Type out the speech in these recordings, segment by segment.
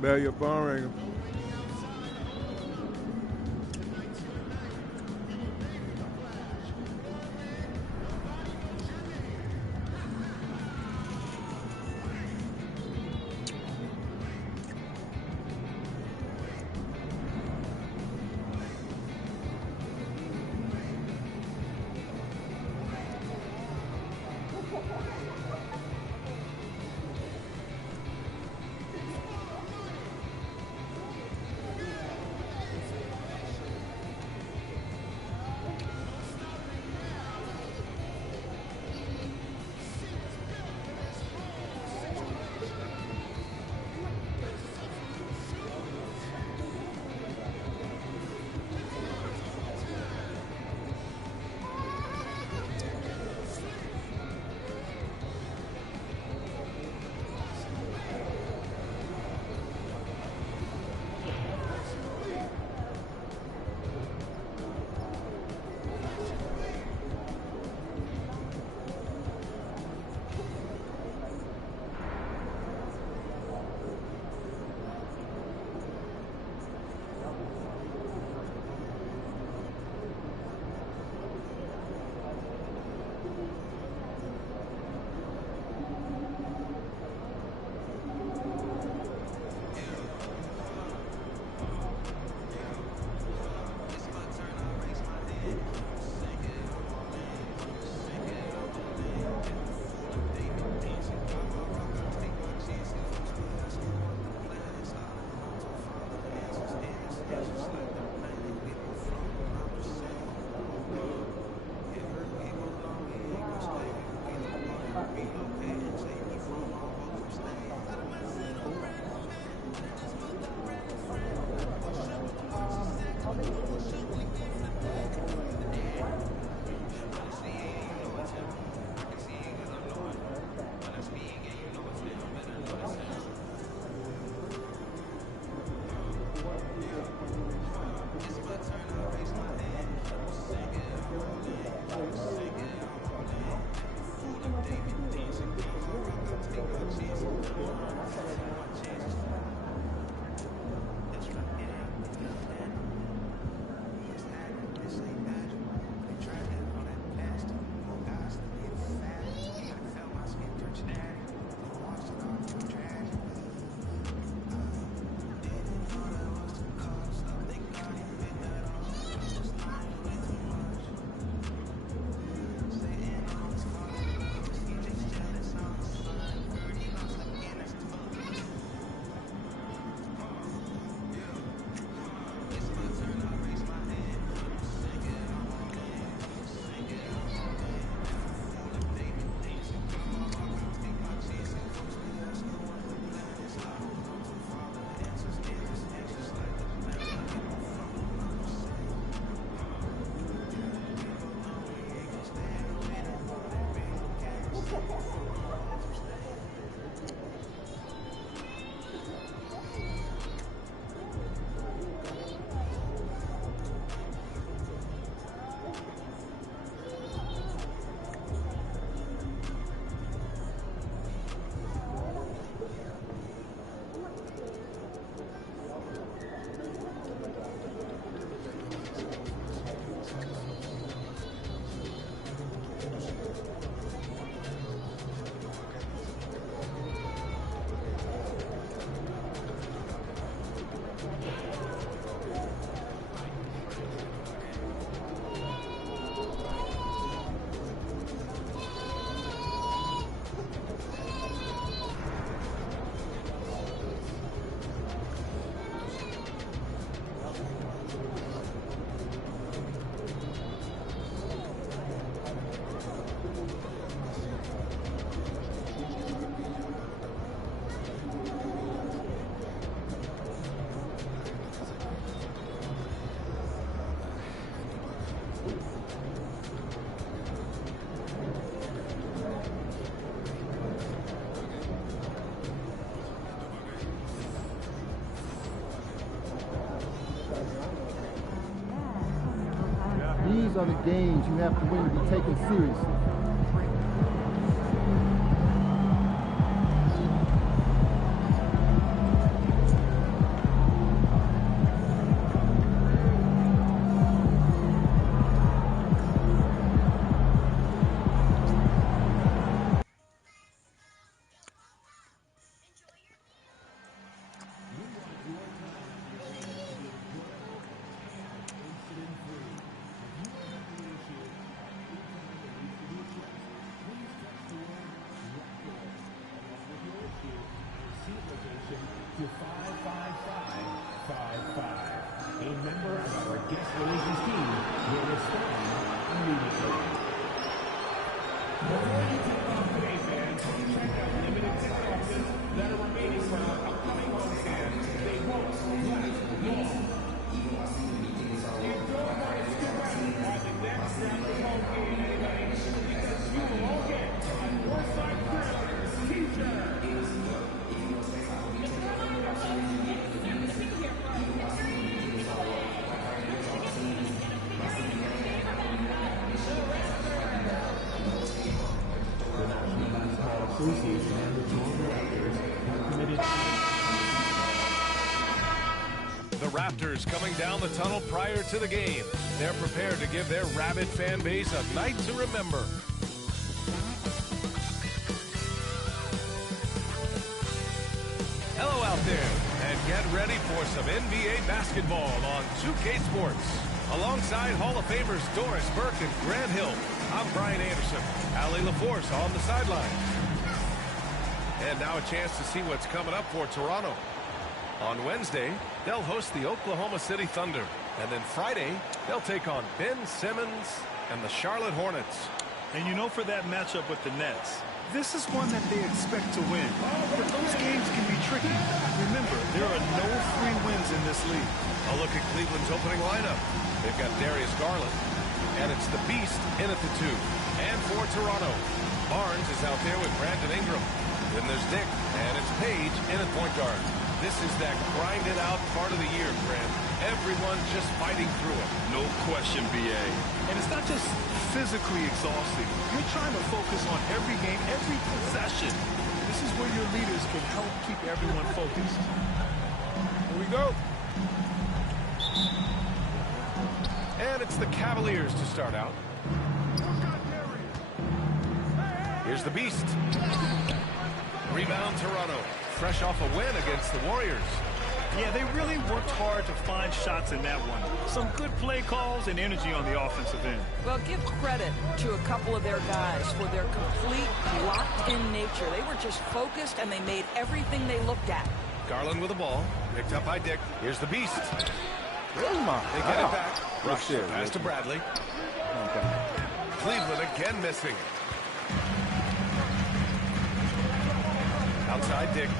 Bell your phone ringing. These are the games you have to win to be taken seriously. 55555. A member of our guest relations team will respond immediately. Before you take off today, fans, check out limited ticket options that are remaining for our upcoming home stand. They won't last long. You don't want to skip out on the next Raptors home game, anybody, because you will all get a Northside Grillers t-shirt. Association and the Toronto Raptors have committed. The Raptors coming down the tunnel prior to the game. They're prepared to give their rabid fan base a night to remember. Hello out there, and get ready for some NBA basketball on 2K Sports. Alongside Hall of Famers Doris Burke and Grant Hill, I'm Brian Anderson. Allie LaForce on the sideline. And now a chance to see what's coming up for Toronto. On Wednesday, they'll host the Oklahoma City Thunder. And then Friday, they'll take on Ben Simmons and the Charlotte Hornets. And you know, for that matchup with the Nets, this is one that they expect to win. But those games can be tricky. Remember, there are no free wins in this league. A look at Cleveland's opening lineup. They've got Darius Garland. And it's the Beast in at the 2. And for Toronto, Barnes is out there with Brandon Ingram. Then there's Dick, and it's Page in at point guard. This is that grinded-out part of the year, Grant. Everyone just fighting through it. No question, B.A. And it's not just physically exhausting. You're trying to focus on every game, every possession. This is where your leaders can help keep everyone focused. Here we go. And it's the Cavaliers to start out. Here's the Beast. Rebound Toronto, fresh off a win against the Warriors. Yeah, they really worked hard to find shots in that one. Some good play calls and energy on the offensive end. Well, give credit to a couple of their guys for their complete locked-in nature. They were just focused, and they made everything they looked at. Garland with the ball, picked up by Dick. Here's the Beast. Oh my. They get it back. Rush pass to Bradley. Okay. Cleveland again missing. Outside Dick.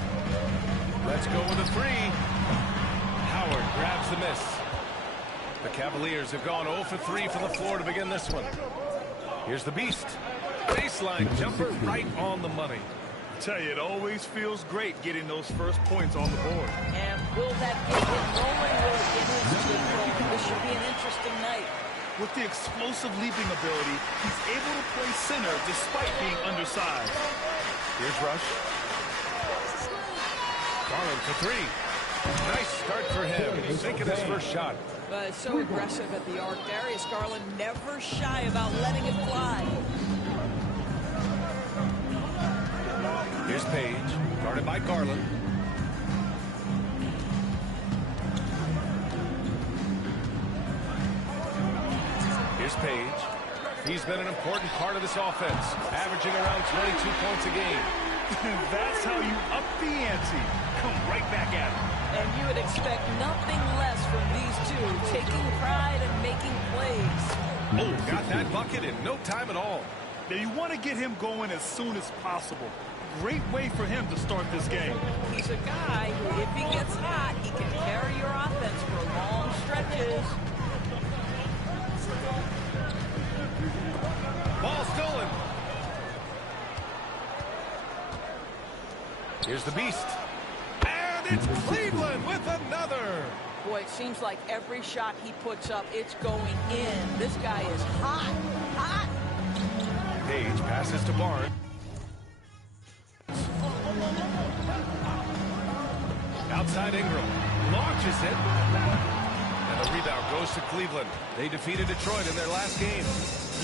Let's go with a 3. Howard grabs the miss. The Cavaliers have gone 0 for 3 from the floor to begin this one. Here's the Beast. Baseline jumper right on the money. I tell you, it always feels great getting those first points on the board. And will that get him rolling? Will it get his team rolling? This should be an interesting night. With the explosive leaping ability, he's able to play center despite being undersized. Here's Rush. Garland for 3. Nice start for him. He's taking his first shot. But so aggressive at the arc. Darius Garland never shy about letting it fly. Here's Page, guarded by Garland. Here's Page. He's been an important part of this offense, averaging around 22 points a game. That's how you up the ante. Come right back at him. And you would expect nothing less from these two, taking pride and making plays. Oh, got that bucket in no time at all. Now you want to get him going as soon as possible. Great way for him to start this game. He's a guy who, if he gets hot, he can carry your offense for long stretches. Ball stolen. Here's the Beast. And it's Cleveland with another. Boy, it seems like every shot he puts up, it's going in. This guy is hot, hot. Page passes to Barnes. Outside Ingram. Launches it. And the rebound goes to Cleveland. They defeated Detroit in their last game.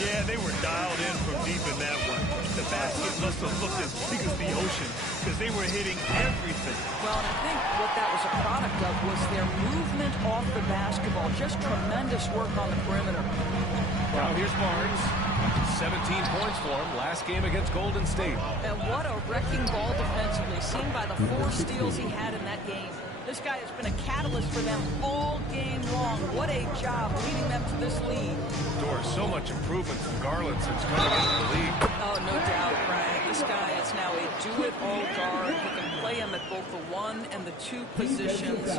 Yeah, they were dialed in from deep in that one. The basket must have looked as big as the ocean because they were hitting everything. Well, and I think what that was a product of was their movement off the basketball. Just tremendous work on the perimeter. Now here's Barnes. 17 points for him last game against Golden State. And what a wrecking ball defensively, seen by the 4 steals he had in that game. This guy has been a catalyst for them all game long. What a job leading them to this lead. Doris, so much improvement from Garland since coming into the league. Oh, no doubt, Brian. This guy is now a do-it-all guard. He can play him at both the 1 and the 2 positions.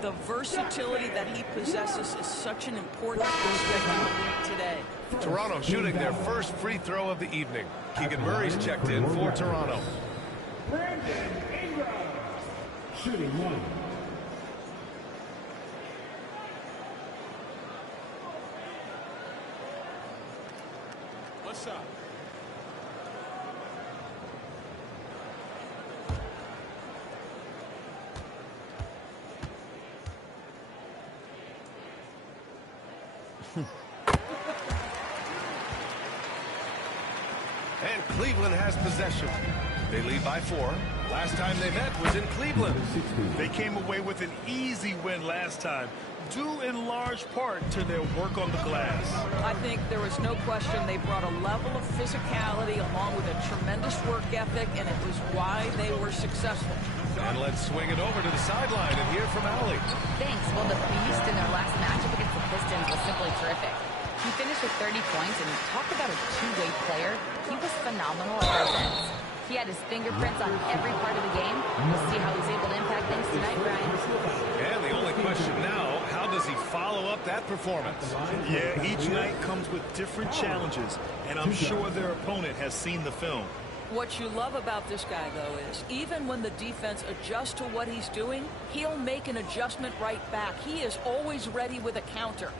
The versatility that he possesses is such an important aspect of the league today. Toronto shooting their first free throw of the evening. Keegan Murray's checked in for Toronto. Brandon Ingram, shooting 1. What's up? And Cleveland has possession. They lead by 4. Last time they met was in Cleveland. They came away with an easy win last time, due in large part to their work on the glass. I think there was no question they brought a level of physicality along with a tremendous work ethic, and it was why they were successful. And let's swing it over to the sideline and hear from Allie. Thanks. Well, the Beast in their last matchup against the Pistons was simply terrific. He finished with 30 points, and talk about a two-way player. He was phenomenal at both ends. He had his fingerprints on every part of the game. We'll see how he's able to impact things tonight, Brian. And the only question now, how does he follow up that performance? Yeah, each night comes with different challenges, and I'm sure their opponent has seen the film. What you love about this guy, though, is even when the defense adjusts to what he's doing, he'll make an adjustment right back. He is always ready with a counter.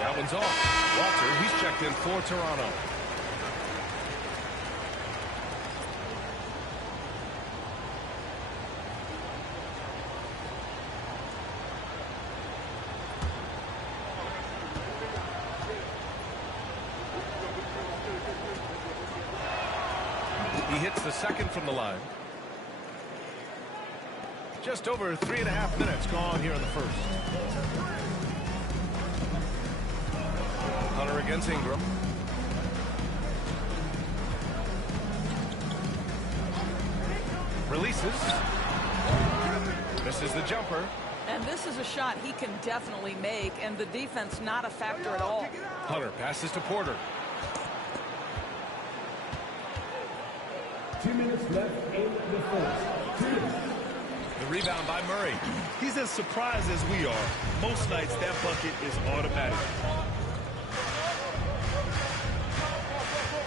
That one's off. Walter, he's checked in for Toronto. He hits the second from the line. Just over 3.5 minutes gone here in the first. Hunter against Ingram. Releases. Misses the jumper. And this is a shot he can definitely make, and the defense not a factor at all. Hunter passes to Porter. 2 minutes left in the first. 2 minutes. The rebound by Murray. He's as surprised as we are. Most nights that bucket is automatic.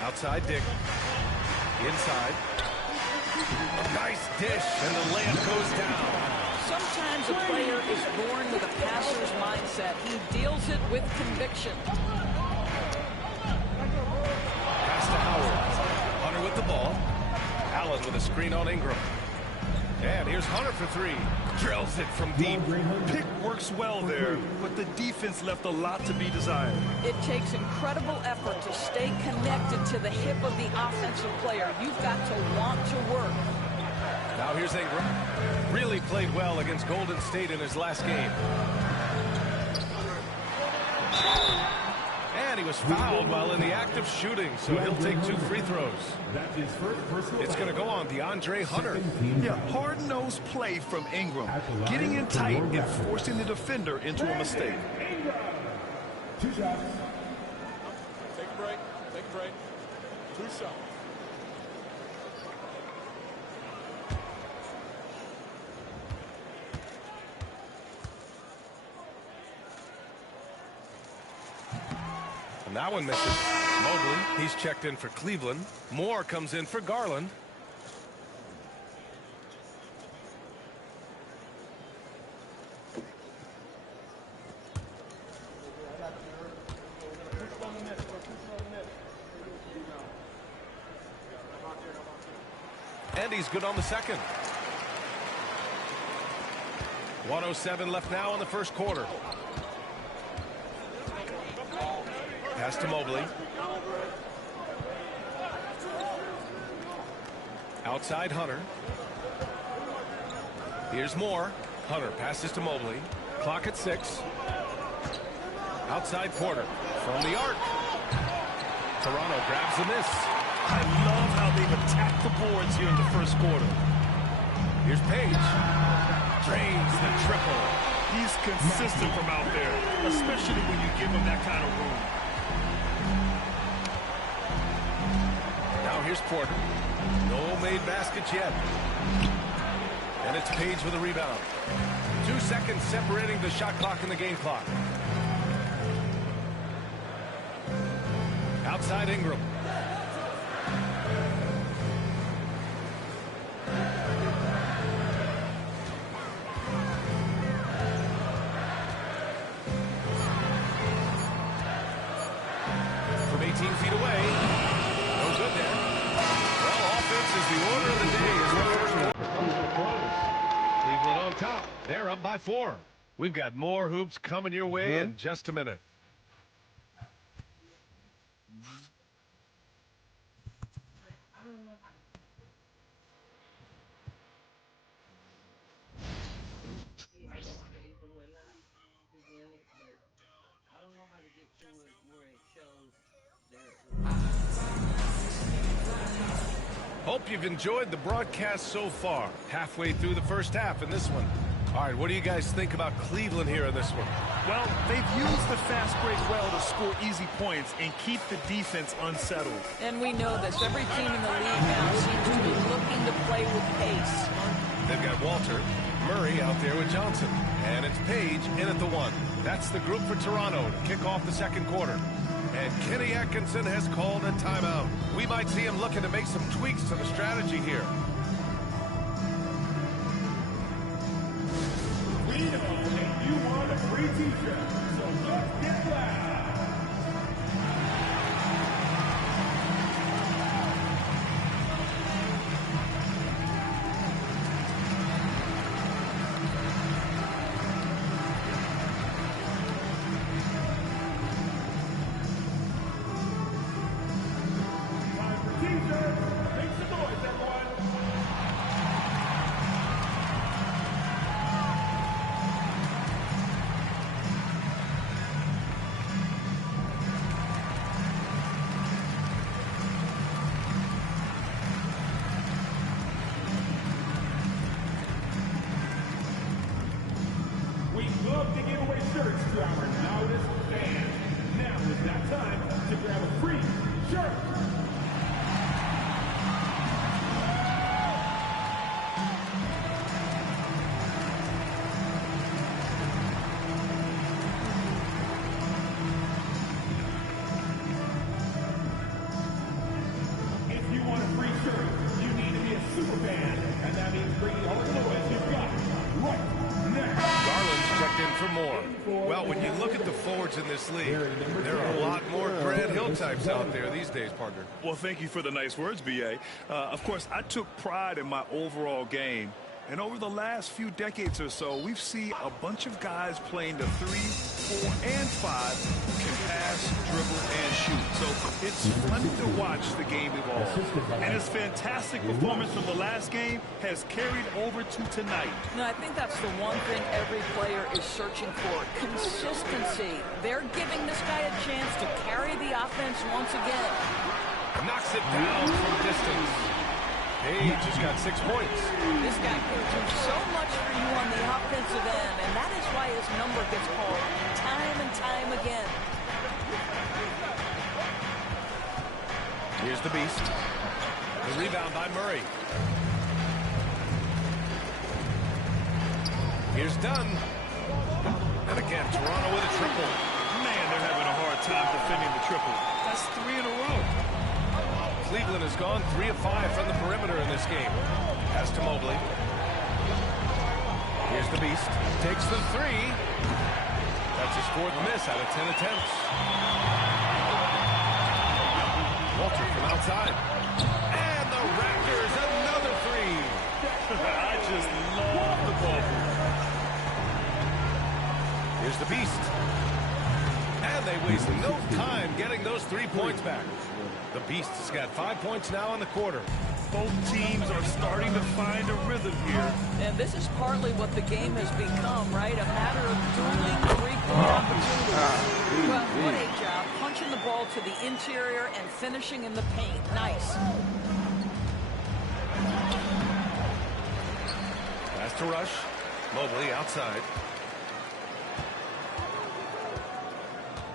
Outside Dick. Inside. A nice dish, and the layup goes down. Sometimes a player is born with a passer's mindset. He deals it with conviction. Pass to Howard. Hunter with the ball. Allen with a screen on Ingram. And here's Hunter for 3. Drills it from deep. Pick works well there, but the defense left a lot to be desired. It takes incredible effort to stay connected to the hip of the offensive player. You've got to want to work. Now here's Ingram. Really played well against Golden State in his last game. And he was fouled while in the act of shooting, so he'll take 2 free throws. That's his first personal It's going to go on DeAndre Hunter. Yeah, hard-nosed play from Ingram, getting in tight and forcing the defender into a mistake. Ingram. 2 shots. Take a break. Take a break. 2 shots. And that one misses. Mobley, he's checked in for Cleveland. Moore comes in for Garland. And he's good on the second. 1:07 left now in the first quarter. Pass to Mobley. Outside Hunter. Here's Moore. Hunter passes to Mobley. Clock at 6. Outside Porter from the arc. Toronto grabs the miss. I love how they've attacked the boards here in the first quarter. Here's Page. Drains the triple. He's consistent from out there, especially when you give him that kind of room. Now here's Porter. No made baskets yet. And it's Page with a rebound. 2 seconds separating the shot clock and the game clock. Outside Ingram. From 18 feet away. No good there. Well, offense is the order of the day as the first quarter. Cleveland on top. They're up by 4. We've got more hoops coming your way in just a minute. Hope you've enjoyed the broadcast so far. Halfway through the first half in this one. All right, what do you guys think about Cleveland here in this one? Well, they've used the fast break well to score easy points and keep the defense unsettled. And we know this. Every team in the league now seems to be looking to play with pace. They've got Walter, Murray out there with Johnson. And it's Page in at the 1. That's the group for Toronto to kick off the second quarter. And Kenny Atkinson has called a timeout. We might see him looking to make some tweaks to the strategy here. We know that you want a free t-shirt, so let's get loud. Time for t-shirts. Make some noise, everyone. We love to give away shirts to our loudest fans. Now is that time to grab a free shirt. If you want a free shirt, you need to be a super fan, and that means bringing all the noise you've got right now. Garland's checked in for more. Well, when you look at the forwards in this league, there are a lot more Grant Hill types out there these days, partner. Well, thank you for the nice words, B.A. Of course, I took pride in my overall game. And over the last few decades or so, we've seen a bunch of guys playing the 3, 4, and 5 who can pass, dribble, and shoot. So it's fun to watch the game evolve. And his fantastic performance from the last game has carried over to tonight. No, I think that's the one thing every player is searching for. Consistency. They're giving this guy a chance to carry the offense once again. Knocks it down from distance. Page has got 6 points. This guy can do so much for you on the offensive end, and that is why his number gets called time and time again. Here's the Beast. The rebound by Murray. Here's Dunn. And again, Toronto with a triple. Man, they're having a hard time defending the triple. That's 3 in a row. Cleveland has gone 3 of 5 from the perimeter in this game. Pass to Mobley. Here's the Beast. Takes the 3. That's his 4th miss out of 10 attempts. Walter from outside. And the Raptors, another 3. I just love the ball. Here's the Beast. And they waste no time getting those 3 points back. The Beast has got 5 points now in the quarter. both teams are starting to find a rhythm here. And this is partly what the game has become, right? A matter of dueling three-point opportunities. Well, what a job. Punching the ball to the interior and finishing in the paint. Nice. Pass to Rush. Mobley outside.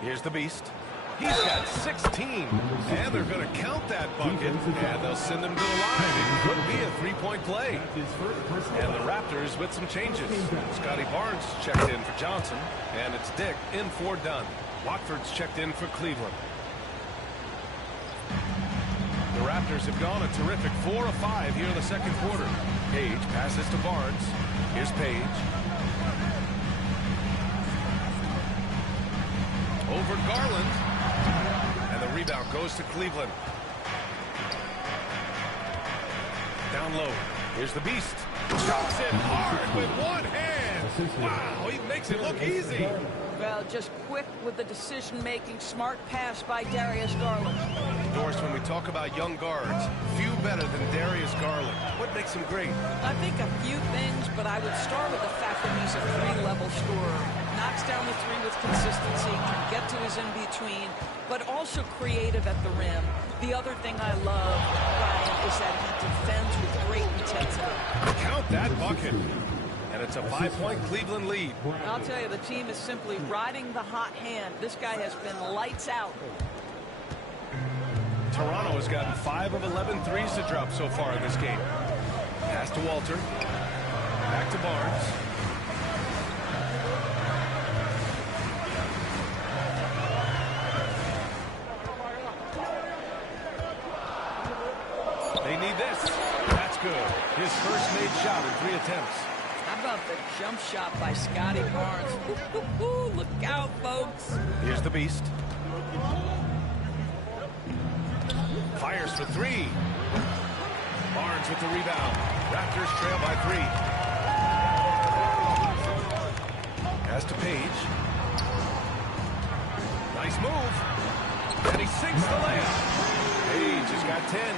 Here's the Beast. He's got 16, and they're going to count that bucket, and they'll send him to the line. It could be a three-point play. And the Raptors with some changes. Scotty Barnes checked in for Johnson, and it's Dick in for Dunn. Watford's checked in for Cleveland. The Raptors have gone a terrific 4 of 5 here in the second quarter. Page passes to Barnes. Here's Page. Over Garland. And the rebound goes to Cleveland. Down low. Here's the Beast. Chops it hard with one hand. Wow, he makes it look easy. Well, just quick with the decision-making. Smart pass by Darius Garland. Doris, when we talk about young guards, few better than Darius Garland. What makes him great? I think a few things, but I would start with the fact that he's a three-level scorer. Knocks down the three with consistency, can get to his in-between, but also creative at the rim. The other thing I love, Brian, is that he defends with great intensity. Count that bucket. And it's a 5-point Cleveland lead. I'll tell you, the team is simply riding the hot hand. This guy has been lights out. Toronto has gotten 5 of 11 threes to drop so far in this game. Pass to Walter. Back to Barnes. They need this. That's good. His first made shot in 3 attempts. How about the jump shot by Scotty Barnes? Ooh, ooh, ooh, look out, folks. Here's the Beast. Fires for 3. Barnes with the rebound. Raptors trail by 3. Pass to Page. Nice move. And he sinks the layup. Page has got 10.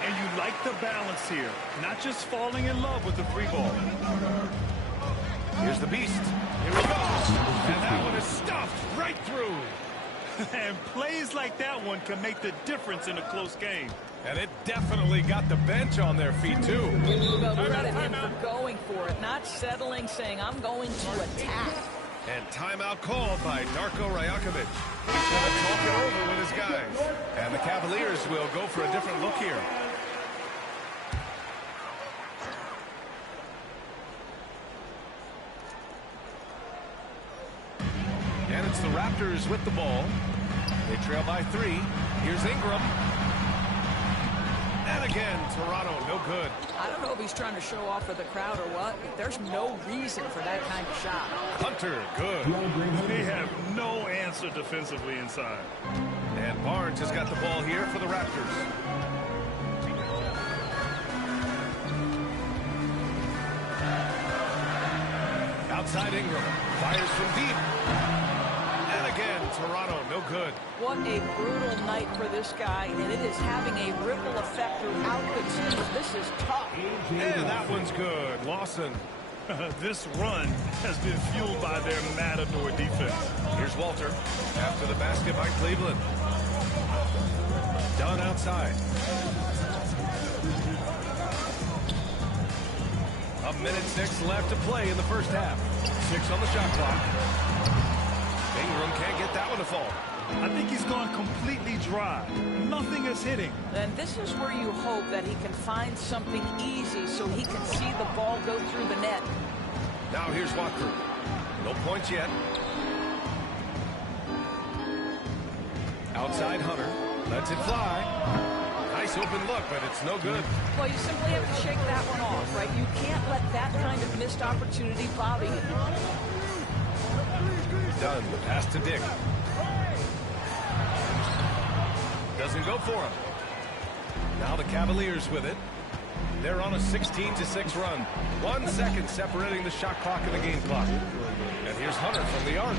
And you like the balance here. Not just falling in love with the free ball. Here's the Beast. Here he goes. And that one is stuffed right through. And plays like that one can make the difference in a close game. And it definitely got the bench on their feet, too. Well, credit him for going for it, not settling, saying, I'm going to attack. And timeout called by Darko Rajakovic. He's going to talk it over with his guys. And the Cavaliers will go for a different look here. And it's the Raptors with the ball. They trail by 3. Here's Ingram. And again, Toronto, no good. I don't know if he's trying to show off for the crowd or what, but there's no reason for that kind of shot. Hunter, good. They have no answer defensively inside. And Barnes has got the ball here for the Raptors. Outside Ingram. Fires from deep. And again, Toronto, no good. What a brutal night for this guy, and it is having a ripple effect throughout the team. This is tough. And that one's good. Lawson. This run has been fueled by their Matador defense. Here's Walter. After the basket by Cleveland. Dunn outside. A minute 6 left to play in the first half. 6 on the shot clock. Ingram can't get that one to fall. I think he's gone completely dry. Nothing is hitting. And this is where you hope that he can find something easy so he can see the ball go through the net. Now here's Watford. No points yet. Outside Hunter. Lets it fly. Nice open look, but it's no good. Well, you simply have to shake that one off, right? You can't let that kind of missed opportunity bother you. Dunn, the pass to Dick. Doesn't go for him. Now the Cavaliers with it. They're on a 16-6 run. 1 second separating the shot clock and the game clock. And here's Hunter from the arc.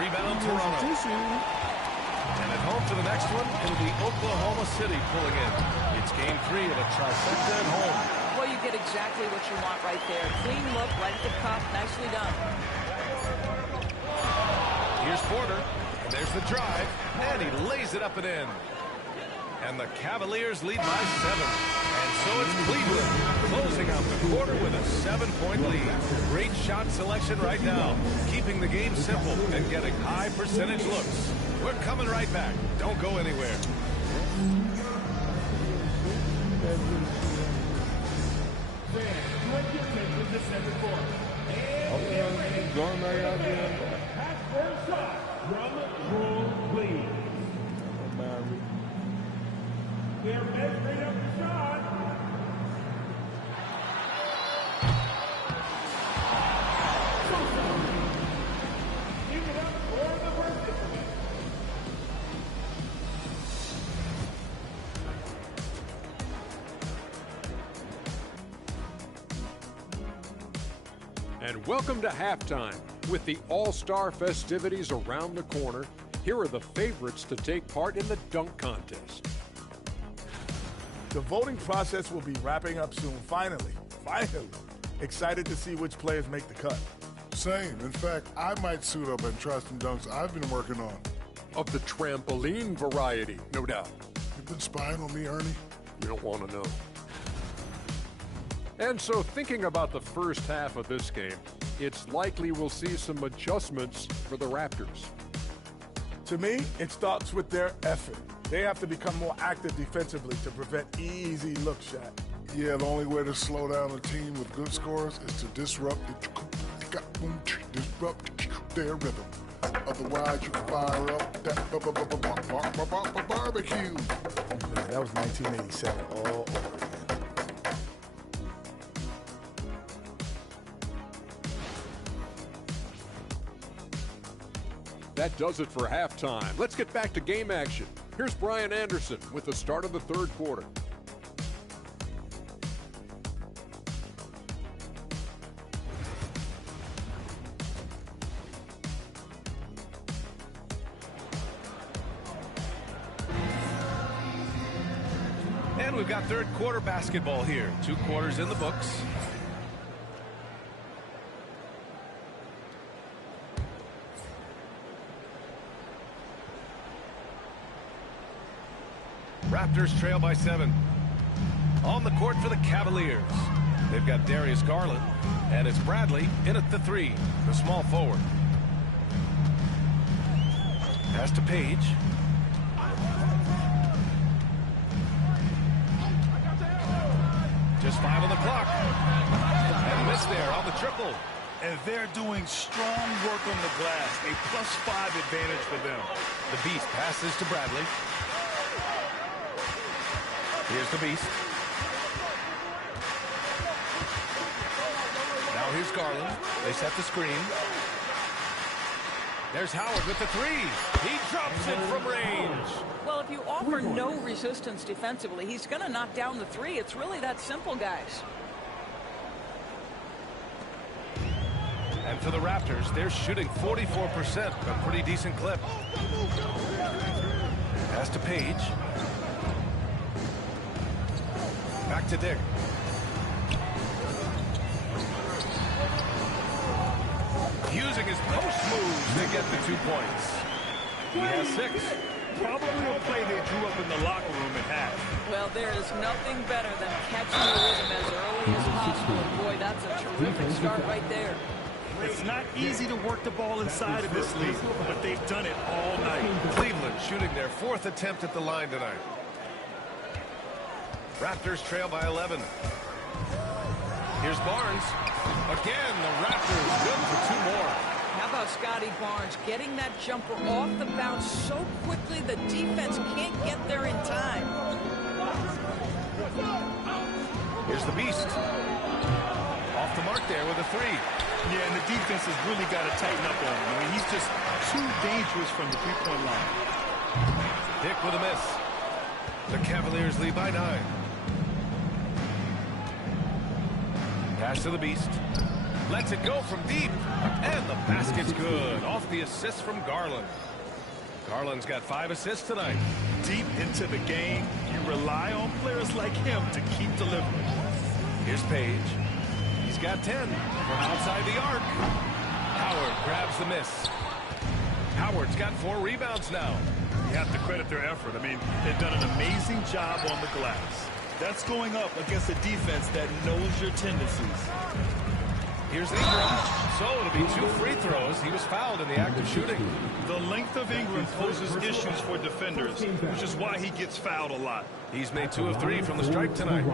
Rebound Toronto. And at home for the next one, it'll be Oklahoma City pulling in. It's game 3 of a trifecta at home. Well, you get exactly what you want right there. Clean look, right at the cup. Nicely done. Here's Porter, and there's the drive, and he lays it up and in. And the Cavaliers lead by 7. And so it's Cleveland closing out the quarter with a 7-point lead. Great shot selection right now, keeping the game simple and getting high percentage looks. We're coming right back. Don't go anywhere. Going right out there. First shot from Rule, please. They're measuring up the shot. Give it up for the birthday. And welcome to halftime. With the All-Star festivities around the corner, here are the favorites to take part in the dunk contest. The voting process will be wrapping up soon. Finally. Excited to see which players make the cut. Same. In fact, I might suit up and try some dunks I've been working on. Of the trampoline variety, no doubt. You've been spying on me, Ernie? You don't want to know. And so thinking about the first half of this game, it's likely we'll see some adjustments for the Raptors. To me, it starts with their effort. They have to become more active defensively to prevent easy look shot. Yeah, the only way to slow down a team with good scores is to disrupt their rhythm. Otherwise, you can fire up that barbecue. Yeah, that was 1987 all over again. That does it for halftime. Let's get back to game action. Here's Brian Anderson with the start of the third quarter. And we've got third quarter basketball here. 2 quarters in the books. Raptors trail by 7. On the court for the Cavaliers. They've got Darius Garland, and it's Bradley in at the 3, the small forward. Pass to Page. Just 5 on the clock. And miss there on the triple. And they're doing strong work on the glass. A +5 advantage for them. The Beast passes to Bradley. Here's the Beast. Now here's Garland. They set the screen. There's Howard with the 3. He drops it from range. Well, if you offer no resistance defensively, he's going to knock down the 3. It's really that simple, guys. And for the Raptors, they're shooting 44%, a pretty decent clip. Pass to Page. Back to Dick. Using his post moves to get the 2 points. He has 6. Probably a play they drew up in the locker room at half. Well, there is nothing better than catching the rhythm as early as possible. Boy, that's a terrific start right there. It's not easy to work the ball inside of this league, but they've done it all night. Cleveland shooting their 4th attempt at the line tonight. Raptors trail by 11. Here's Barnes. Again, the Raptors good for 2 more. How about Scotty Barnes getting that jumper off the bounce so quickly the defense can't get there in time. Here's the Beast. Off the mark there with a 3. Yeah, and the defense has really got to tighten up on him. I mean, he's just too dangerous from the 3-point line. Dick with a miss. The Cavaliers lead by 9. Pass to the Beast. Lets it go from deep. And the basket's good. Off the assist from Garland. Garland's got 5 assists tonight. deep into the game, you rely on players like him to keep delivering. Here's Page. He's got 10 from outside the arc. Howard grabs the miss. Howard's got 4 rebounds now. You have to credit their effort. I mean, they've done an amazing job on the glass. That's going up against a defense that knows your tendencies. Here's Ingram. So it'll be 2 free throws. He was fouled in the act of shooting. The length of Ingram poses issues for defenders, which is why he gets fouled a lot. He's made 2 of 3 from the stripe tonight.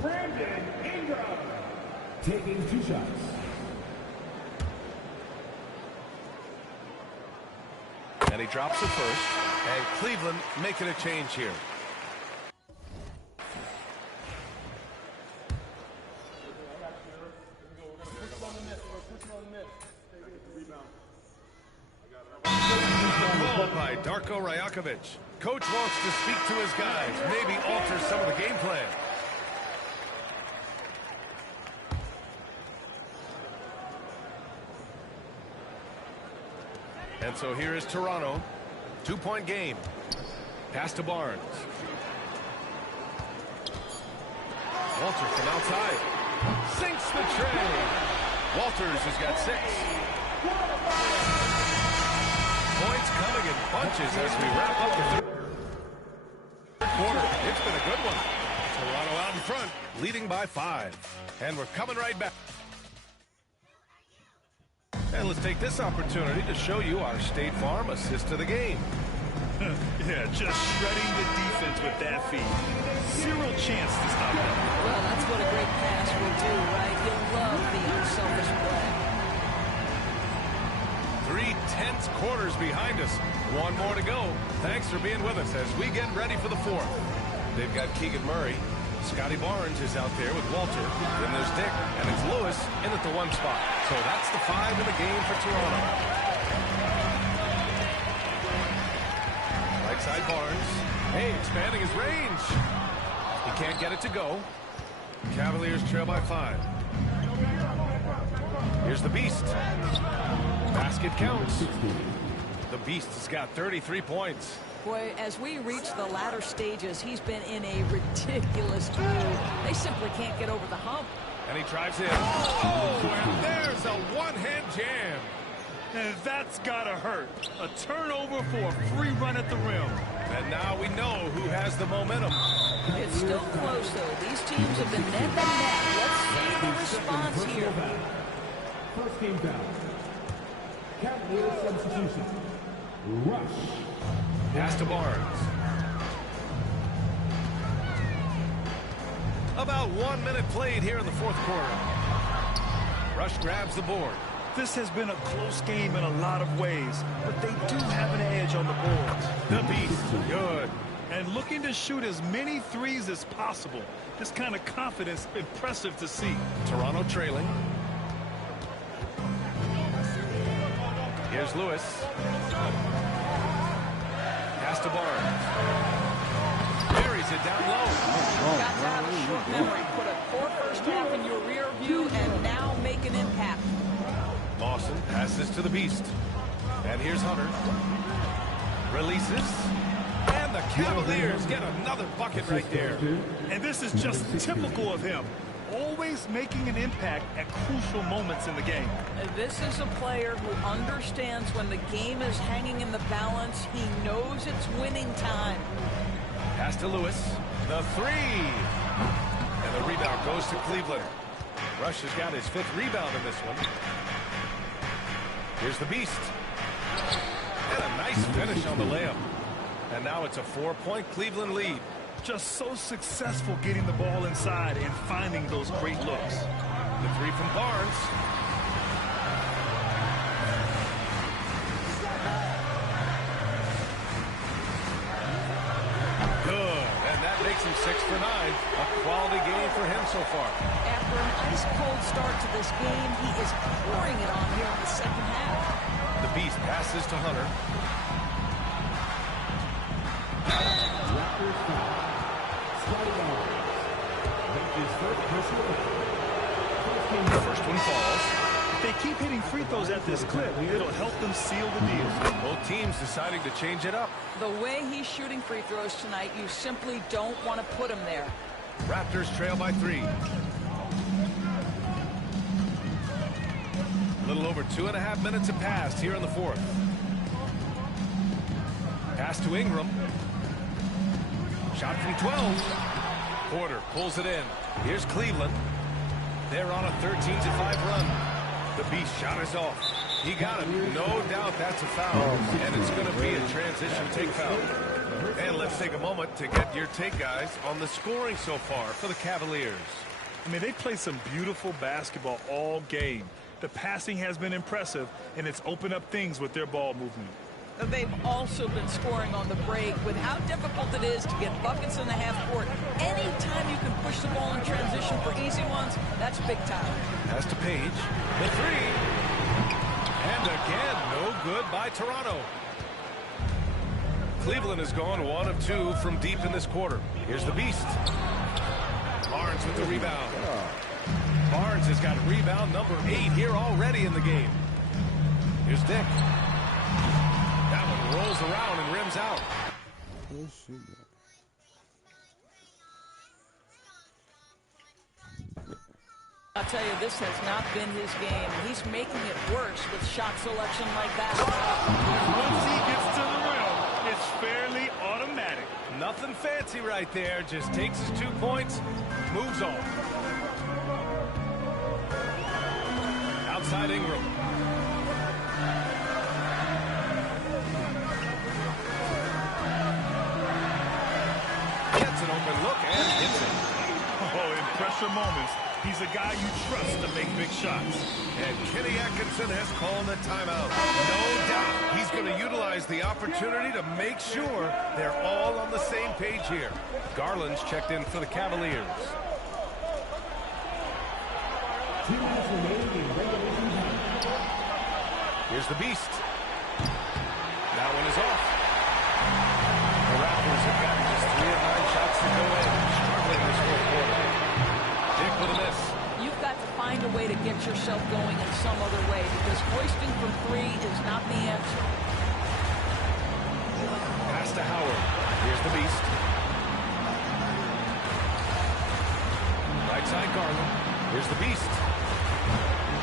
Brandon Ingram taking 2 shots. And he drops it first. And Cleveland making a change here. Ball by Darko Rajakovic. Coach wants to speak to his guys, maybe alter some of the game plan. And so here is Toronto. 2-point game. Pass to Barnes. Walter from outside. Sinks the tray. Walters has got 6. Points coming in bunches as we wrap up the third quarter. It's been a good one. Toronto out in front, leading by 5. And we're coming right back. And let's take this opportunity to show you our State Farm assist to the game. Yeah, just shredding the defense with that feed. 0 chance to stop them. Well, that's what a great pass will do, right? You'll love the unselfish play. 3 tense quarters behind us. 1 more to go. Thanks for being with us as we get ready for the 4th. They've got Keegan Murray. Scotty Barnes is out there with Walter. Then there's Dick, and it's Lewis in at the 1 spot. So that's the 5 in the game for Toronto. Right side Barnes. Hey, expanding his range. He can't get it to go. Cavaliers trail by 5. Here's the Beast. Basket counts. The Beast has got 33 points. Boy, as we reach the latter stages, he's been in a ridiculous mood. They simply can't get over the hump. And he drives in. Oh, and there's a one-hand jam. And that's gotta hurt. A turnover for a free run at the rim. And now we know who has the momentum. It's still close, though. These teams have been neck and neck. Let's see the response here. First game down. Cavaliers substitution. Rush. Pass to Barnes. About 1 minute played here in the 4th quarter. Rush grabs the board. This has been a close game in a lot of ways, but they do have an edge on the boards. The Beast, good. And looking to shoot as many threes as possible. This kind of confidence, impressive to see. Toronto trailing. Here's Lewis. Pass to Barnes. Buries it down low. Got to have a short memory. Put a poor first half in your rear view and now make an impact. Lawson passes to the Beast. And here's Hunter. Releases. And the Cavaliers get another bucket right there. And this is just typical of him. Always making an impact at crucial moments in the game. This is a player who understands when the game is hanging in the balance. He knows it's winning time. Pass to Lewis. The 3. And the rebound goes to Cleveland. Rush has got his 5th rebound in this one. Here's the Beast. And a nice finish on the layup. And now it's a 4-point Cleveland lead. Just so successful getting the ball inside and finding those great looks. The 3 from Barnes. Good. And that makes him 6 for 9. A quality game for him so far. After an ice-cold start to this game, he is pouring it on here in the second half. The Beast passes to Hunter. The first one falls. If they keep hitting free throws at this clip, it'll help them seal the deal. Both teams deciding to change it up. The way he's shooting free throws tonight, you simply don't want to put him there. Raptors trail by 3. A little over 2.5 minutes have passed here in the fourth. Pass to Ingram. Shot from 12. Porter pulls it in. Here's Cleveland. They're on a 13-5 run. The Beast shot is off. He got it. No doubt that's a foul. And it's going to be a transition take foul. And let's take a moment to get your take, guys, on the scoring so far for the Cavaliers. I mean, they play some beautiful basketball all game. The passing has been impressive, and it's opened up things with their ball movement. They've also been scoring on the break with how difficult it is to get buckets in the half court. Anytime you can push the ball in transition for easy ones, that's big time. Pass to Page. The 3. And again, no good by Toronto. Cleveland has gone 1 of 2 from deep in this quarter. Here's the Beast. Barnes with the rebound. Barnes has got rebound number 8 here already in the game. Here's Dick. That one rolls around and rims out. Oh, shit. I'll tell you, this has not been his game. He's making it worse with shot selection like that. Once he gets to the rim, it's fairly automatic. Nothing fancy right there. Just takes his 2 points, moves on. Outside Ingram. Gets an open look and hits it. Oh, in pressure moments, he's a guy you trust to make big shots. And Kenny Atkinson has called a timeout. No doubt he's going to utilize the opportunity to make sure they're all on the same page here. Garland's checked in for the Cavaliers. Here's the Beast. That one is off. The Raptors have gotten just 3 of 9 shots to go in. Struggling this fourth quarter. Dick with a miss. You've got to find a way to get yourself going in some other way because hoisting from 3 is not the answer. Pass to Howard. Here's the Beast. Right side Garland. Here's the Beast.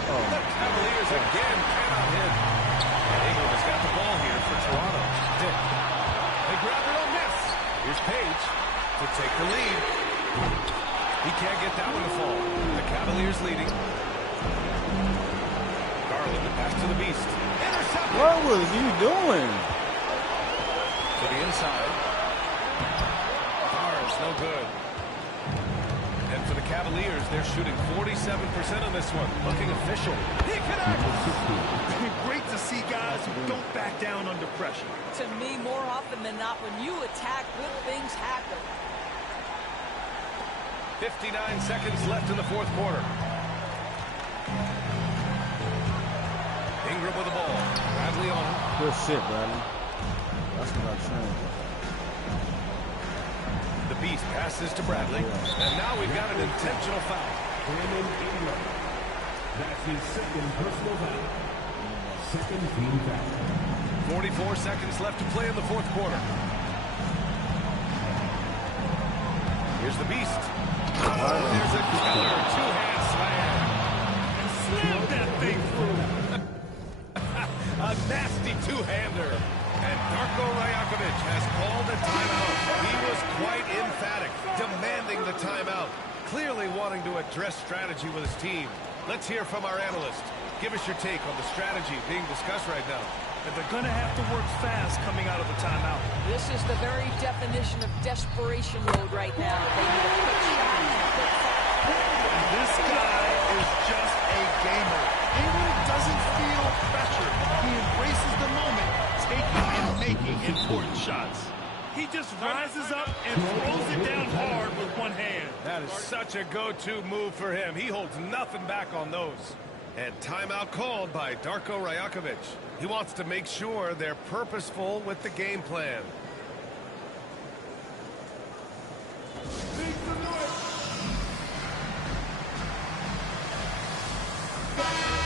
The Cavaliers again cannot hit. And Ingram has got the ball here for Toronto. Dick. They grab it on miss. Here's Page to take the lead. He can't get that one to fall. The Cavaliers leading. Garland, the pass to the Beast. Intercepted. What was he doing? To the inside. Barnes, no good. And for the Cavaliers, they're shooting 47% on this one. Looking official. He connects. Great to see guys who don't back down under pressure. To me, more often than not, when you attack, good things happen. 59 seconds left in the fourth quarter. Ingram with the ball. Bradley on him. Good shit, Bradley. That's what I trained. The Beast passes to Bradley. And now we've got an intentional foul. Brandon Ingram. That's his second personal foul. Second team foul. 44 seconds left to play in the fourth quarter. Here's the Beast. Oh, there's a killer two-hand slam. And slam that thing through. A nasty two-hander. And Darko Rajakovic has called a timeout. He was quite emphatic, demanding the timeout. Clearly wanting to address strategy with his team. Let's hear from our analyst. Give us your take on the strategy being discussed right now. And they're going to have to work fast coming out of the timeout. This is the very definition of desperation mode right now. They need a quick shot and a quick foul. This guy is just a gamer. Ingram doesn't feel pressure. He embraces the moment, taking and making important shots. He just rises up and throws it down hard with one hand. That is such a go-to move for him. He holds nothing back on those. And timeout called by Darko Rajakovic. He wants to make sure they're purposeful with the game plan.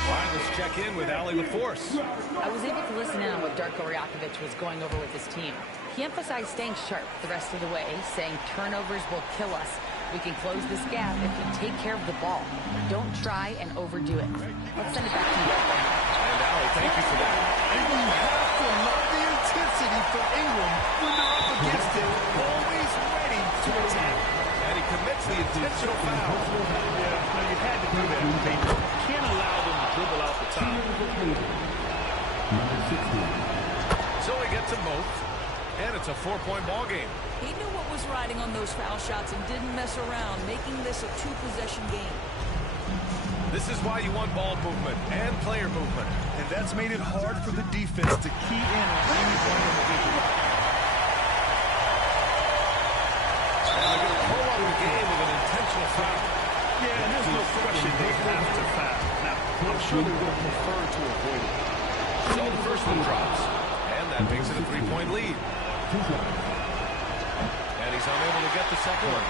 All right, let's check in with Allie LaForce. I was able to listen in on what Darko Rakovic was going over with his team. He emphasized staying sharp the rest of the way, saying turnovers will kill us. We can close this gap if we take care of the ball. Don't try and overdo it. Let's send it back to you. And Allie, thank you for that. And you have to love the intensity from Ingram when they're up against it, always ready to attack. And he commits the intentional foul. Yeah, you had to do that. You can't allow them to dribble out the top. So he gets them both, and it's a 4-point ball game. He knew what was riding on those foul shots and didn't mess around, making this a 2-possession game. This is why you want ball movement and player movement. And that's made it hard for the defense to key in on any one individual. And they're going to pull up the game with an intentional foul. Yeah, and there's no question they have to foul. Now, I'm sure they would have preferred to avoid it. So the first one drops, and that makes it a 3-point lead. And he's unable to get the second one.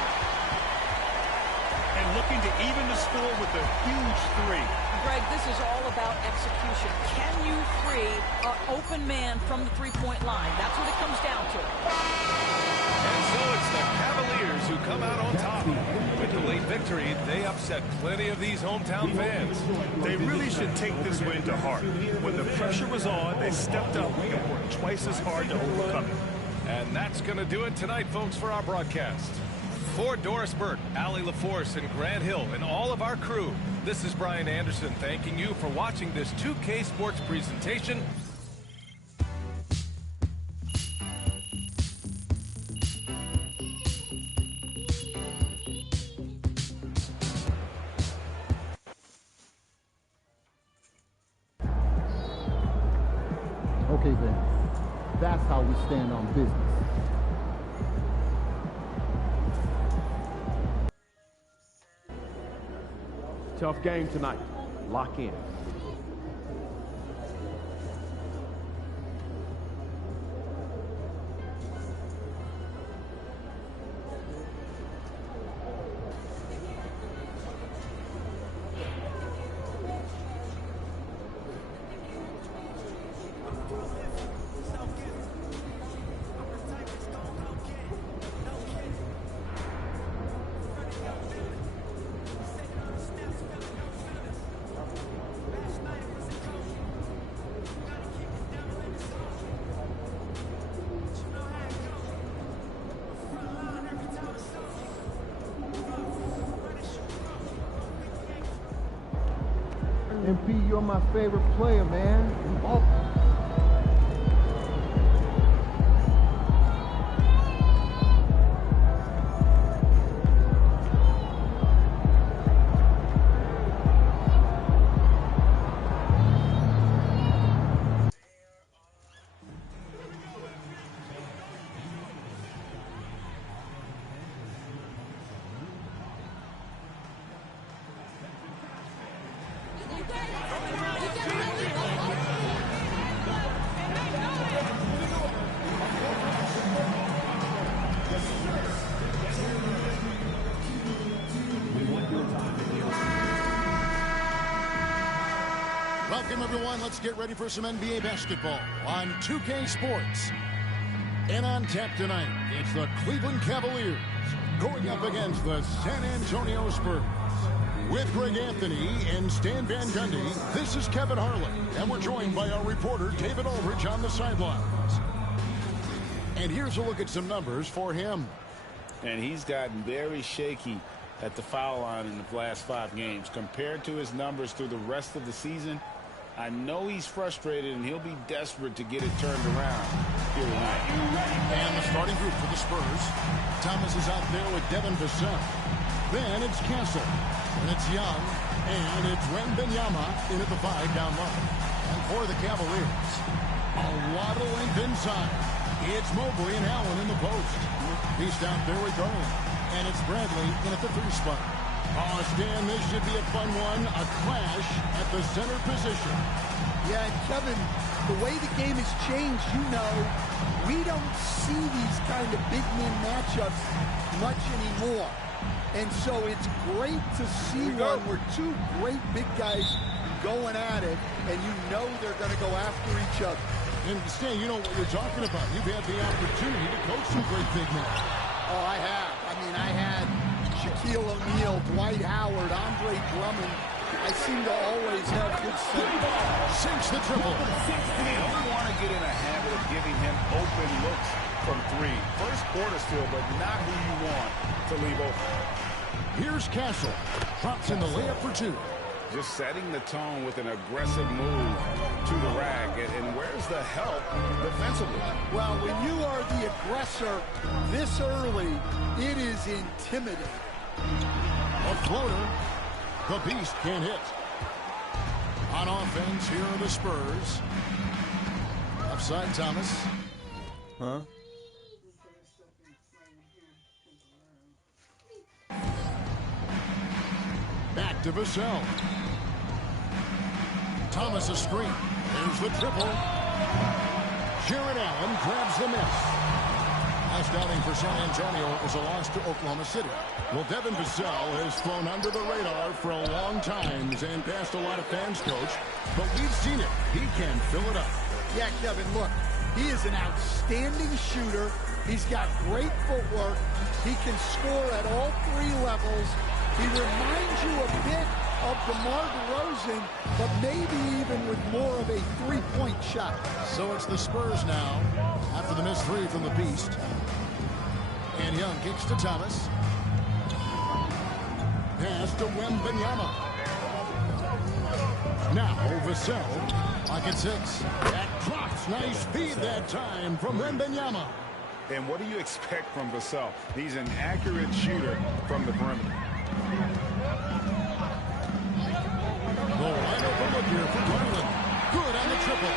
And looking to even the score with a huge three. Greg, this is all about execution. Can you free an open man from the three-point line? That's what it comes down to. And so it's the Cavaliers who come out on top. With the late victory, they upset plenty of these hometown fans. They really should take this win to heart. When the pressure was on, they stepped up and worked twice as hard to overcome it. And that's going to do it tonight, folks, for our broadcast. For Doris Burke, Allie LaForce, and Grant Hill, and all of our crew, this is Brian Anderson thanking you for watching this 2K Sports presentation. Okay, then. That's how we stand on business. Tough game tonight. Lock in. MP, you're my favorite player, man. Welcome, everyone. Let's get ready for some NBA basketball on 2K Sports. And on tap tonight, it's the Cleveland Cavaliers going up against the San Antonio Spurs. With Greg Anthony and Stan Van Gundy, this is Kevin Harlan, and we're joined by our reporter, David Aldridge, on the sidelines. And here's a look at some numbers for him. And he's gotten very shaky at the foul line in the last 5 games. Compared to his numbers through the rest of the season, I know he's frustrated, and he'll be desperate to get it turned around here tonight. And the starting group for the Spurs. Thomas is out there with Devin Vassell. Then it's Castle. And it's Young. And it's Wembanyama in at the 5 down low. And for the Cavaliers, a lot of length inside. It's Mobley and Allen in the post. He's down there with Garland. And it's Bradley in at the 3 spot. Oh, Stan, this should be a fun one. A clash at the center position. Yeah, and Kevin, the way the game has changed, you know, we don't see these kind of big man matchups much anymore. And so it's great to see one where 2 great big guys going at it, and you know they're going to go after each other. And Stan, you know what you're talking about. You've had the opportunity to coach some great big men. Oh, I have. I mean, I had Shaquille O'Neal, Dwight Howard, Andre Drummond. I seem to always have good sense. Sinks the triple. You don't want to get in a habit of giving him open looks from three. First quarter still, but not who you want to leave open. Here's Castle. Drops in the layup for two. Just setting the tone with an aggressive move to the rack. And where's the help defensively? Well, when you are the aggressor this early, it is intimidating. A floater. The Beast can't hit. On offense, here are the Spurs. Offside Thomas. Huh? Back to Vassell. Thomas a screen. There's the triple. Jared Allen grabs the miss. Last outing for San Antonio was a loss to Oklahoma City. Well, Devin Vassell has flown under the radar for a long time and passed a lot of fans, Coach. But we've seen it. He can fill it up. Yeah, Kevin, look, he is an outstanding shooter. He's got great footwork. He can score at all three levels. He reminds you a bit of DeMar DeRozan, but maybe even with more of a three-point shot. So it's the Spurs now after the missed three from the Beast. And Young kicks to Thomas. Pass to Wembanyama. Now Vassell, pocket six. That drops. Nice feed that time from Wembanyama. And what do you expect from Vassell? He's an accurate shooter from the perimeter. The wide open look here for Garland. Good on the triple.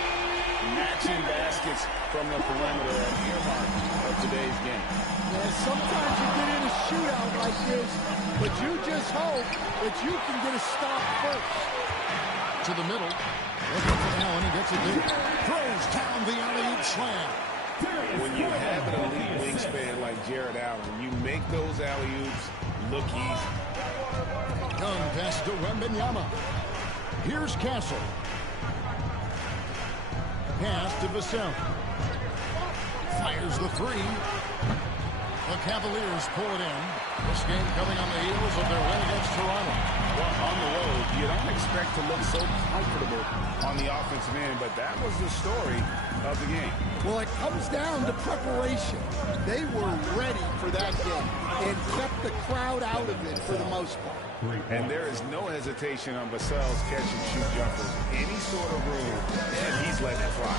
Matching baskets from the perimeter at earmark of today's game. Yeah, sometimes you get in a shootout like this, but you just hope that you can get a stop first. To the middle. Looking for Allen. He gets it there. Throws down the alley-oop slam. When you have an elite wingspan like Jared Allen, you make those alley-oops look easy. Young pass to Wembanyama. Here's Castle. Pass to Vassell. Fires the three. The Cavaliers pull it in. This game coming on the heels of their win against Toronto. Well, on the road, you don't expect to look so comfortable on the offensive end, but that was the story of the game. Well, it comes down to preparation. They were ready for that game and kept the crowd out of it for the most part. And there is no hesitation on Vassell's catch-and-shoot jumpers. Any sort of room, and he's letting it fly.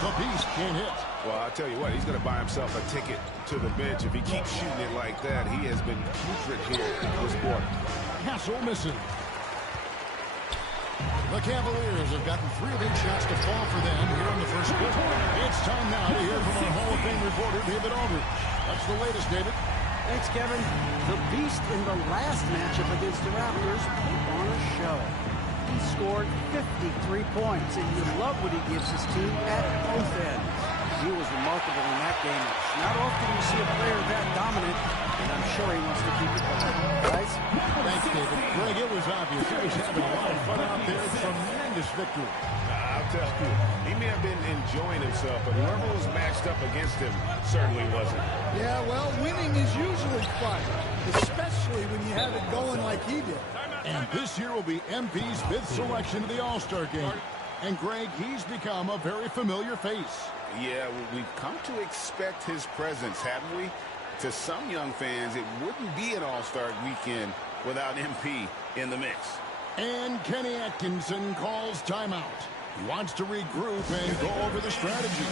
The Beast can't hit. Well, I'll tell you what, he's going to buy himself a ticket to the bench. If he keeps shooting it like that, he has been putrid here this quarter. Castle missing. The Cavaliers have gotten 3 of 8 shots to fall for them here in the first quarter. It's time now to hear from our Hall of Fame reporter, David Aldridge. That's the latest, David. Thanks, Kevin. The Beast in the last matchup against the Raptors put on a show. He scored 53 points, and you love what he gives his team at both ends. He was remarkable in that game. It's not often you see a player that dominant, and I'm sure he wants to keep it going. Guys? Thanks, David. Greg, it was obvious. He was having a lot of fun out there. Tremendous victory. I'll tell you, he may have been enjoying himself, but whoever was matched up against him certainly wasn't. Yeah, well, winning is usually fun, especially when you have it going like he did. And this year will be MP's 5th selection to the All-Star game. And Greg, he's become a very familiar face. Yeah, we've come to expect his presence, haven't we? To some young fans, it wouldn't be an All-Star weekend without MP in the mix. And Kenny Atkinson calls timeout. He wants to regroup and go over the strategy.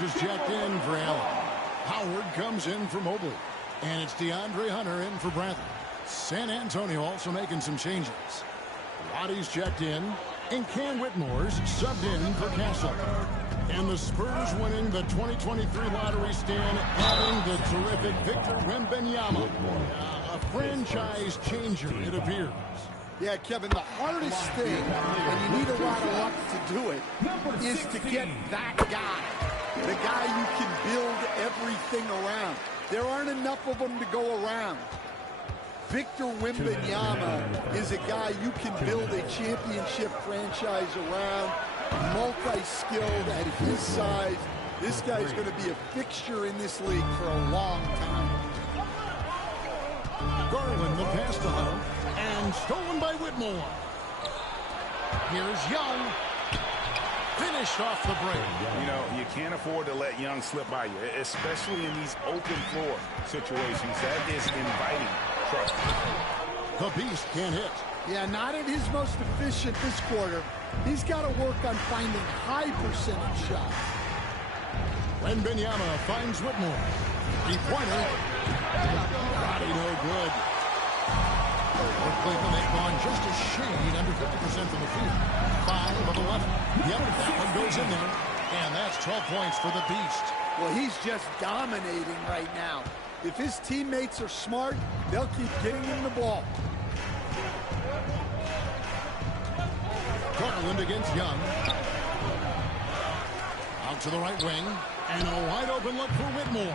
Is checked in for Allen. Howard comes in for Mobley. And it's DeAndre Hunter in for Bradley. San Antonio also making some changes. Waddy's checked in. And Cam Whitmore's subbed in for Castle. And the Spurs winning the 2023 lottery stand, adding the terrific Victor Wembanyama. A franchise changer, it appears. Yeah, Kevin, the hardest thing, and you need a lot of luck to do it, is to get that guy. The guy you can build everything around. There aren't enough of them to go around. Victor Wembanyama is a guy you can build a championship franchise around, multi-skilled at his size. This guy's going to be a fixture in this league for a long time. Garland, the pass to Hunt, and stolen by Whitmore. Here's Young. Finished off the break. You know, you can't afford to let Young slip by you, especially in these open floor situations. That is inviting trouble. The Beast can't hit. Yeah, not at his most efficient this quarter. He's got to work on finding high percentage shots. Wembanyama finds Whitmore. Three-pointer. Body no good. For Cleveland, they've gone just a shade under 50% from the field. 5 of 11. Yep, that one goes in there. And that's 12 points for the Beast. Well, he's just dominating right now. If his teammates are smart, they'll keep getting him the ball. Garland against Young. Out to the right wing. And a wide open look for Whitmore.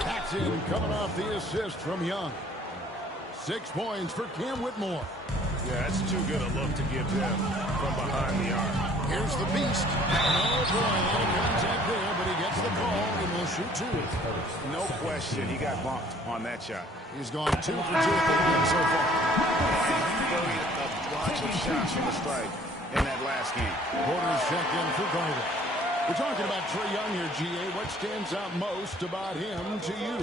That's in, coming off the assist from Young. 6 points for Cam Whitmore. Yeah, that's too good a look to give them from behind the arc. Here's the Beast. Oh, boy, a lot of contact there, but he gets the ball and will shoot 2. No question, he got bumped on that shot. He's gone 2 for 2 at the game so far. He buried a bunch of shots from the strike in that last game. Porter's checked in for Garland. We're talking about Trae Young here, G.A. What stands out most about him to you?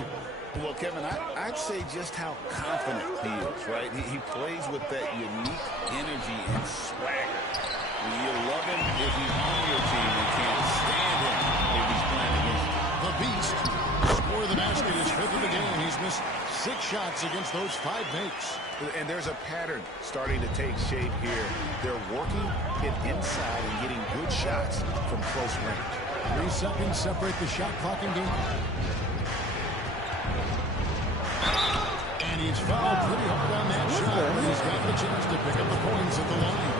Well, Kevin, I'd say just how confident he is, right? He plays with that unique energy and swagger. You love him if he's on your team and can't stand him if he's playing against you. The Beast. Score of the basket is 5th of the game. He's missed 6 shots against those 5 makes. And there's a pattern starting to take shape here. They're working it inside and getting good shots from close range. 3 seconds separate the shot clock and game. And he's fouled pretty hard on that shot. He's got the chance to pick up the points at the line.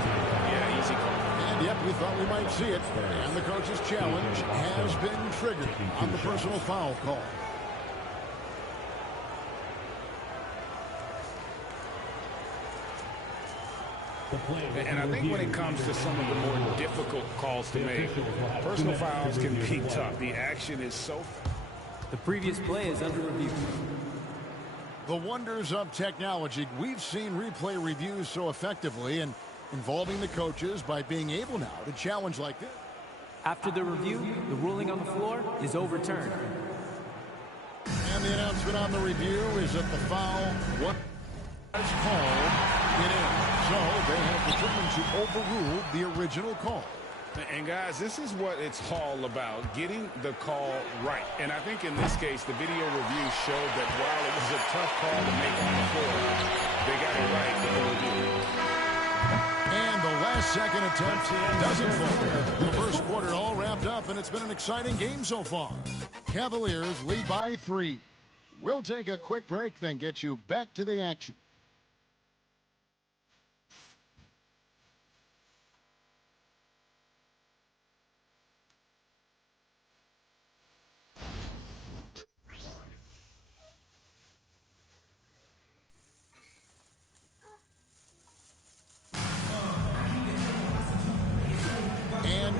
Yeah, easy call. And yep, we thought we might see it. And the coach's challenge has been triggered on the personal foul call. And I think when it comes to some of the more difficult calls to make, personal fouls can be tough. The action is so... The previous play is under review. The wonders of technology. We've seen replay reviews so effectively and involving the coaches by being able now to challenge like this. After the review, the ruling on the floor is overturned. And the announcement on the review is that the foul was called. It is. So they have determined to overrule the original call. And guys, this is what it's all about, getting the call right. And I think in this case, the video review showed that while it was a tough call to make on the floor, they got it right with the review. And the last second attempt doesn't fall. The first quarter all wrapped up, and it's been an exciting game so far. Cavaliers lead by 3. We'll take a quick break, then get you back to the action.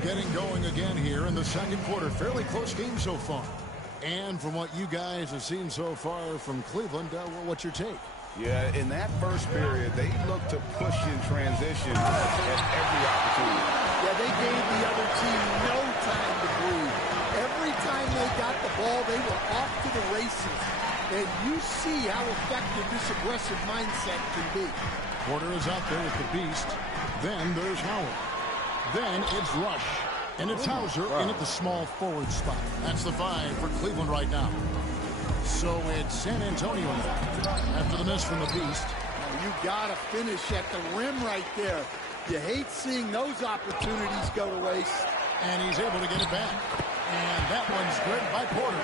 Getting going again here in the second quarter. Fairly close game so far. And from what you guys have seen so far from Cleveland, what's your take? Yeah, in that first period, they looked to push in transition at every opportunity. Yeah, they gave the other team no time to breathe. Every time they got the ball, they were off to the races. And you see how effective this aggressive mindset can be. Porter is out there with the Beast. Then there's Howard. Then it's Rush. And it's Hauser in at the small forward spot. That's the 5 for Cleveland right now. So it's San Antonio after the miss from the Beast. You got to finish at the rim right there. You hate seeing those opportunities go to waste. And he's able to get it back. And that one's good by Porter.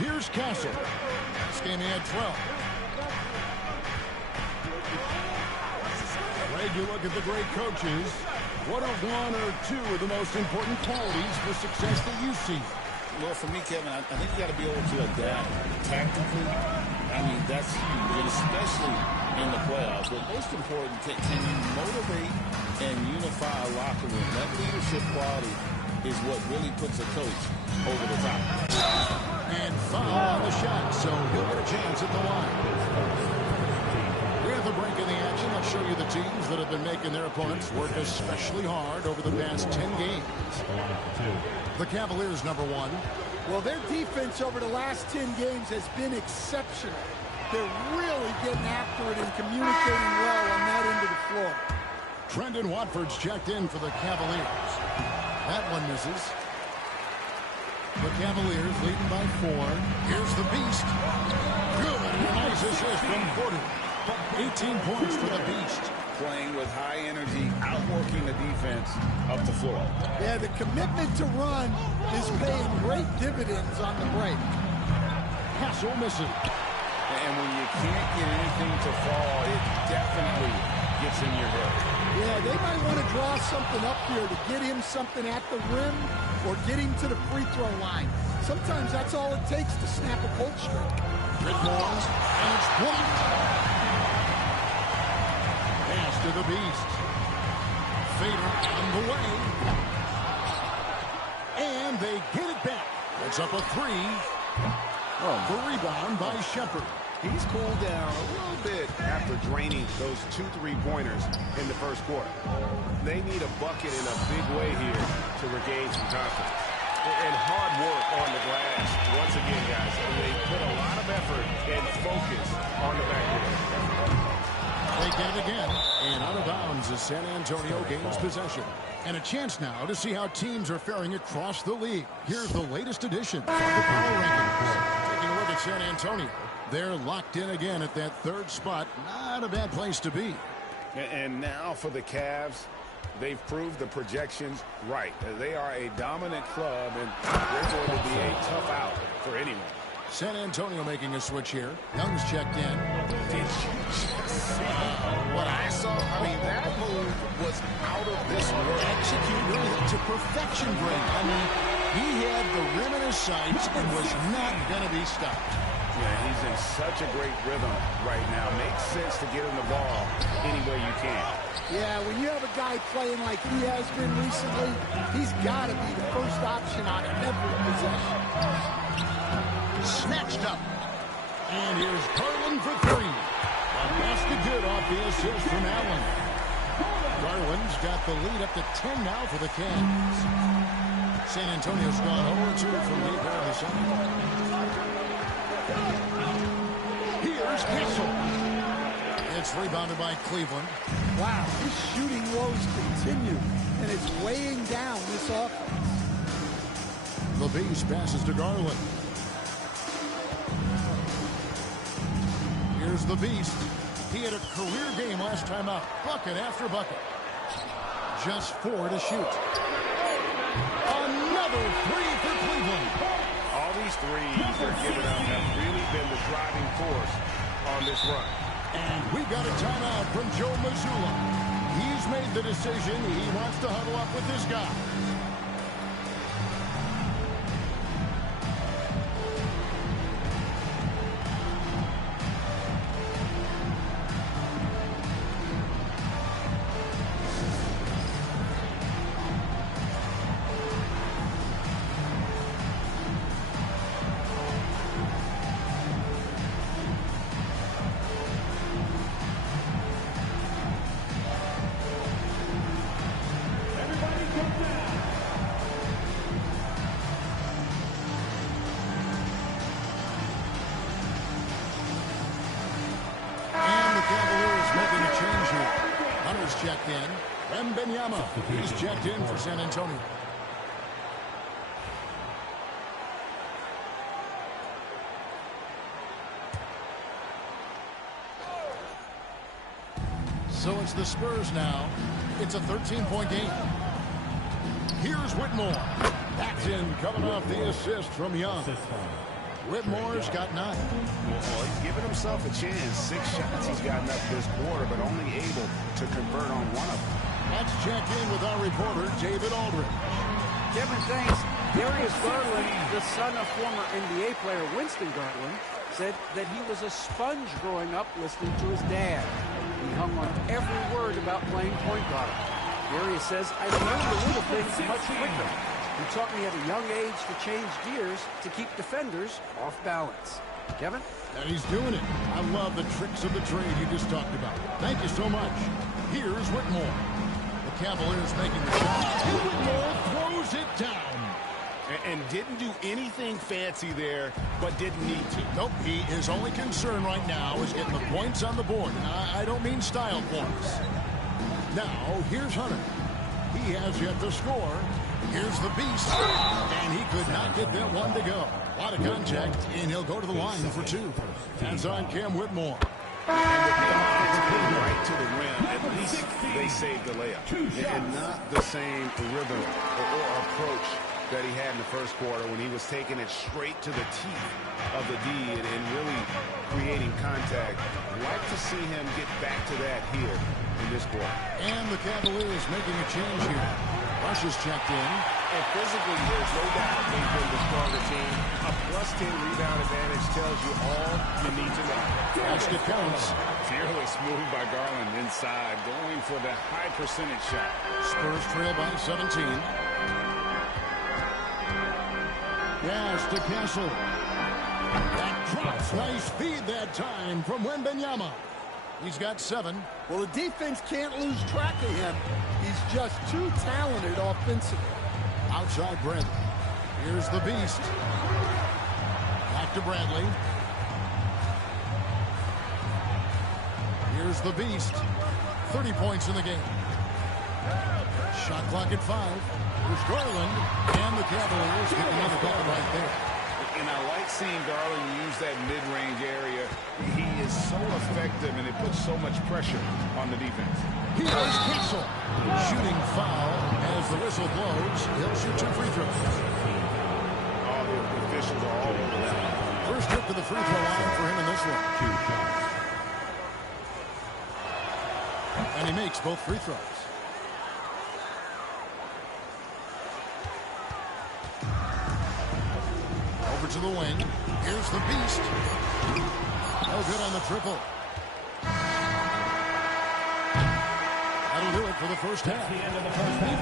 Here's Castle. This game he had 12. Greg, you look at the great coaches. What are one or two of the most important qualities for success that you see? Well, for me, Kevin, I think you got to be able to adapt tactically. I mean, that's huge, and especially in the playoffs. But most important, can you motivate and unify a locker room? That leadership quality is what really puts a coach over the top. And foul on the shot, so he'll get a chance at the line. We're at the break in the action. I'll show you the teams that have been making their opponents work especially hard over the past 10 games. The Cavaliers, number one. Well, their defense over the last 10 games has been exceptional. They're really getting after it and communicating well on that end of the floor. Trendon Watford's checked in for the Cavaliers. That one misses. The Cavaliers leading by 4. Here's the Beast. Good. A nice assist from Porter. 18 points for the Beast. Playing with high energy, outworking the defense up the floor. Yeah, the commitment to run is paying great dividends on the break. Castle misses. And when you can't get anything to fall, it definitely gets in your head. Yeah, they might want to draw something up here to get him something at the rim or get him to the free throw line. Sometimes that's all it takes to snap a cold streak. Ridmore, and it's blocked. Pass to the Beast. Fader on the way. And they get it back. It's up a 3. The rebound by Shepherd. He's cooled down a little bit after draining those 2 3-pointers in the first quarter. They need a bucket in a big way here to regain some confidence. And hard work on the glass, once again, guys. And they put a lot of effort and focus on the backboard. They get it again. And out of bounds as San Antonio gains possession. And a chance now to see how teams are faring across the league. Here's the latest edition of the Power Rankings. Taking a look at San Antonio. They're locked in again at that 3rd spot. Not a bad place to be. And now for the Cavs. They've proved the projections right. They are a dominant club, and they're going to be a tough out for anyone. San Antonio making a switch here. Young's checked in. Did you just see what I saw? I mean, that move was out of this world. Executed to perfection, Greg. I mean, he had the rim in his sights and was not going to be stopped. Yeah, he's in such a great rhythm right now. Makes sense to get him the ball any way you can. Yeah, when you have a guy playing like he has been recently, he's got to be the first option on every possession. Snatched up. And here's Garland for 3. A basket good off the assist from Allen. Garland's got the lead up to 10 now for the Cavs. San Antonio's gone 0-2 from deep out of the second. Here's Castle. It's rebounded by Cleveland. Wow, his shooting woes continue, and it's weighing down this offense. The Beast passes to Garland. Here's the Beast. He had a career game last time out. Bucket after bucket. Just 4 to shoot. Another 3 for Cleveland. All these threes they're giving up have really been the driving force on this run. And we got a timeout from Joe Mazzulla. He's made the decision. He wants to huddle up with this guy. Checked in. Wembanyama. He's checked in for San Antonio. So it's the Spurs now. It's a 13-point game. Here's Whitmore. That's in, coming off the assist from Young. Whitmore's got 9. Well, he's giving himself a chance. 6 shots he's gotten up this quarter, but only able to convert on one of them. Let's check in with our reporter, David Aldridge. Kevin, thanks. Darius Garland, the son of former NBA player Winston Garland, said that he was a sponge growing up listening to his dad. He hung on every word about playing point guard. Darius says, I learned the little things much quicker. He taught me at a young age to change gears to keep defenders off balance. Kevin? And he's doing it. I love the tricks of the trade you just talked about. Thank you so much. Here's Whitmore. The Cavaliers making the shot. Whitmore throws it down. And didn't do anything fancy there, but didn't need to. Nope, his only concern right now is getting the points on the board. And I don't mean style points. Now, here's Hunter. He has yet to score. Here's the Beast. And he could not get that one to go. A lot of contact, and he'll go to the line for 2. That's on Cam Whitmore. And with the offense getting right to the rim, at least they saved the layup. And not the same rhythm or approach that he had in the first quarter when he was taking it straight to the teeth of the D and really creating contact. I'd like to see him get back to that here in this quarter. And the Cavaliers making a change here. Rush is checked in. And physically, there's no doubt they've been the stronger team. A +10 rebound advantage tells you all you need to know. That's the counts. Fearless move by Garland inside, going for the high percentage shot. Spurs trail by 17. Yes, to Castle. That drops. Nice feed that time from Wembanyama. He's got 7. Well, the defense can't lose track of him. He's just too talented offensively. Outside Bradley. Here's the Beast. Back to Bradley. Here's the Beast. 30 points in the game. Shot clock at 5. Here's Garland. And the Cavaliers get another ball right there. And I like seeing Garland use that mid-range area. He is so effective, and it puts so much pressure on the defense. Here's Castle. Shooting foul as the whistle blows. He'll shoot 2 free throws. Oh, the officials are all over that. First trip to the free throw line for him in this one. And he makes both free throws. Over to the wing. Here's the Beast. No good on the triple. That'll do it for the first half.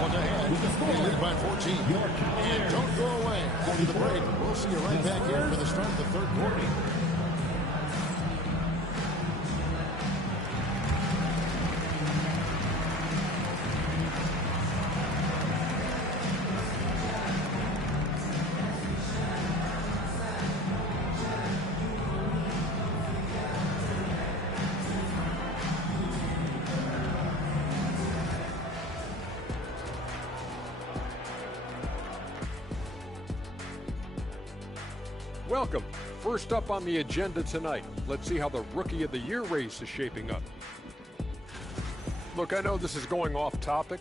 One ahead. They lead by 14. And don't go away. After the break, we'll see you right back here for the start of the third quarter. Welcome. First up on the agenda tonight, let's see how the Rookie of the Year race is shaping up. Look, I know this is going off topic,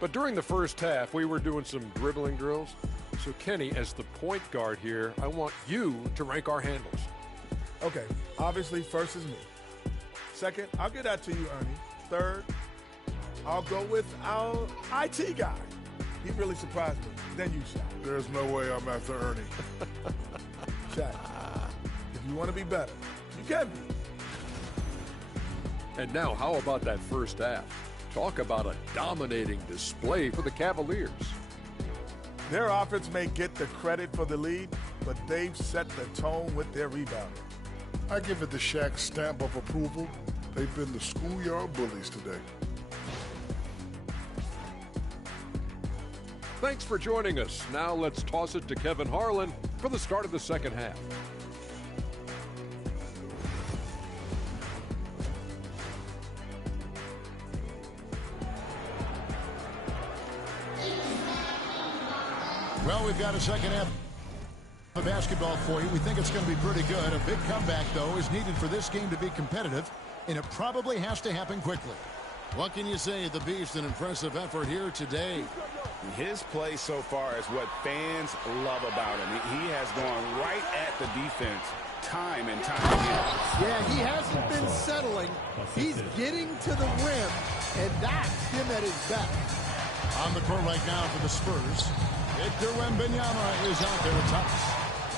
but during the first half, we were doing some dribbling drills. So, Kenny, as the point guard here, I want you to rank our handles. Okay, obviously, first is me. Second, I'll get that to you, Ernie. Third, I'll go with our IT guy. He really surprised me. Then you, Shaq. There's no way I'm after Ernie. Shaq, if you want to be better, you can be. And now, how about that first half? Talk about a dominating display for the Cavaliers. Their offense may get the credit for the lead, but they've set the tone with their rebounding. I give it the Shaq stamp of approval. They've been the schoolyard bullies today. Thanks for joining us. Now let's toss it to Kevin Harlan for the start of the second half. Well, we've got a second half of basketball for you. We think it's going to be pretty good. A big comeback, though, is needed for this game to be competitive, and it probably has to happen quickly. What can you say? The Beast, an impressive effort here today. His play so far is what fans love about him. He has gone right at the defense time and time again. Yeah, he hasn't been settling. He's getting to the rim, and that's him at his best. On the court right now for the Spurs, Victor Wembanyama is out there at tops.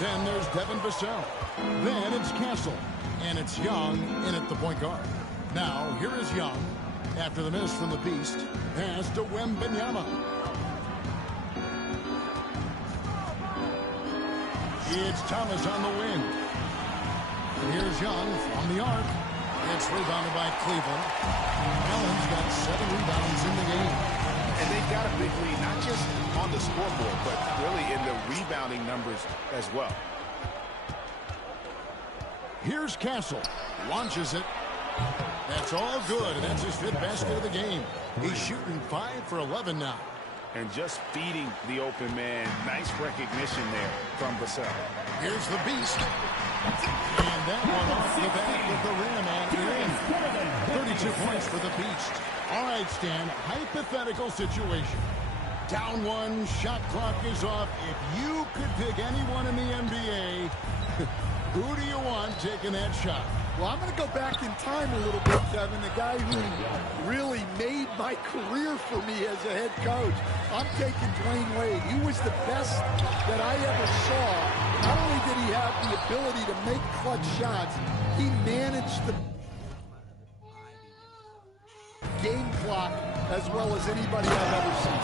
Then there's Devin Vassell. Then it's Castle. And it's Young in at the point guard. Now, here is Young. After the miss from the Beast, pass to Wembanyama. It's Thomas on the wing. And here's Young from the arc. It's rebounded by Cleveland. Allen's got 7 rebounds in the game. And they've got a big lead, not just on the scoreboard, but really in the rebounding numbers as well. Here's Castle. Launches it. That's all good, and that's his 5th basket of the game. He's shooting 5 for 11 now. And just feeding the open man. Nice recognition there from Vassell. Here's the Beast. And that one off the back with the rim and in. 32 points for the Beast. All right, Stan, hypothetical situation. Down 1, shot clock is off. If you could pick anyone in the NBA, who do you want taking that shot? Well, I'm going to go back in time a little bit, Kevin. The guy who really made my career for me as a head coach. I'm taking Dwayne Wade. He was the best that I ever saw. Not only did he have the ability to make clutch shots, he managed the game clock as well as anybody I've ever seen.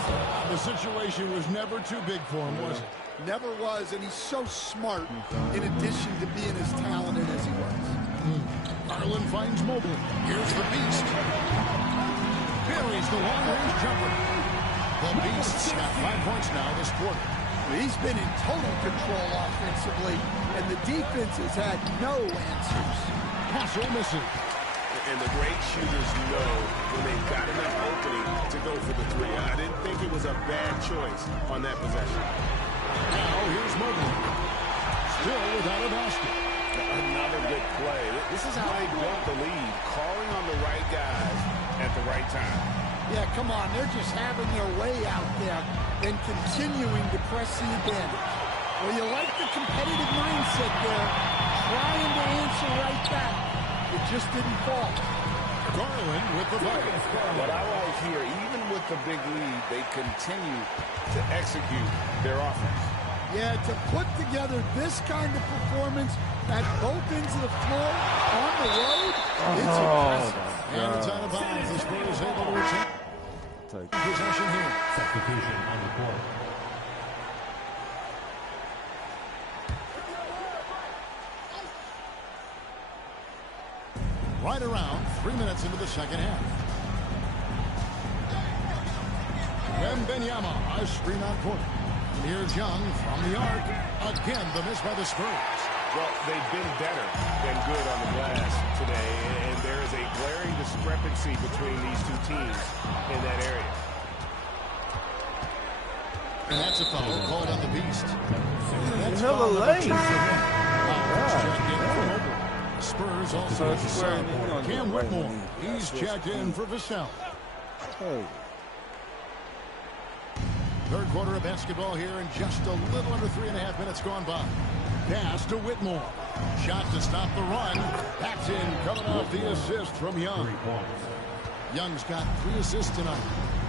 The situation was never too big for him, was it? Never was, and he's so smart in addition to being as talented as he was. Garland finds Mobley. Here's the Beast. Buries the long-range jumper. The Beast's got 5 points now this quarter. He's been in total control offensively, and the defense has had no answers. Castle misses. And the great shooters know when they've got enough opening to go for the 3. I didn't think it was a bad choice on that possession. Now here's Mobley. Still without a basket. Another good play. This is how they built the lead, calling on the right guys at the right time. Yeah, come on. They're just having their way out there and continuing to press the advantage. Well, you like the competitive mindset there, trying to answer right back. It just didn't fall. Garland with the bucket. What I like here, even with the big lead, they continue to execute their offense. Yeah, to put together this kind of performance at both ends of the floor on the road, it's impressive. And it's out of bounds. The Spurs able to return possession here. Substitution on the court. Right around 3 minutes into the second half. Wembanyama, a screen on court. And here's Young from the arc. Again, the miss by the Spurs. Well, they've been better than good on the glass today, and there is a glaring discrepancy between these two teams in that area. And that's a foul called on the Beast. That's Another lane. Spurs also have Vassell. Cam Whitmore. He's checked in for Vassell. Third quarter of basketball here, and just a little under 3.5 minutes gone by. Pass to Whitmore. Shot to stop the run. That's in, coming off the assist from Young. Young's got 3 assists tonight.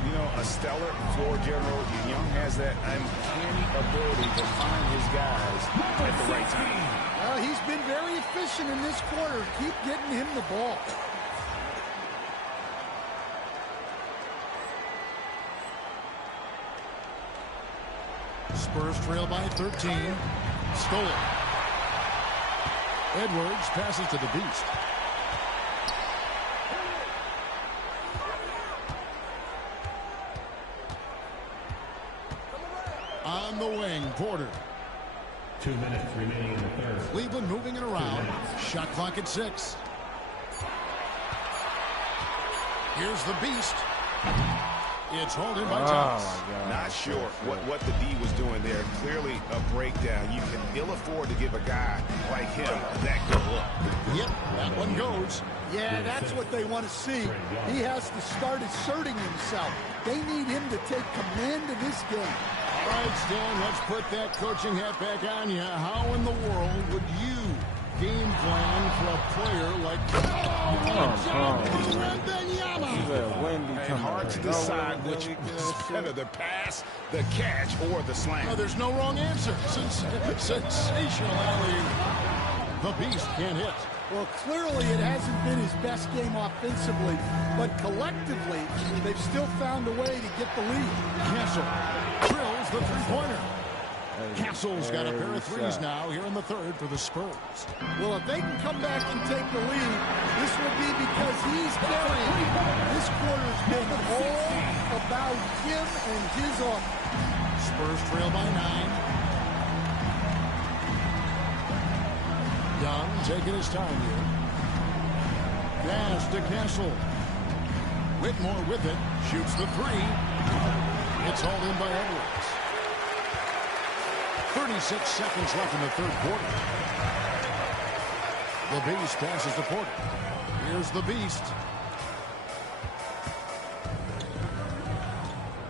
You know, a stellar floor general. Young has that uncanny ability to find his guys at the right time. Well, he's been very efficient in this quarter. Keep getting him the ball. Spurs trail by 13. Stole it. Edwards passes to the Beast. On the wing, Porter. 2 minutes remaining in the third. Cleveland moving it around. Shot clock at 6. Here's the Beast. It's hauled in by Oh, Thomas. not sure what the D was doing there. Clearly a breakdown. You can ill afford to give a guy like him that good look. Yep, that one goes. Yeah, that's what they want to see. He has to start asserting himself. They need him to take command of this game. All right, Stan, let's put that coaching hat back on you. How in the world would you game plan for a player like Hard to decide which is better, the pass, the catch, or the slam. No, there's no wrong answer. Sensational alley. The Beast can't hit. Well, clearly it hasn't been his best game offensively, but collectively, they've still found a way to get the lead. Castle drills the three-pointer. Castle's got a pair of threes now here in the third for the Spurs. Well, if they can come back and take the lead, this will be because he's carrying. This quarter's been all about him and his offense. Spurs trail by 9. Young taking his time here. Pass to Castle. Whitmore with it. Shoots the three. It's hauled in by Edwards. 36 seconds left in the third quarter. The Beast passes to Porter. Here's the Beast.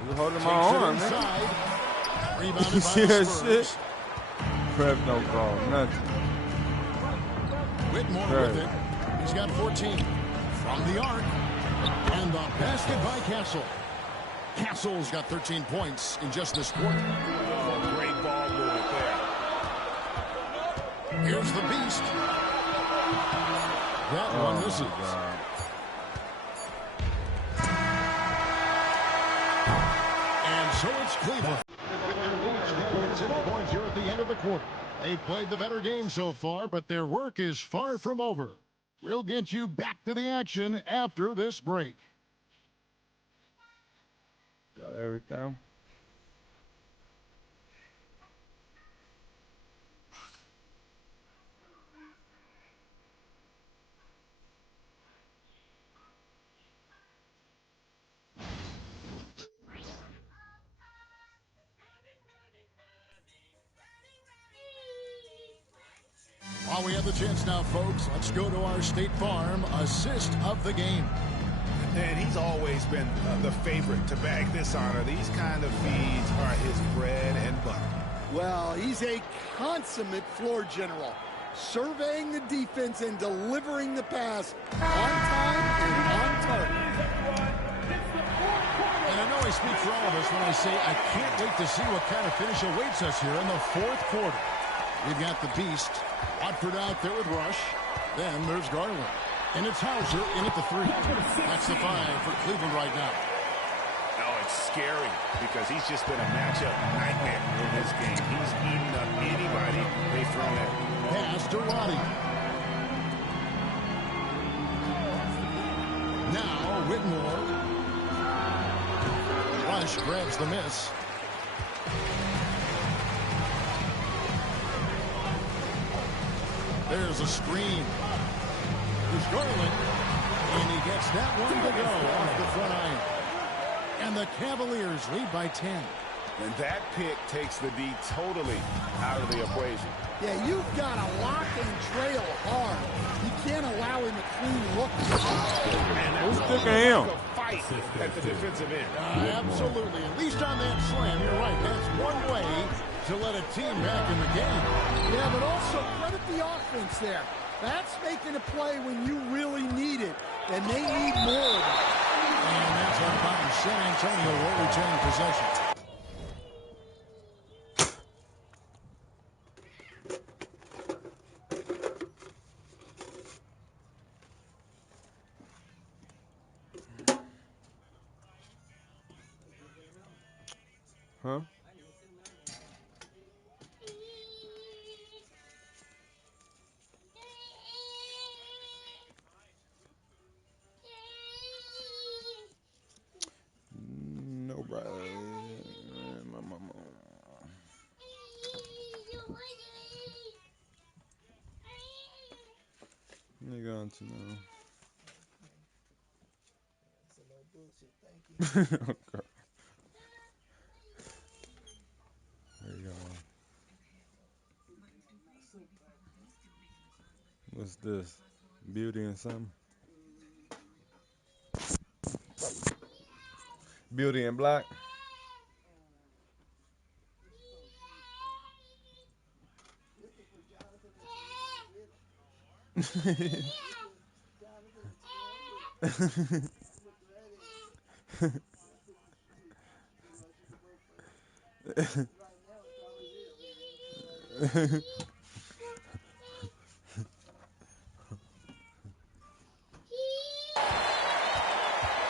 You're holding my arm, man. Rebounded You by see the that Spurs. shit? Prep no call, nothing. Whitmore with it. He's got 14. From the arc. And the basket by Castle. Castle's got 13 points in just this quarter. Oh, great ball movement there. Here's the Beast. That one misses. And so it's Cleveland. 6 points here at the end of the quarter. They've played the better game so far, but their work is far from over. We'll get you back to the action after this break. Got everything. While we have the chance now, folks, let's go to our State Farm assist of the game. And he's always been the favorite to bag this honor. These kind of feeds are his bread and butter. Well, he's a consummate floor general, surveying the defense and delivering the pass on time and on target. And I know I speak for all of us when I say I can't wait to see what kind of finish awaits us here in the fourth quarter. We've got the Beast, Watford out there with Rush. Then there's Garland. And it's Hauser in at the 3. That's the 5 for Cleveland right now. Oh, it's scary because he's just been a matchup nightmare in this game. He's eaten up anybody they've thrown at him. Pass to Roddy. Now Whitmore. Rush grabs the miss. There's a screen. Here's Garland. And he gets that one to go off the front iron. And the Cavaliers lead by 10. And that pick takes the D totally out of the equation. Yeah, you've got to lock and trail hard. You can't allow him a clean look. Who's picking him? Fight at the defensive end. Absolutely. At least on that slam, you're right. That's one way to let a team back in the game. Yeah, but also credit the offense there. That's making a play when you really need it, and they need more of it. And that's out of bounds. San Antonio will retain possession. Huh? No, bro. My mama. Nigga on to know. Okay. What's this? Beauty and something? Beauty and Black?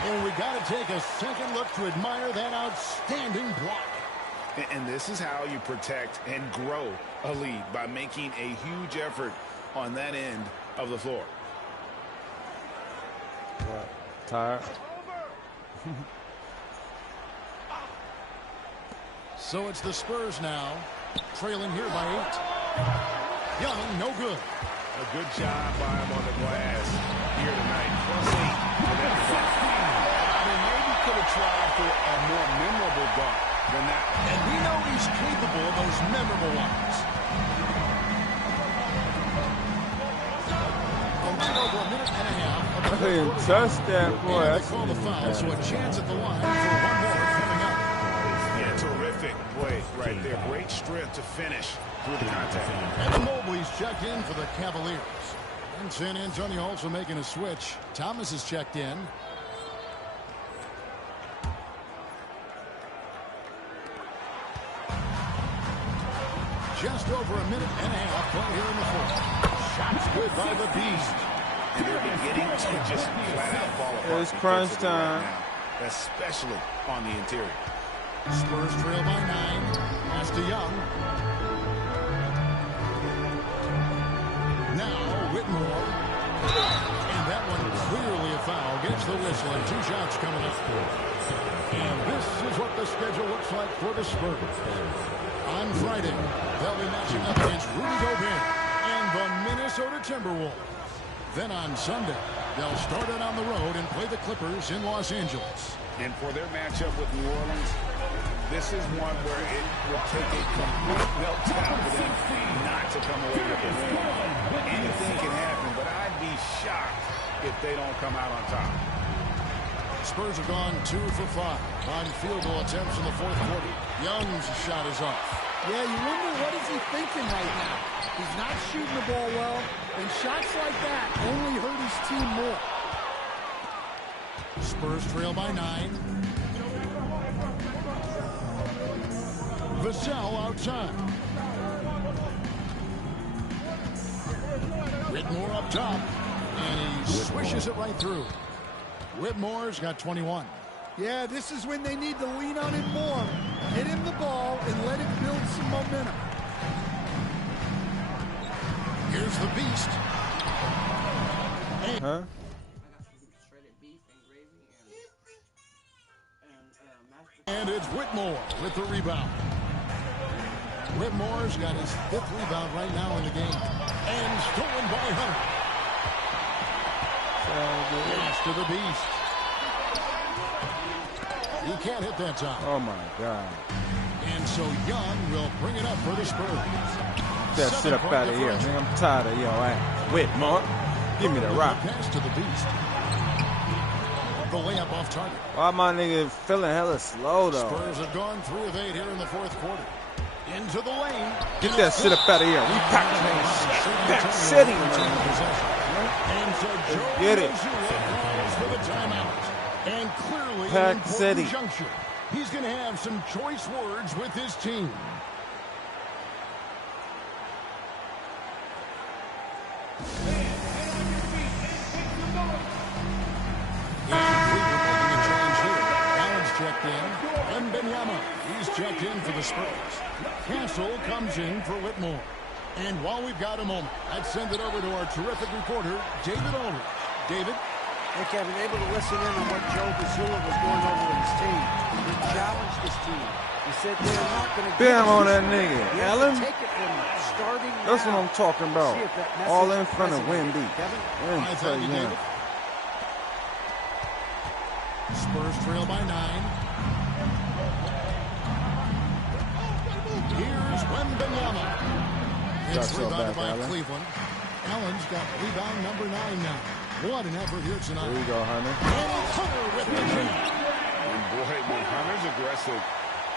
And we got to take a second look to admire that outstanding block. And this is how you protect and grow a lead, by making a huge effort on that end of the floor. What? Tired? So it's the Spurs now, trailing here by 8. Young, no good. A good job by him on the glass here tonight. +8 for that dunk. I mean, maybe could have tried for a more memorable dunk than that. And we know he's capable of those memorable ones. A little over a minute and a half. I didn't touch that, boy. They call the foul, so a chance at the line for one more coming up. Yeah, terrific play right there. Great strength to finish through the contact. Evan Mobley's checked in for the Cavaliers. And San Antonio also making a switch. Thomas is checked in. Just over a minute and a half play here in the fourth. Shots good by the Beast. And they're beginning to just flat out fall apart. It's crunch time. Right now, especially on the interior. Spurs trail by 9. Pass to Young. Now Whitmore. And that one clearly a foul. Gets the whistle and 2 shots coming up. And this is what the schedule looks like for the Spurs. On Friday, they'll be matching up against Rudy Gobert and the Minnesota Timberwolves. Then on Sunday, they'll start it on the road and play the Clippers in Los Angeles. And for their matchup with New Orleans, this is one where it will take a complete meltdown for them not to come away with the win. Anything can happen, but I'd be shocked if they don't come out on top. Spurs have gone 2 for 5 on field goal attempts in the fourth quarter. Young's shot is off. Yeah, you wonder what is he thinking right now. He's not shooting the ball well, and shots like that only hurt his team more. Spurs trail by 9. Vassell outside. Whitmore up top, and he swishes it right through. Whitmore's got 21. Yeah, this is when they need to lean on him more. Get him the ball and let him build some momentum. Here's the Beast. Huh? And it's Whitmore with the rebound. Whitmore's got his 5th rebound right now in the game. And stolen by Hunter. Pass to the Beast. He can't hit that time. Oh, my God. And so Young will bring it up for the Spurs. Get that shit up out of here, man. I'm tired of your ass. Whitmore, give me the rock. Pass to the Beast. The layup off target. Why my nigga feeling hella slow, though? Spurs have gone 3 of 8 here in the fourth quarter. Into the lane. Get that shit up out of here. We packed Pack City, man. And so Joe Get it. calls for the timeout. And clearly Pack an important City. juncture. He's going to have some choice words with his team. Checked in. And Benyama, he's checked in for the Spurs. Castle comes in for Whitmore. And while we've got a moment, I'd send it over to our terrific reporter, David Aldridge. David? Hey, Kevin, able to listen in on what Joe Mazzulla was going over with his team. He challenged his team. He said they're not going to Bam on that nigga. Allen? Take it from starting That's now. what I'm talking about. See if that message All in front of resonates. Wemby. Kevin? I tell you now. Spurs trail by 9. Here's Wembanyama. It's Got so rebounded bad, by Allen. Cleveland. Allen's got rebound number 9 now. What an effort here tonight. There you go, Hunter. And it's Hunter with the lead. And boy, when Hunter's aggressive,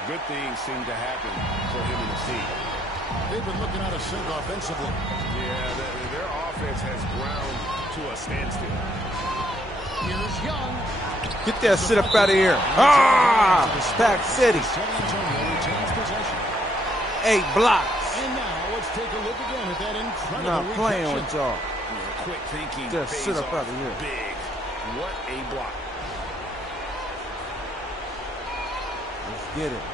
good things seem to happen for him in the team. They've been looking out of sync offensively. Yeah, their offense has ground to a standstill. Here's Young. Get that shit up out of here. Ah! Pack City. San Antonio retains possession. 8 blocks. And now let's take a look again at that incredible Not playing with rejection. y'all. Yeah, quick thinking Just pays sit up off out of here. big. What a block. Let's get it.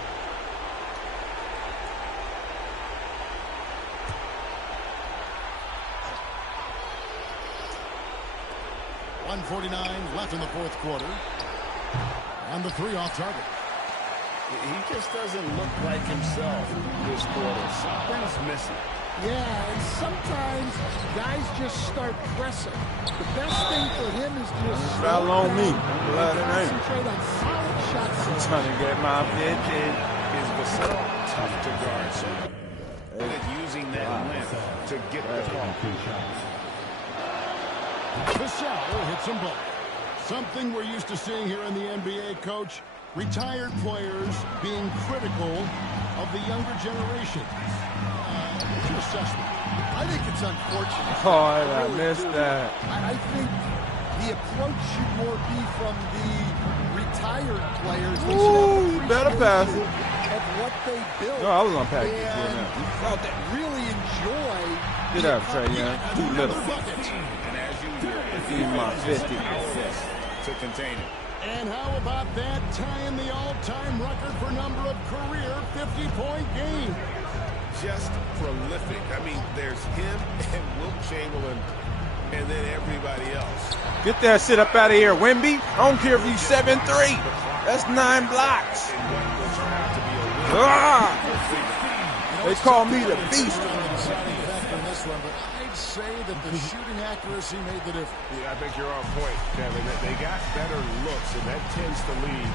.149 left in the fourth quarter. And the 3 off target. He just doesn't look like himself this quarter. Something's missing. Yeah, and sometimes guys just start pressing. The best thing for him is just Foul on me. Blood and aim. concentrate on solid shots. I'm trying to get my 50. Is Vassell tough to guard? So good at using that length to get the ball. Vassell hits them both. Something we're used to seeing here in the NBA, Coach. Retired players being critical of the younger generation. What's your assessment? I think it's unfortunate. Oh, I missed that. I think the approach should more be from the retired players. They Ooh, should have better pass it. appreciation of what they built. No, I was gonna pass it. And really enjoy. Get out, Trey Young. Too little. And as usual, Give me my 50. to contain it. And how about that tying the all-time record for number of career 50-point games? Just prolific. I mean, there's him and Wilt Chamberlain, and then everybody else. Get that shit up out of here, Wemby. I don't care if you 7'3". That's 9 blocks. Ah! They call me the beast. I'd say that the shooting accuracy made the difference. Yeah, I think you're on point, Kevin. They got better looks, and that tends to lead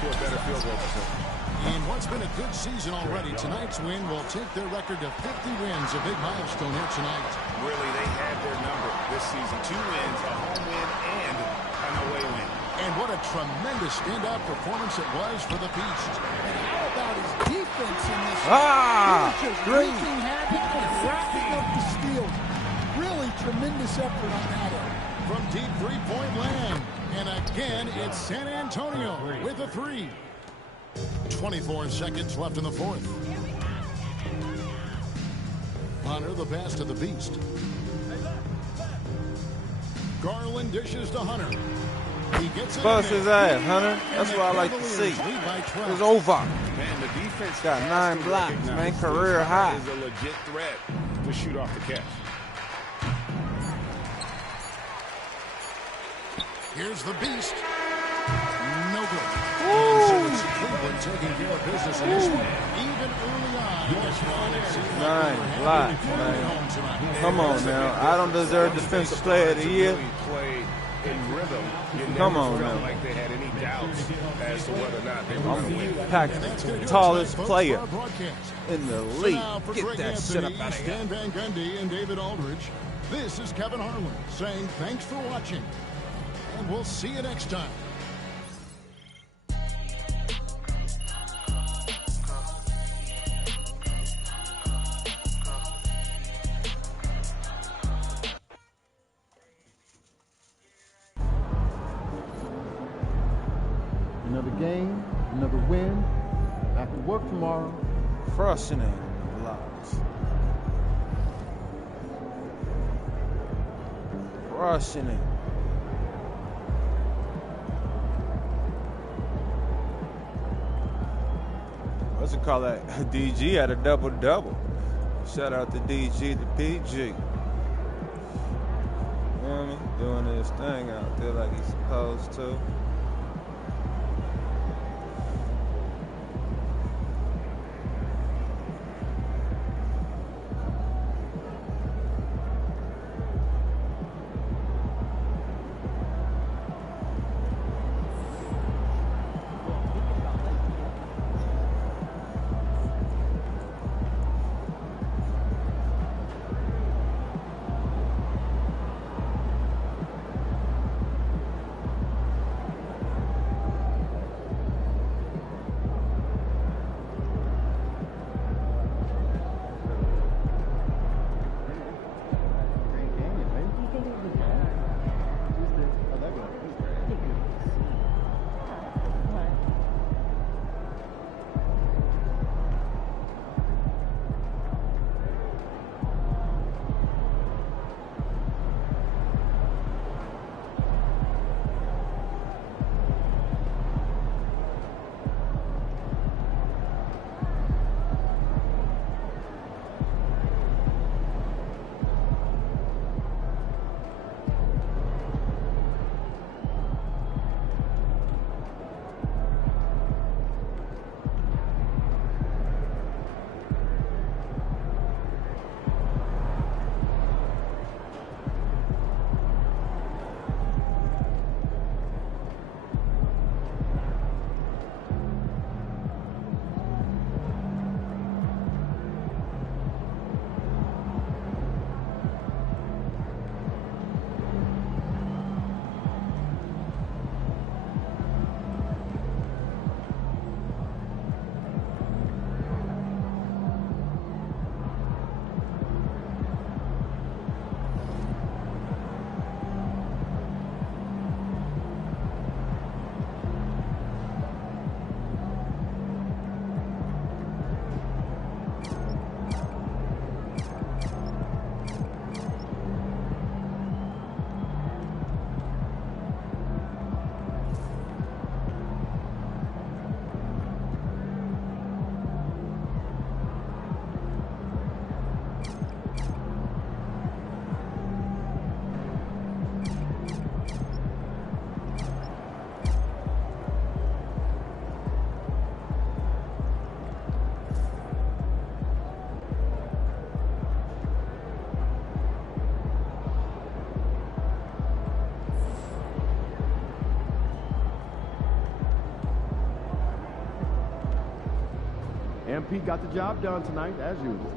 to a better field goal percentage. In what's been a good season already, tonight's win will take their record to 50 wins, a big milestone here tonight. Really, they had their number this season. 2 wins, a home win, and an away win. And what a tremendous standout performance it was for the Beast. And how about his defense in this? Ah! He was just Green. wreaking havoc and wrapping up the steals. Really tremendous effort on that end. From deep three-point land. And again, it's San Antonio with a 3. 24 seconds left in the fourth. Hunter, the pass to the Beast. Garland dishes to Hunter. He gets it. Bust his ass, Hunter. That's what I like to see. It's over. Man, the defense Got 9 blocks, man. Career high. Is a legit threat to shoot off the catch. Here's the Beast. No good. And so it's Cleveland taking care of business in this one. Even early on in this one, it seemed like 9 blocks, man. Come on now. I don't deserve Defensive Player of the Year. Play in rhythm. You Come never on felt now. like they had any doubts as to whether or not they were going to win. Pax's tallest player in the So league. now for Get Greg that shit up Anthony, out of here. Stan Van Gundy, and David Aldridge, this is Kevin Harlan saying thanks for watching. And we'll see you next time. Another game, another win. Back to work tomorrow. Crushing it. Blocks. Crushing it. What's it called that? DG had a double-double. Shout out to DG to PG. You know what I mean? Doing his thing out there like he's supposed to. MP got the job done tonight, as usual.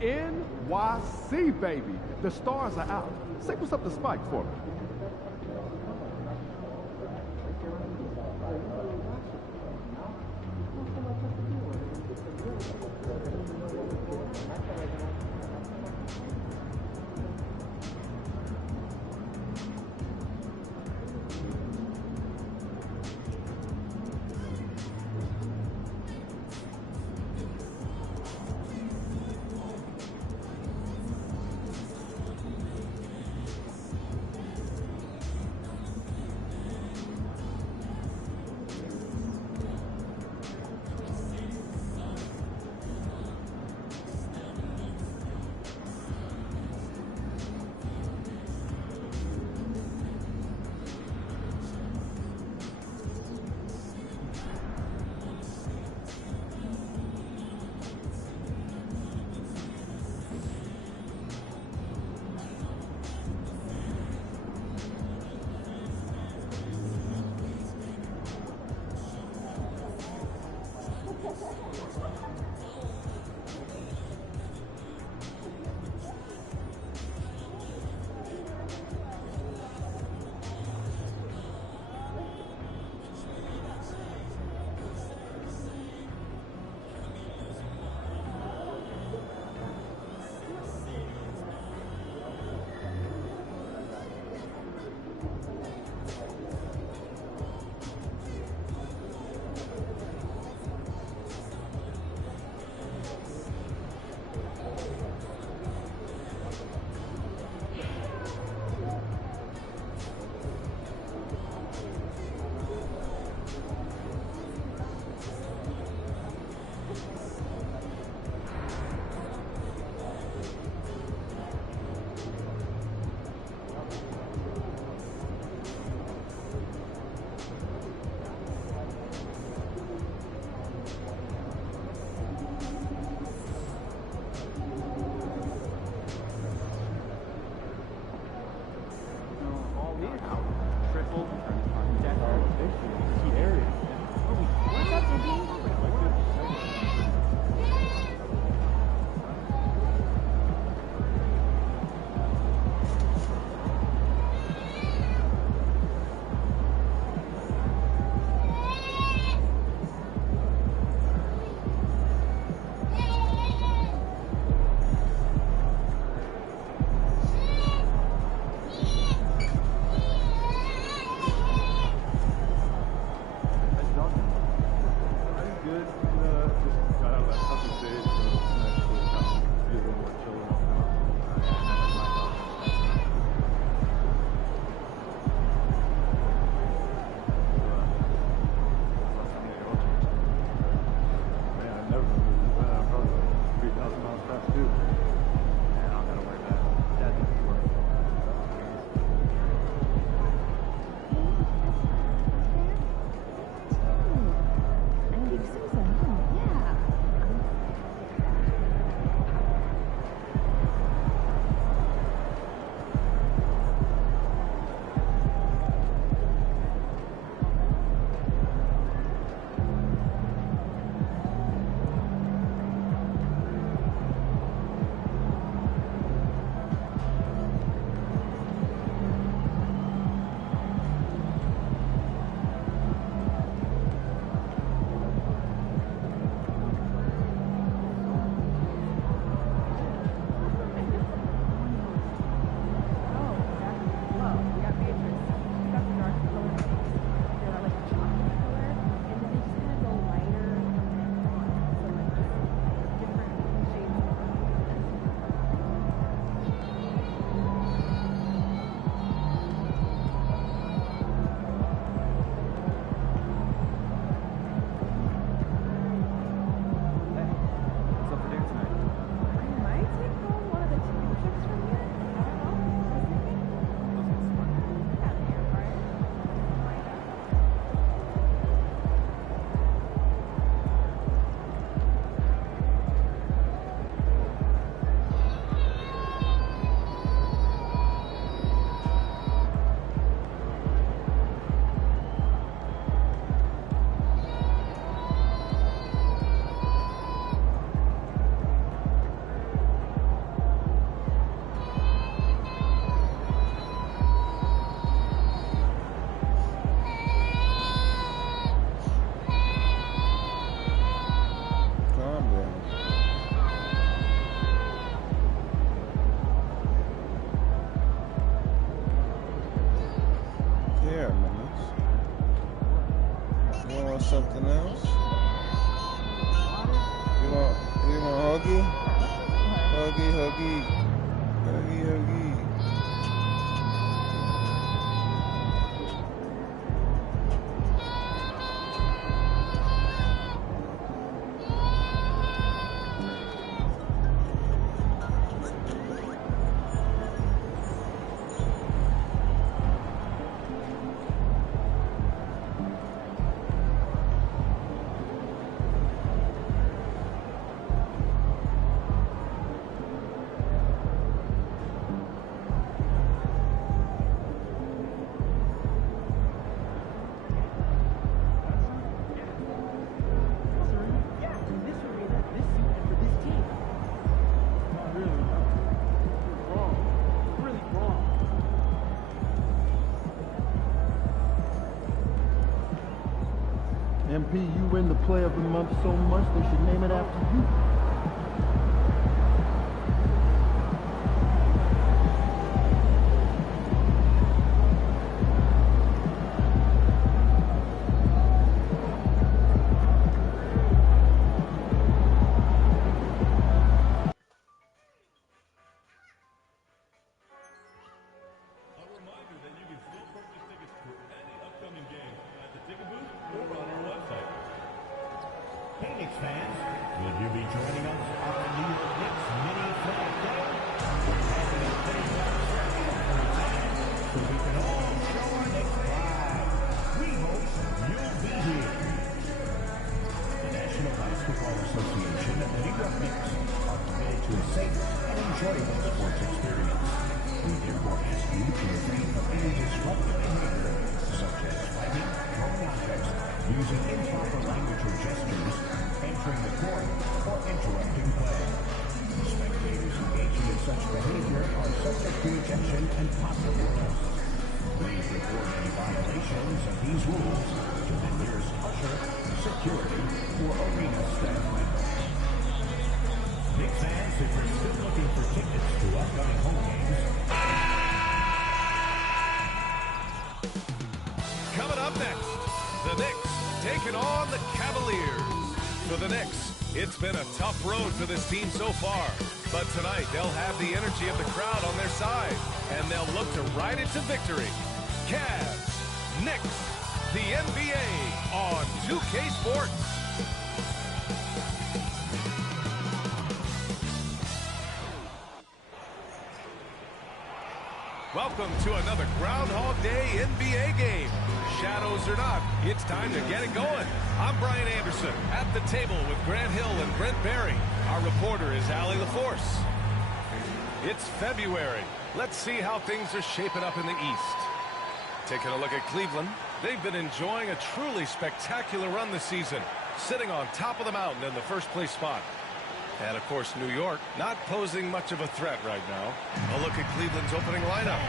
NYC, baby. The stars are out. Say what's up to Spike for me. something else. You want Huggy? Huggy. MP, you win the Player of the Month so much, they should name it after you. Phoenix fans, will you be joining us on the New York Knicks mini flag day? Having a thing so we can all show our Knicks pride. We hope you'll be here. The National Basketball Association and the New York Knicks are committed to a safe and enjoyable sports experience. We therefore ask you to refrain from any disruptive behavior, such as fighting, throwing objects, using improper language or gestures, entering the court, or interrupting play. Spectators engaging in such behavior are subject to ejection and possible arrest. Please report any violations of these rules to the nearest usher, security, or arena staff members. Knicks fans, if you're still looking for tickets to upcoming home games, Coming up next, the Knicks taking on the Cavaliers. For the Knicks, it's been a tough road for this team so far. But tonight, they'll have the energy of the crowd on their side, and they'll look to ride it to victory. Cavs, Knicks, the NBA on 2K Sports. Welcome to another Groundhog Day NBA game. Shadows or not, it's time to get it going. I'm Brian Anderson, at the table with Grant Hill and Brent Barry. Our reporter is Allie LaForce. It's February. Let's see how things are shaping up in the East. Taking a look at Cleveland, they've been enjoying a truly spectacular run this season, sitting on top of the mountain in the first place spot. And, of course, New York not posing much of a threat right now. A look at Cleveland's opening lineup.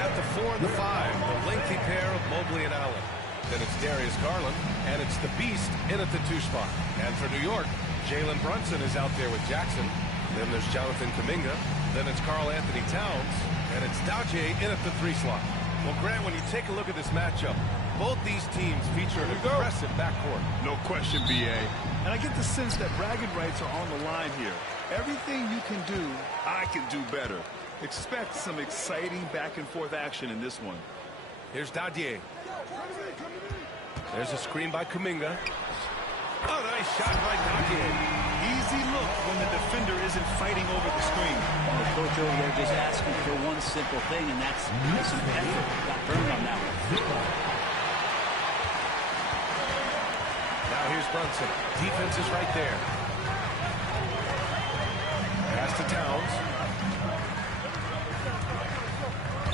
At the 4 and the 5, the lengthy pair of Mobley and Allen. Then it's Darius Garland, and it's the Beast in at the 2 spot. And for New York, Jalen Brunson is out there with Jackson. Then there's Jonathan Kuminga. Then it's Karl Anthony Towns. And it's Daje in at the 3 slot. Well, Grant, when you take a look at this matchup, both these teams feature an impressive backcourt. No question, B.A. And I get the sense that bragging rights are on the line here. Everything you can do, I can do better. Expect some exciting back-and-forth action in this one. Here's Daje. There's a screen by Kuminga. Oh, nice shot by Daje. Easy look when the defender isn't fighting over the screen. Well, Coach O, they're just asking for one simple thing, and that's some effort. Got burned on that one. Now here's Brunson. Defense is right there. Pass to Towns.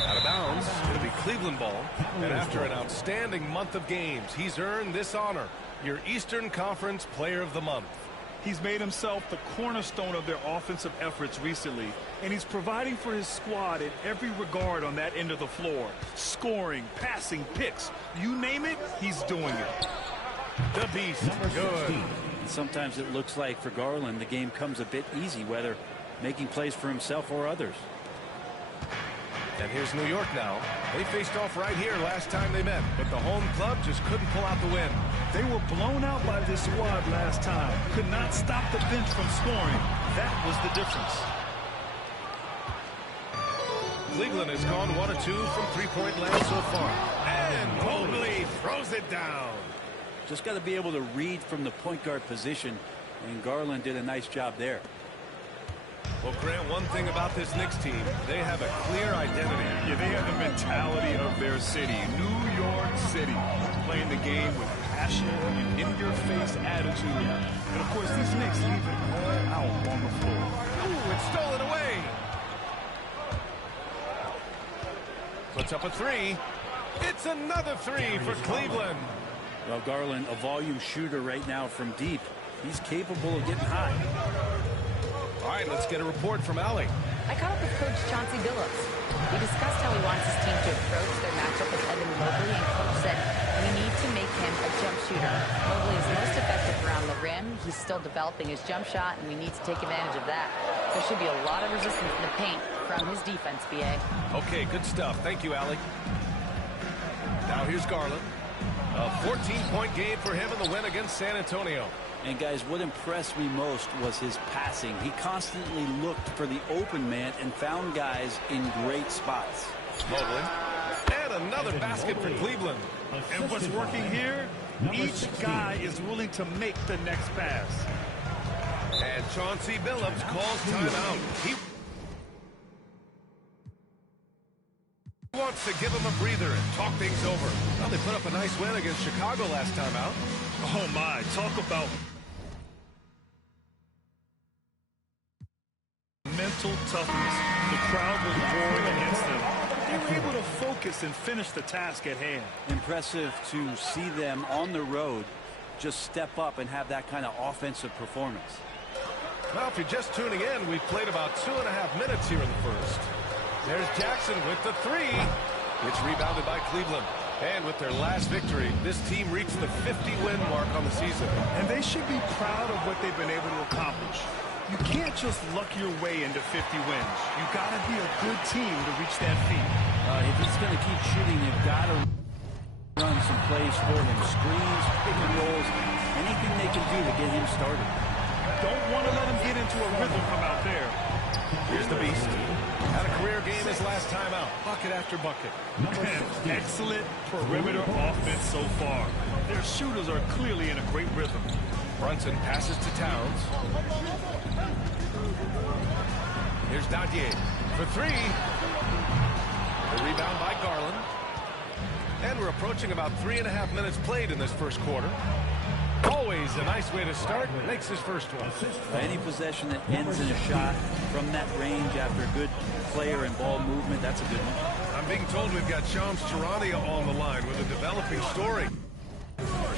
Out of bounds. It'll be Cleveland ball. And after an outstanding month of games, he's earned this honor. Your Eastern Conference Player of the Month. He's made himself the cornerstone of their offensive efforts recently, and he's providing for his squad in every regard on that end of the floor. Scoring, passing, picks, you name it, he's doing it. The Beast, good. Sometimes it looks like for Garland, the game comes a bit easy, whether making plays for himself or others. And here's New York now. They faced off right here last time they met, but the home club just couldn't pull out the win. They were blown out by this squad last time. Could not stop the bench from scoring. That was the difference. Cleveland has gone 1 of 2 from three-point land so far. And Mobley throws it down. Just got to be able to read from the point guard position, and Garland did a nice job there. Well, Grant, one thing about this Knicks team, they have a clear identity. Yeah, they have the mentality of their city, New York City, playing the game with passion and in-your-face attitude. And, of course, these Knicks leave it all out on the floor. Ooh, it's stolen away. Puts up a three. It's another three for Cleveland. Well, Garland, a volume shooter right now from deep. He's capable of getting high. All right, let's get a report from Allie. I caught up with Coach Chauncey Billups. We discussed how he wants his team to approach their matchup with Evan Mobley, and Coach said, we need to make him a jump shooter. Mobley is most effective around the rim. He's still developing his jump shot, and we need to take advantage of that. There should be a lot of resistance in the paint from his defense, BA. Okay, good stuff. Thank you, Allie. Now here's Garland. A 14-point game for him in the win against San Antonio. And, guys, what impressed me most was his passing. He constantly looked for the open man and found guys in great spots. Mobley. And another basket for Cleveland. And what's working here, each guy is willing to make the next pass. And Chauncey Billups calls timeout. He wants to give him a breather and talk things over. Well, they put up a nice win against Chicago last time out. Oh, my. Talk about mental toughness. The crowd was roaring against them. They were able to focus and finish the task at hand. Impressive to see them on the road just step up and have that kind of offensive performance. Well, if you're just tuning in, we've played about 2.5 minutes here in the first. There's Jackson with the three. It's rebounded by Cleveland. And with their last victory, this team reached the 50-win mark on the season. And they should be proud of what they've been able to accomplish. You can't just luck your way into 50 wins. You got to be a good team to reach that feat. If he's going to keep shooting, you've got to run some plays for him. Screens, pick and rolls, anything they can do to get him started. Don't want to let him get into a rhythm from out there. Here's the Beast. Had a career game his last time out. Bucket after bucket. And excellent perimeter offense so far. Their shooters are clearly in a great rhythm. Brunson passes to Towns. Here's Dadier for three. The rebound by Garland. And we're approaching about 3.5 minutes played in this first quarter. Always a nice way to start. Makes his first one. Any possession that ends in a shot from that range after good player and ball movement, that's a good one. I'm being told we've got Shams Charania on the line with a developing story.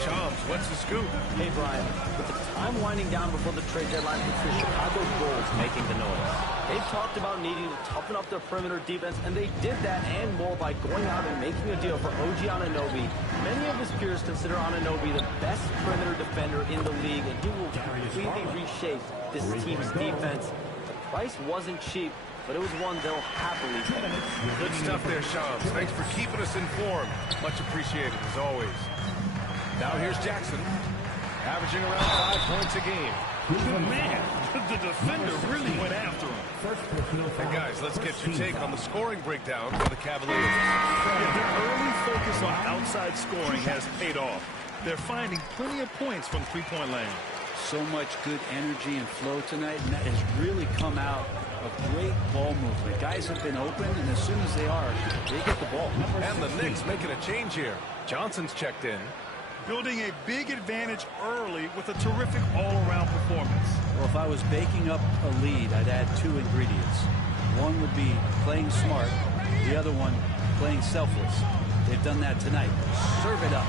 Shams, what's the scoop? Hey, Brian. With the time winding down before the trade deadline, it's the Chicago Bulls making the noise. They've talked about needing to toughen up their perimeter defense, and they did that and more by going out and making a deal for OG Anunoby. Many of his peers consider Anunoby the best perimeter defender in the league, and he will completely reshape this team's defense. The price wasn't cheap, but it was one they'll happily pay. Good stuff there, Shams. Thanks for keeping us informed. Much appreciated, as always. Now here's Jackson, averaging around 5 points a game. Man, the defender really went after him. And guys, let's get your take on the scoring breakdown for the Cavaliers. Yeah, their early focus on outside scoring has paid off. They're finding plenty of points from three-point land. So much good energy and flow tonight, and that has really come out of great ball movement. Guys have been open, and as soon as they are, they get the ball. And the Knicks making a change here. Johnson's checked in. Building a big advantage early with a terrific all-around performance. Well, if I was baking up a lead, I'd add 2 ingredients. One would be playing smart. The other one, playing selfless. They've done that tonight. Serve it up.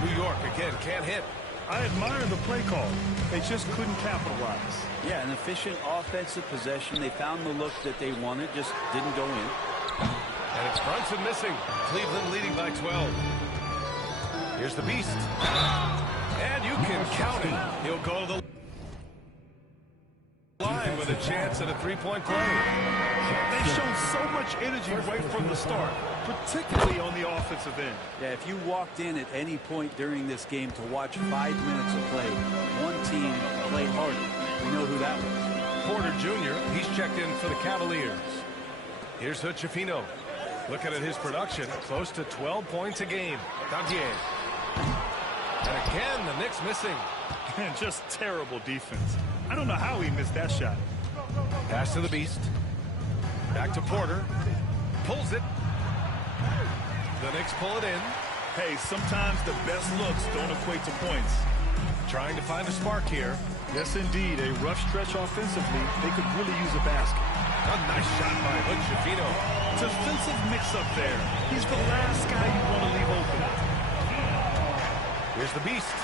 New York, again, can't hit. I admire the play call. They just couldn't capitalize. Yeah, an efficient offensive possession. They found the look that they wanted, just didn't go in. And it's Brunson missing. Cleveland leading by 12. Here's the Beast. And you can count it. He'll go to the line with a chance at a three-point play. They've shown so much energy right from the start. particularly on the offensive end. Yeah, if you walked in at any point during this game to watch 5 minutes of play, one team played harder. We know who that was. Porter Jr., he's checked in for the Cavaliers. Here's Hood-Schifino. Looking at his production, close to 12 points a game. Daudier. And again, the Knicks missing. And just terrible defense. I don't know how he missed that shot. Pass to the Beast. Back to Porter. Pulls it. The Knicks pull it in. Hey, sometimes the best looks don't equate to points. Trying to find a spark here. Yes, indeed. A rough stretch offensively. They could really use a basket. A nice shot by Hood-Schifino. Defensive mix-up there. He's the last guy you want to leave open. Here's the Beast.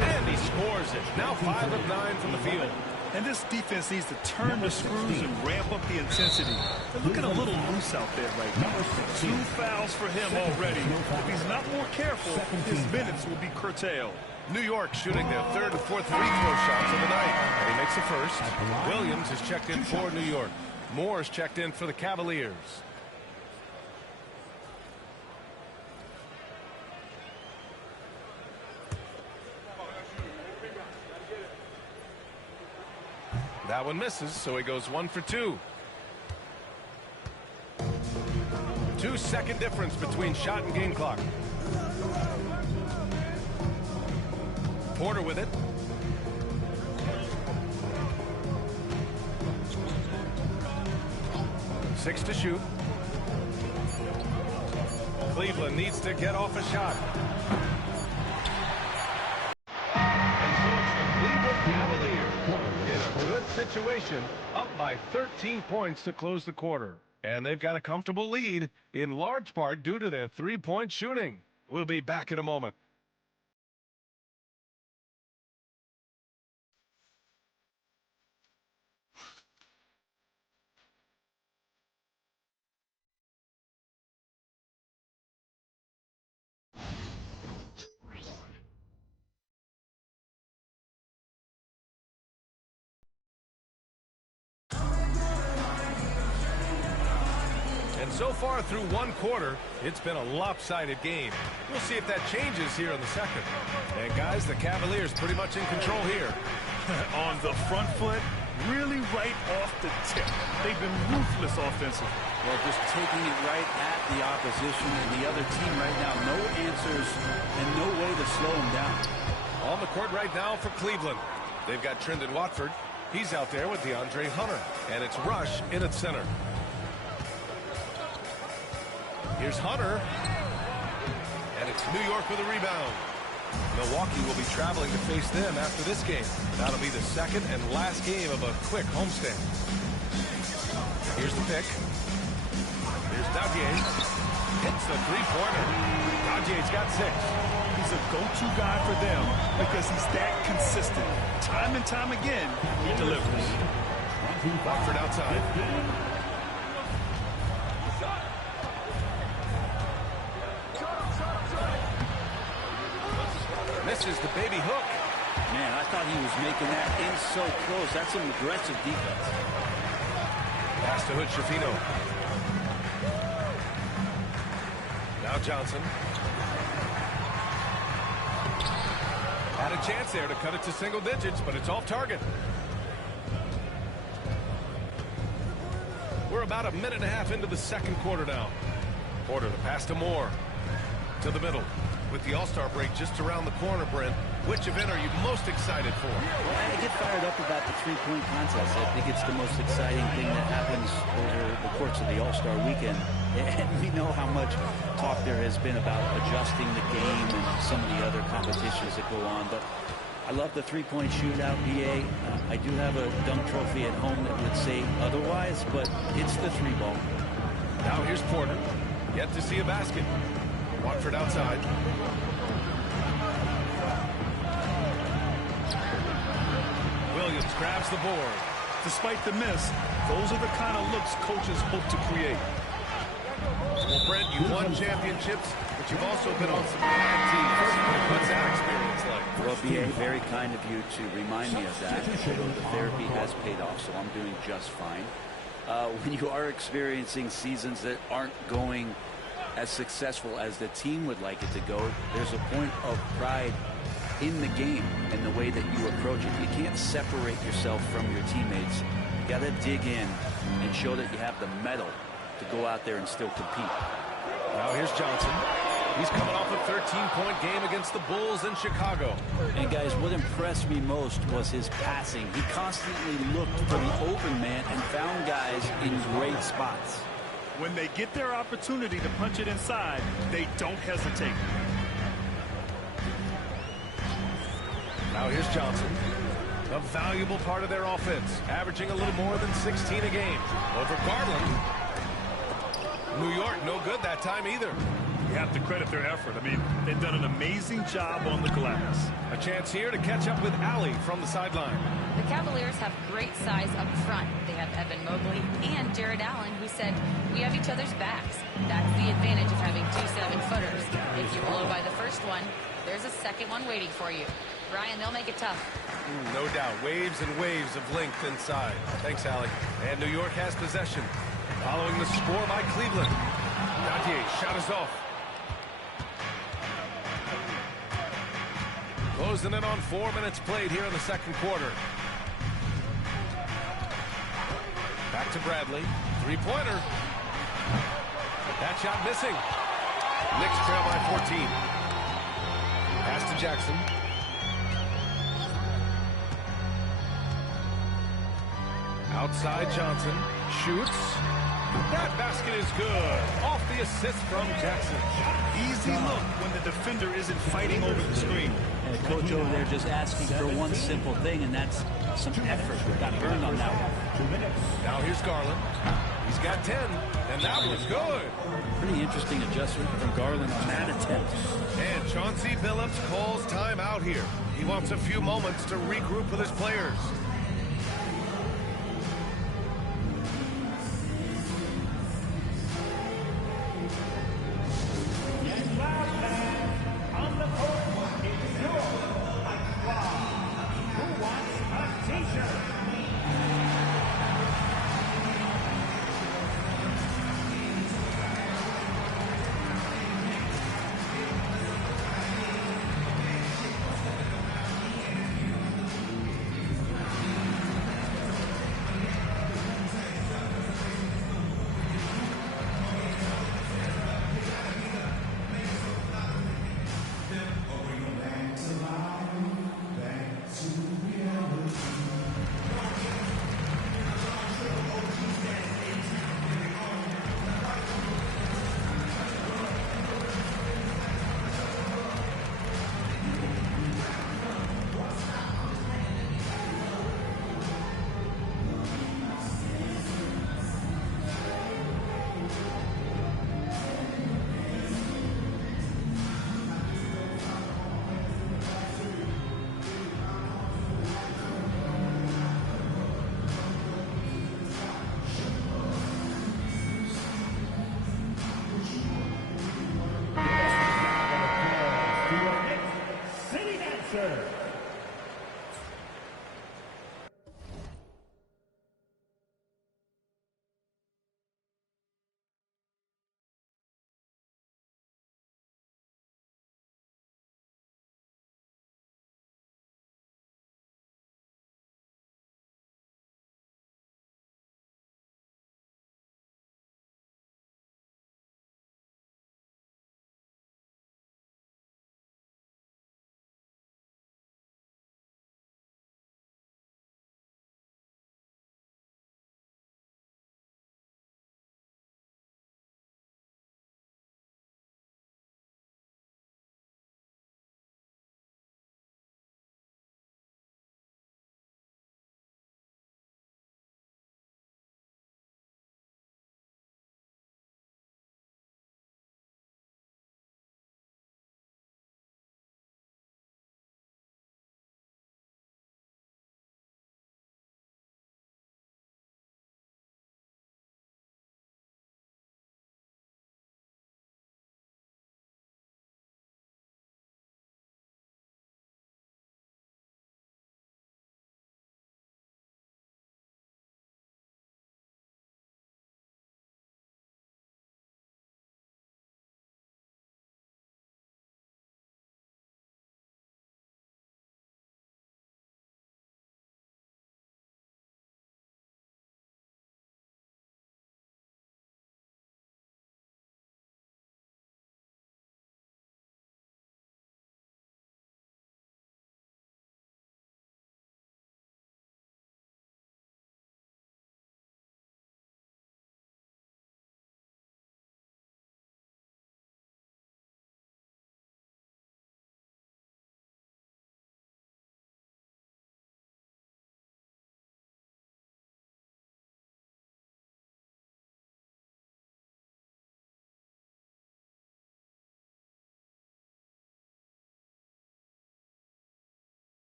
And he scores it. Now 5 of 9 from the field. And this defense needs to turn the screws and ramp up the intensity. They're looking a little loose out there right now. 2 fouls for him already. If he's not more careful, his minutes will be curtailed. New York shooting their 3rd and 4th free throw shots of the night. And he makes the first. Williams is checked in for New York. Moore's checked in for the Cavaliers. That one misses, so he goes 1 for 2. 2-second difference between shot and game clock. Porter with it. Six to shoot. Cleveland needs to get off a shot. And so it's the Cleveland Cavaliers in a good situation, up by 13 points to close the quarter. And they've got a comfortable lead, in large part due to their three-point shooting. We'll be back in a moment. And so far through one quarter, it's been a lopsided game. We'll see if that changes here in the second. And guys, the Cavaliers pretty much in control here. On the front foot, really right off the tip. They've been ruthless offensively. Well, just taking it right at the opposition and the other team right now. No answers and no way to slow them down. On the court right now for Cleveland. They've got Trendon Watford. He's out there with DeAndre Hunter. And it's Rush in at center. Here's Hunter. And it's New York with a rebound. Milwaukee will be traveling to face them after this game. That'll be the second and last game of a quick homestand. Here's the pick. Here's Daudier. Hits the three-pointer. Daudier's got 6. He's a go-to guy for them because he's that consistent. Time and time again, he delivers. Watford outside. Misses the baby hook. Man, I thought he was making that in so close. That's some aggressive defense. Pass to Hood-Schifino. Now Johnson. Had a chance there to cut it to single digits, but it's off target. We're about a minute and a half into the second quarter now. Porter, the pass to Moore. To the middle. With the All-Star break just around the corner, Brent, which event are you most excited for? Well, I get fired up about the three-point contest. I think it's the most exciting thing that happens over the course of the All-Star weekend. And we know how much talk there has been about adjusting the game and some of the other competitions that go on. But I love the three-point shootout, BA. I do have a dunk trophy at home that would say otherwise, but it's the three ball. Now here's Porter. Yet to see a basket. Watford outside. Williams grabs the board. Despite the miss, those are the kind of looks coaches hope to create. Well, Brent, you won championships, but you've also been on some bad teams. What's that experience like? Well, BA, very kind of you to remind me of that. The therapy has paid off, so I'm doing just fine. When you are experiencing seasons that aren't going as successful as the team would like it to go, there's a point of pride in the game and the way that you approach it. You can't separate yourself from your teammates. You got to dig in and show that you have the mettle to go out there and still compete. Now here's Johnson. He's coming off a 13-point game against the Bulls in Chicago. And guys, what impressed me most was his passing. He constantly looked for the open man and found guys in great spots. When they get their opportunity to punch it inside, they don't hesitate. Now here's Johnson. A valuable part of their offense, averaging a little more than 16 a game. Over Garland. New York, no good that time either. You have to credit their effort. I mean, they've done an amazing job on the glass. A chance here to catch up with Allie from the sideline. The Cavaliers have great size up front. They have Evan Mobley and Jared Allen, who said, we have each other's backs. That's the advantage of having 2 7-footers. If you blow by the first one, there's a second one waiting for you. Brian, they'll make it tough. No doubt. Waves and waves of length inside. Thanks, Allie. And New York has possession. Following the score by Cleveland. Nadia shot is off. Closing in on 4 minutes played here in the second quarter. Back to Bradley. Three-pointer. That shot missing. Knicks trail by 14. Pass to Jackson. Outside Johnson. Shoots. That basket is good. Off the assist from Jackson. Easy look when the defender isn't fighting over the screen. And the coach over there just asking for one simple thing, and that's some effort. Got burned on that one. Now here's Garland. He's got 10, and that was good. Pretty interesting adjustment from Garland on that attempt. And Chauncey Billups calls time out here. He wants a few moments to regroup with his players.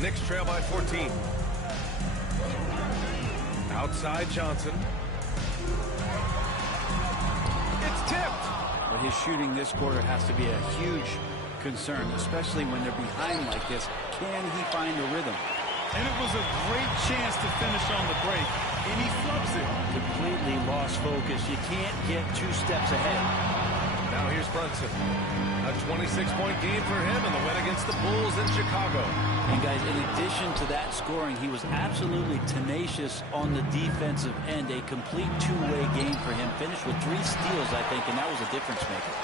Knicks trail by 14. Outside Johnson. It's tipped. But his shooting this quarter has to be a huge concern, especially when they're behind like this. Can he find a rhythm? And it was a great chance to finish on the break, and he flubs it. Completely lost focus. You can't get 2 steps ahead. Now here's Brunson. A 26-point game for him in the win against the Bulls in Chicago. And guys, in addition to that scoring, he was absolutely tenacious on the defensive end. A complete 2-way game for him. Finished with 3 steals, I think, and that was a difference maker.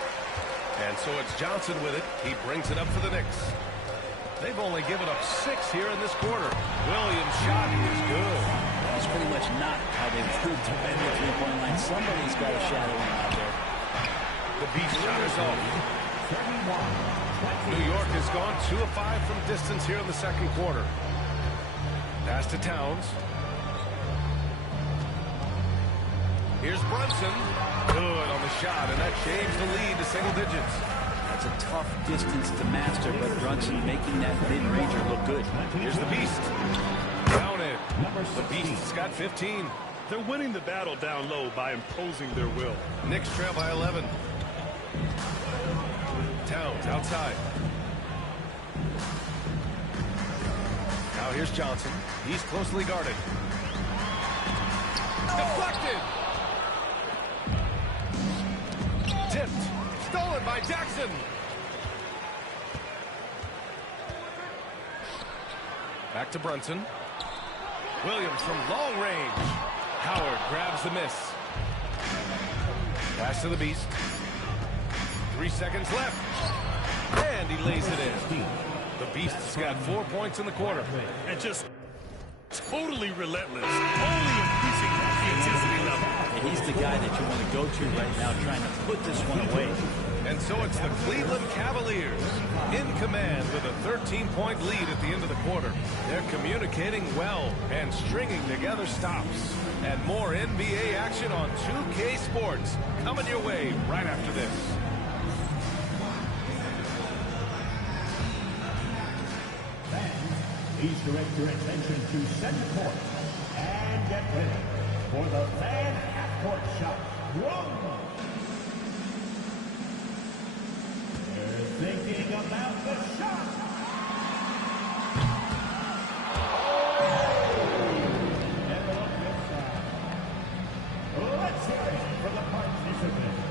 And so it's Johnson with it. He brings it up for the Knicks. They've only given up 6 here in this quarter. Williams' shot is good. That's pretty much not how they would defend the three-point line. Somebody's got a shadow in out there. The Beast shot is off. New York has gone 2 of 5 from distance here in the second quarter. Pass to Towns. Here's Brunson. Good on the shot, and that changed the lead to single digits. That's a tough distance to master, but Brunson making that mid-ranger look good. Here's the Beast. Down it. The Beast's got 15. They're winning the battle down low by imposing their will. Knicks trail by 11. Towns outside. Now here's Johnson. He's closely guarded. Deflected. Tipped. Stolen by Jackson. Back to Brunson. Williams from long range. Howard grabs the miss. Pass to the Beast. 3 seconds left. And he lays it in. The Beast's got 4 points in the quarter. And just totally relentless. Only increasing the intensity level. And he's the guy that you want to go to right now trying to put this one away. And so it's the Cleveland Cavaliers in command with a 13-point lead at the end of the quarter. They're communicating well and stringing together stops. And more NBA action on 2K Sports coming your way right after this. Please direct your attention to center court and get ready for the fan half-court shot. Whoa! They're thinking about the shot. And look this side. Let's hear it for the participants.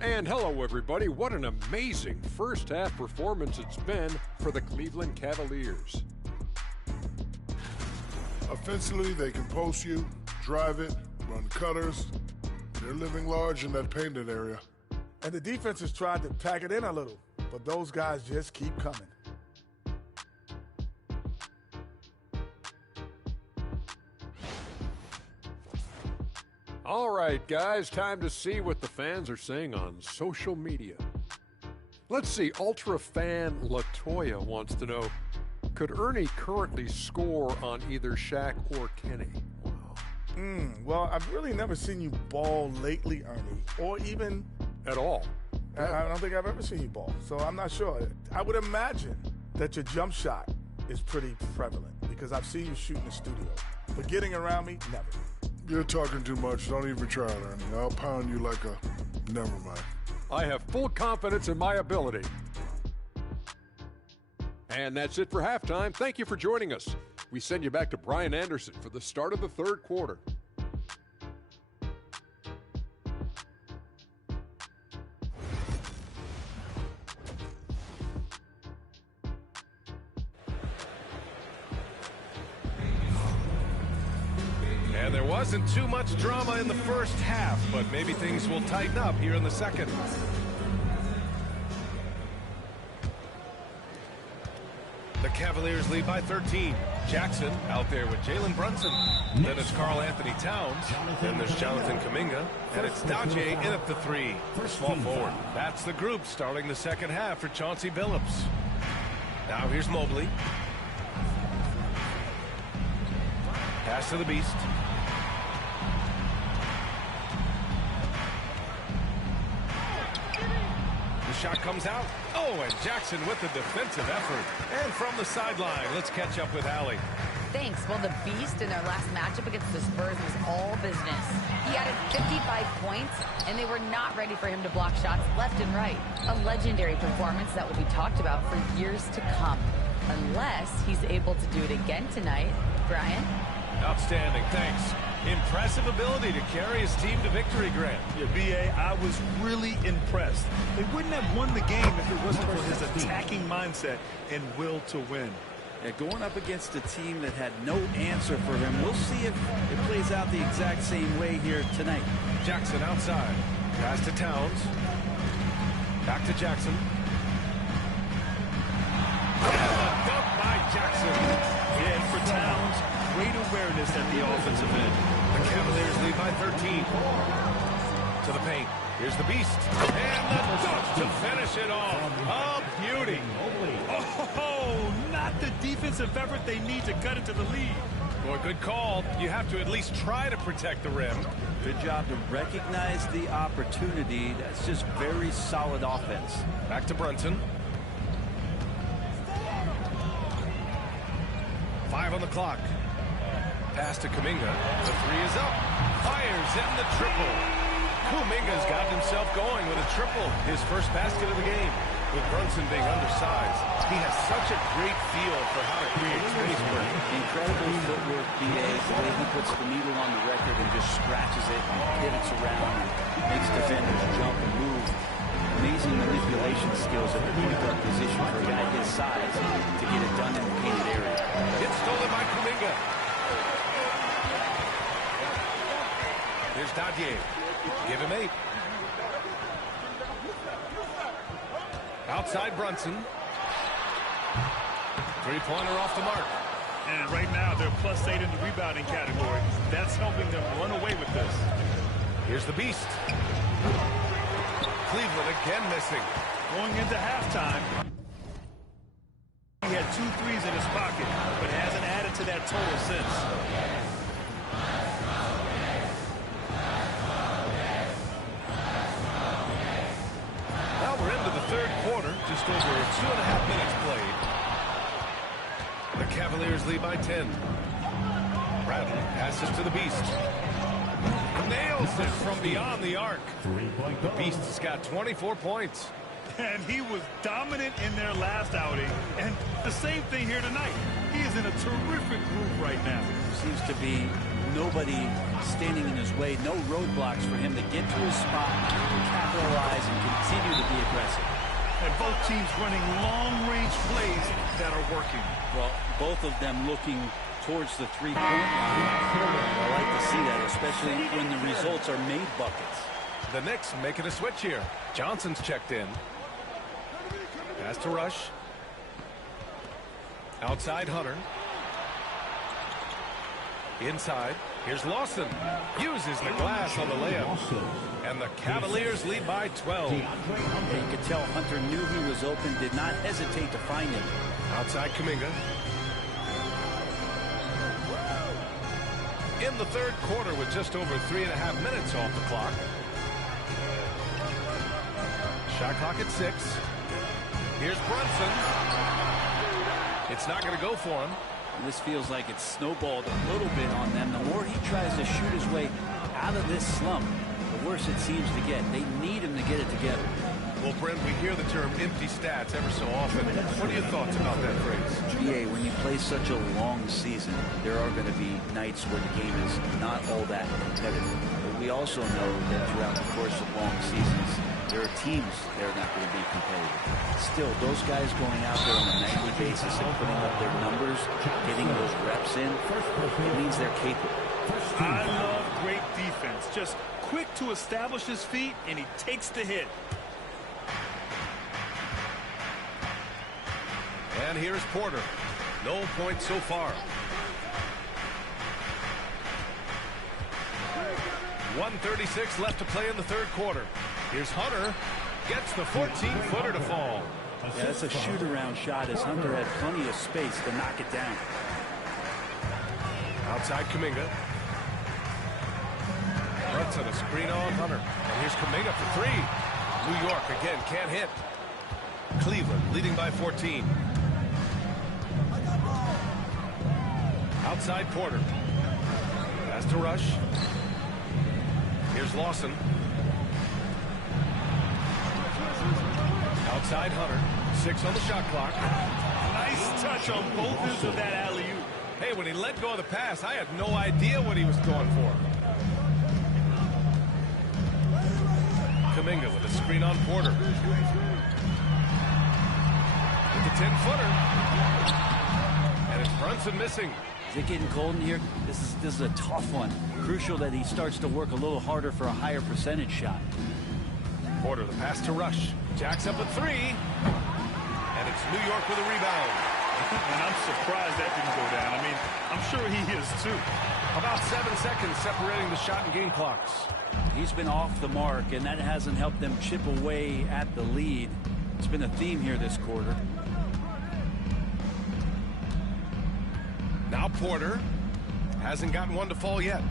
And hello, everybody. What an amazing first-half performance it's been for the Cleveland Cavaliers. Offensively, they can post you, drive it, run cutters. They're living large in that painted area. And the defense has tried to pack it in a little, but those guys just keep coming. All right, guys, time to see what the fans are saying on social media. Let's see, Ultra fan Latoya wants to know, could Ernie currently score on either Shaq or Kenny? Wow. Well, I've really never seen you ball lately, Ernie, or even at all. I don't think I've ever seen you ball, so I'm not sure. I would imagine that your jump shot is pretty prevalent because I've seen you shoot in the studio, but getting around me, never. You're talking too much. Don't even try it, Ernie. I'll pound you like a... Never mind. I have full confidence in my ability. And that's it for halftime. Thank you for joining us. We send you back to Brian Anderson for the start of the third quarter. And there wasn't too much drama in the first half, but maybe things will tighten up here in the second. The Cavaliers lead by 13. Jackson out there with Jalen Brunson. Then it's Karl Anthony Towns. Then there's Jonathan Kuminga. And it's Daje in at the 3. Small forward. That's the group starting the second half for Chauncey Billups. Now here's Mobley. Pass to the Beast. shot comes out. Oh, and Jackson with the defensive effort. And from the sideline, let's catch up with Allie. Thanks. Well, the Beast in their last matchup against the Spurs was all business. He added 55 points, and they were not ready for him to block shots left and right. A legendary performance that will be talked about for years to come. Unless he's able to do it again tonight. Brian? Outstanding, thanks. Impressive ability to carry his team to victory, Grant. Yeah, B.A., I was really impressed. They wouldn't have won the game if it wasn't for his attacking mindset and will to win. Yeah, going up against a team that had no answer for him. We'll see if it plays out the exact same way here tonight. Jackson outside. Pass to Towns. Back to Jackson. And a dunk by Jackson. Yeah, and for Towns, great awareness at the offensive end. The Cavaliers lead by 13. To the paint. Here's the Beast. And the dunk to finish it off. A beauty. Oh, not the defensive effort they need to cut it to the lead. Boy, good call. You have to at least try to protect the rim. Good job to recognize the opportunity. That's just very solid offense. Back to Brunson. 5 on the clock. Pass to Kuminga. The 3 is up. Fires in the triple. Kuminga's gotten himself going with a triple. His first basket of the game. With Brunson being undersized, he has such a great feel for how to create space for him. Incredible footwork, B.A. The way he puts the needle on the record and just scratches it and pivots around and makes defenders jump and move. Amazing manipulation skills at the point guard position for a guy his size to get it done in the painted area. It's stolen by Kuminga. Here's Dadier. Give him 8. Outside Brunson. Three-pointer off the mark. And right now, they're +8 in the rebounding category. That's helping them run away with this. Here's the Beast. Cleveland again missing. Going into halftime, he had 2 threes in his pocket, but hasn't added to that total since. Now we're into the third quarter, just over 2.5 minutes played. The Cavaliers lead by 10. Bradley passes to the Beast. Nails it from beyond the arc. The Beast's got 24 points. And he was dominant in their last outing. And the same thing here tonight. He is in a terrific groove right now. Seems to be nobody standing in his way. No roadblocks for him to get to his spot, capitalize, and continue to be aggressive. And both teams running long-range plays that are working. Well, both of them looking towards the three-point line. I like to see that, especially when the results are made buckets. The Knicks making a switch here. Johnson's checked in. Pass to Rush. Outside Hunter. Inside. Here's Lawson. Uses the glass on the layup. And the Cavaliers lead by 12. You could tell Hunter knew he was open, did not hesitate to find him. Outside Kuminga. In the third quarter with just over 3.5 minutes off the clock. Shot clock at 6. Here's Brunson. It's not going to go for him. This feels like it's snowballed a little bit on them. The more he tries to shoot his way out of this slump, the worse it seems to get. They need him to get it together. Well, Brent, we hear the term empty stats ever so often. What are your thoughts about that phrase? GA, when you play such a long season, there are going to be nights where the game is not all that competitive. But we also know that throughout the course of long seasons, there are teams that are not going to be competitive. Still, those guys going out there on a nightly basis and putting up their numbers, getting those reps in, it means they're capable. I love great defense. Just quick to establish his feet, and he takes the hit. And here's Porter. No points so far. 1:36 left to play in the third quarter. Here's Hunter. Gets the 14-footer to fall. Yeah, that's a shoot-around shot as Hunter had plenty of space to knock it down. Outside Kuminga. Brunson a screen on Hunter. And here's Kuminga for 3. New York again can't hit. Cleveland leading by 14. Outside Porter. Has to rush. Here's Lawson. Outside Hunter. 6 on the shot clock. Nice touch on both ends of that alley-oop. Hey, when he let go of the pass, I had no idea what he was going for. Kuminga with a screen on Porter. With the 10-footer. And it's Brunson missing. Is it getting cold in here? This is a tough one. Crucial that he starts to work a little harder for a higher percentage shot. Porter, the pass to Rush. Jacks up a 3. And it's New York with a rebound. And I'm surprised that didn't go down. I mean, I'm sure he is too. About 7 seconds separating the shot and game clocks. He's been off the mark, and that hasn't helped them chip away at the lead. It's been a theme here this quarter. Now Porter hasn't gotten one to fall yet.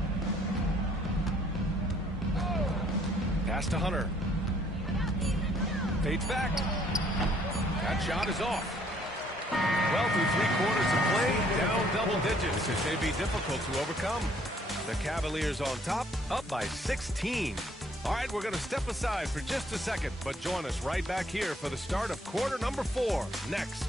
Pass to Hunter. Fades back. That shot is off. Well, through 3 quarters of play, down double digits. It may be difficult to overcome. The Cavaliers on top, up by 16. All right, we're going to step aside for just a second, but join us right back here for the start of quarter number 4 next.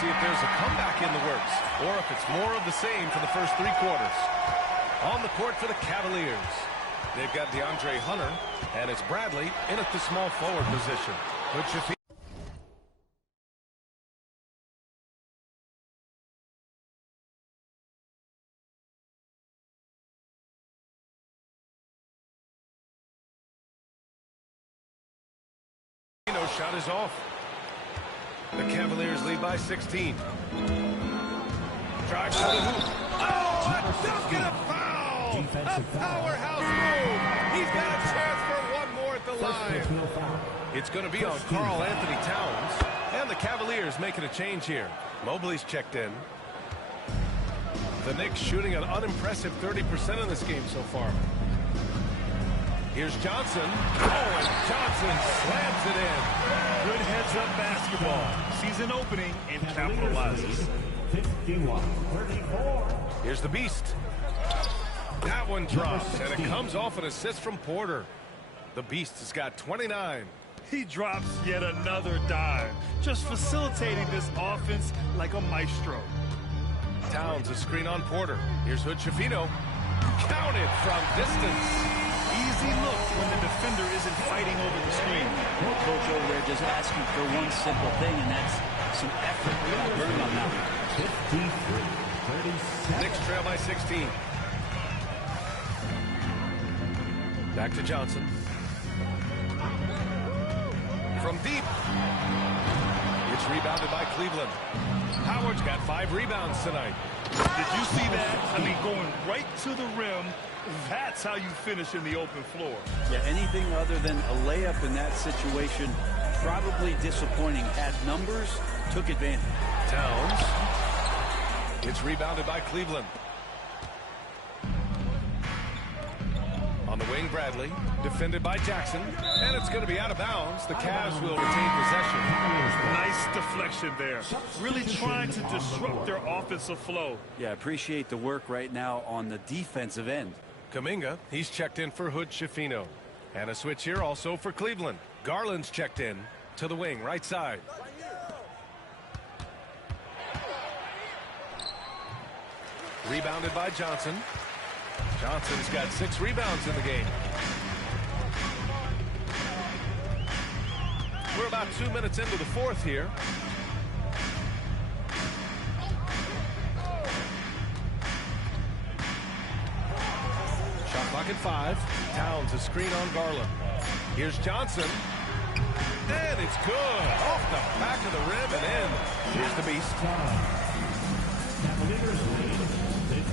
See if there's a comeback in the works, or if it's more of the same for the first 3 quarters. On the court for the Cavaliers, they've got DeAndre Hunter, and it's Bradley in at the small forward position. Shot is off. The Cavaliers lead by 16. Drives to the hoop. Oh, a dunk and a foul! A powerhouse move. He's got a chance for one more at the line. It's going to be on Karl Anthony Towns. And the Cavaliers making a change here. Mobley's checked in. The Knicks shooting an unimpressive 30% in this game so far. Here's Johnson. Oh, and Johnson slams it in. Good heads-up basketball. Sees an opening and capitalizes. 51-34. Here's the Beast. That one drops, and it comes off an assist from Porter. The Beast has got 29. He drops yet another dime, just facilitating this offense like a maestro. Towns a screen on Porter. Here's Hood-Schifino. Counted from distance. Easy look when the defender isn't fighting over the screen. Well, Coach over there just asking for one simple thing, and that's some effort. Burn on that one. 53-37. Knicks trail by 16. Back to Johnson. From deep. It's rebounded by Cleveland. Howard's got 5 rebounds tonight. Did you see that? I mean, going right to the rim. That's how you finish in the open floor. Yeah, anything other than a layup in that situation, probably disappointing. Had numbers, took advantage. Towns. It's rebounded by Cleveland. On the wing, Bradley. Defended by Jackson. And it's going to be out of bounds. The Cavs will retain possession. Nice deflection there. Really trying to disrupt their offensive flow. Yeah, appreciate the work right now on the defensive end. Kuminga, he's checked in for Hood-Schifino. And a switch here also for Cleveland. Garland's checked in to the wing, right side. Rebounded by Johnson. Johnson's got 6 rebounds in the game. We're about 2 minutes into the 4th here. Shot clock at 5. Towns a screen on Garland. Here's Johnson. And it's good. Off the back of the rim and in. Here's the Beast. Cavaliers lead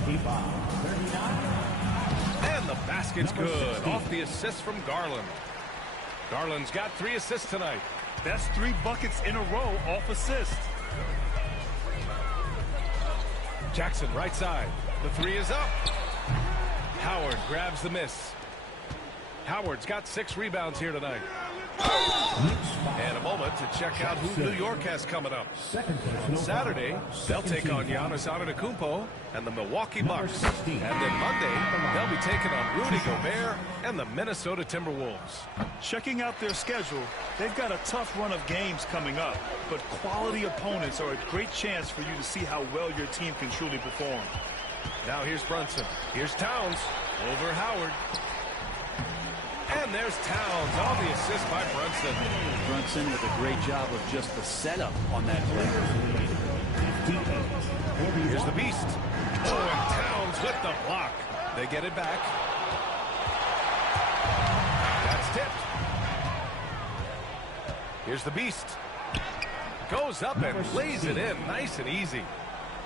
55-39. And the basket's good. Off the assist from Garland. Garland's got 3 assists tonight. That's 3 buckets in a row off assist. Jackson right side. The 3 is up. Howard grabs the miss. Howard's got 6 rebounds here tonight. And a moment to check out who New York has coming up. On Saturday, they'll take on Giannis Antetokounmpo and the Milwaukee Bucks. And then Monday, they'll be taking on Rudy Gobert and the Minnesota Timberwolves. Checking out their schedule, they've got a tough run of games coming up, but quality opponents are a great chance for you to see how well your team can truly perform. Now here's Brunson. Here's Towns over Howard. And there's Towns, all the assist by Brunson. Brunson with a great job of just the setup on that play. Here's the Beast. Oh, and Towns with the block. They get it back. That's tipped. Here's the Beast. Goes up and lays it in nice and easy.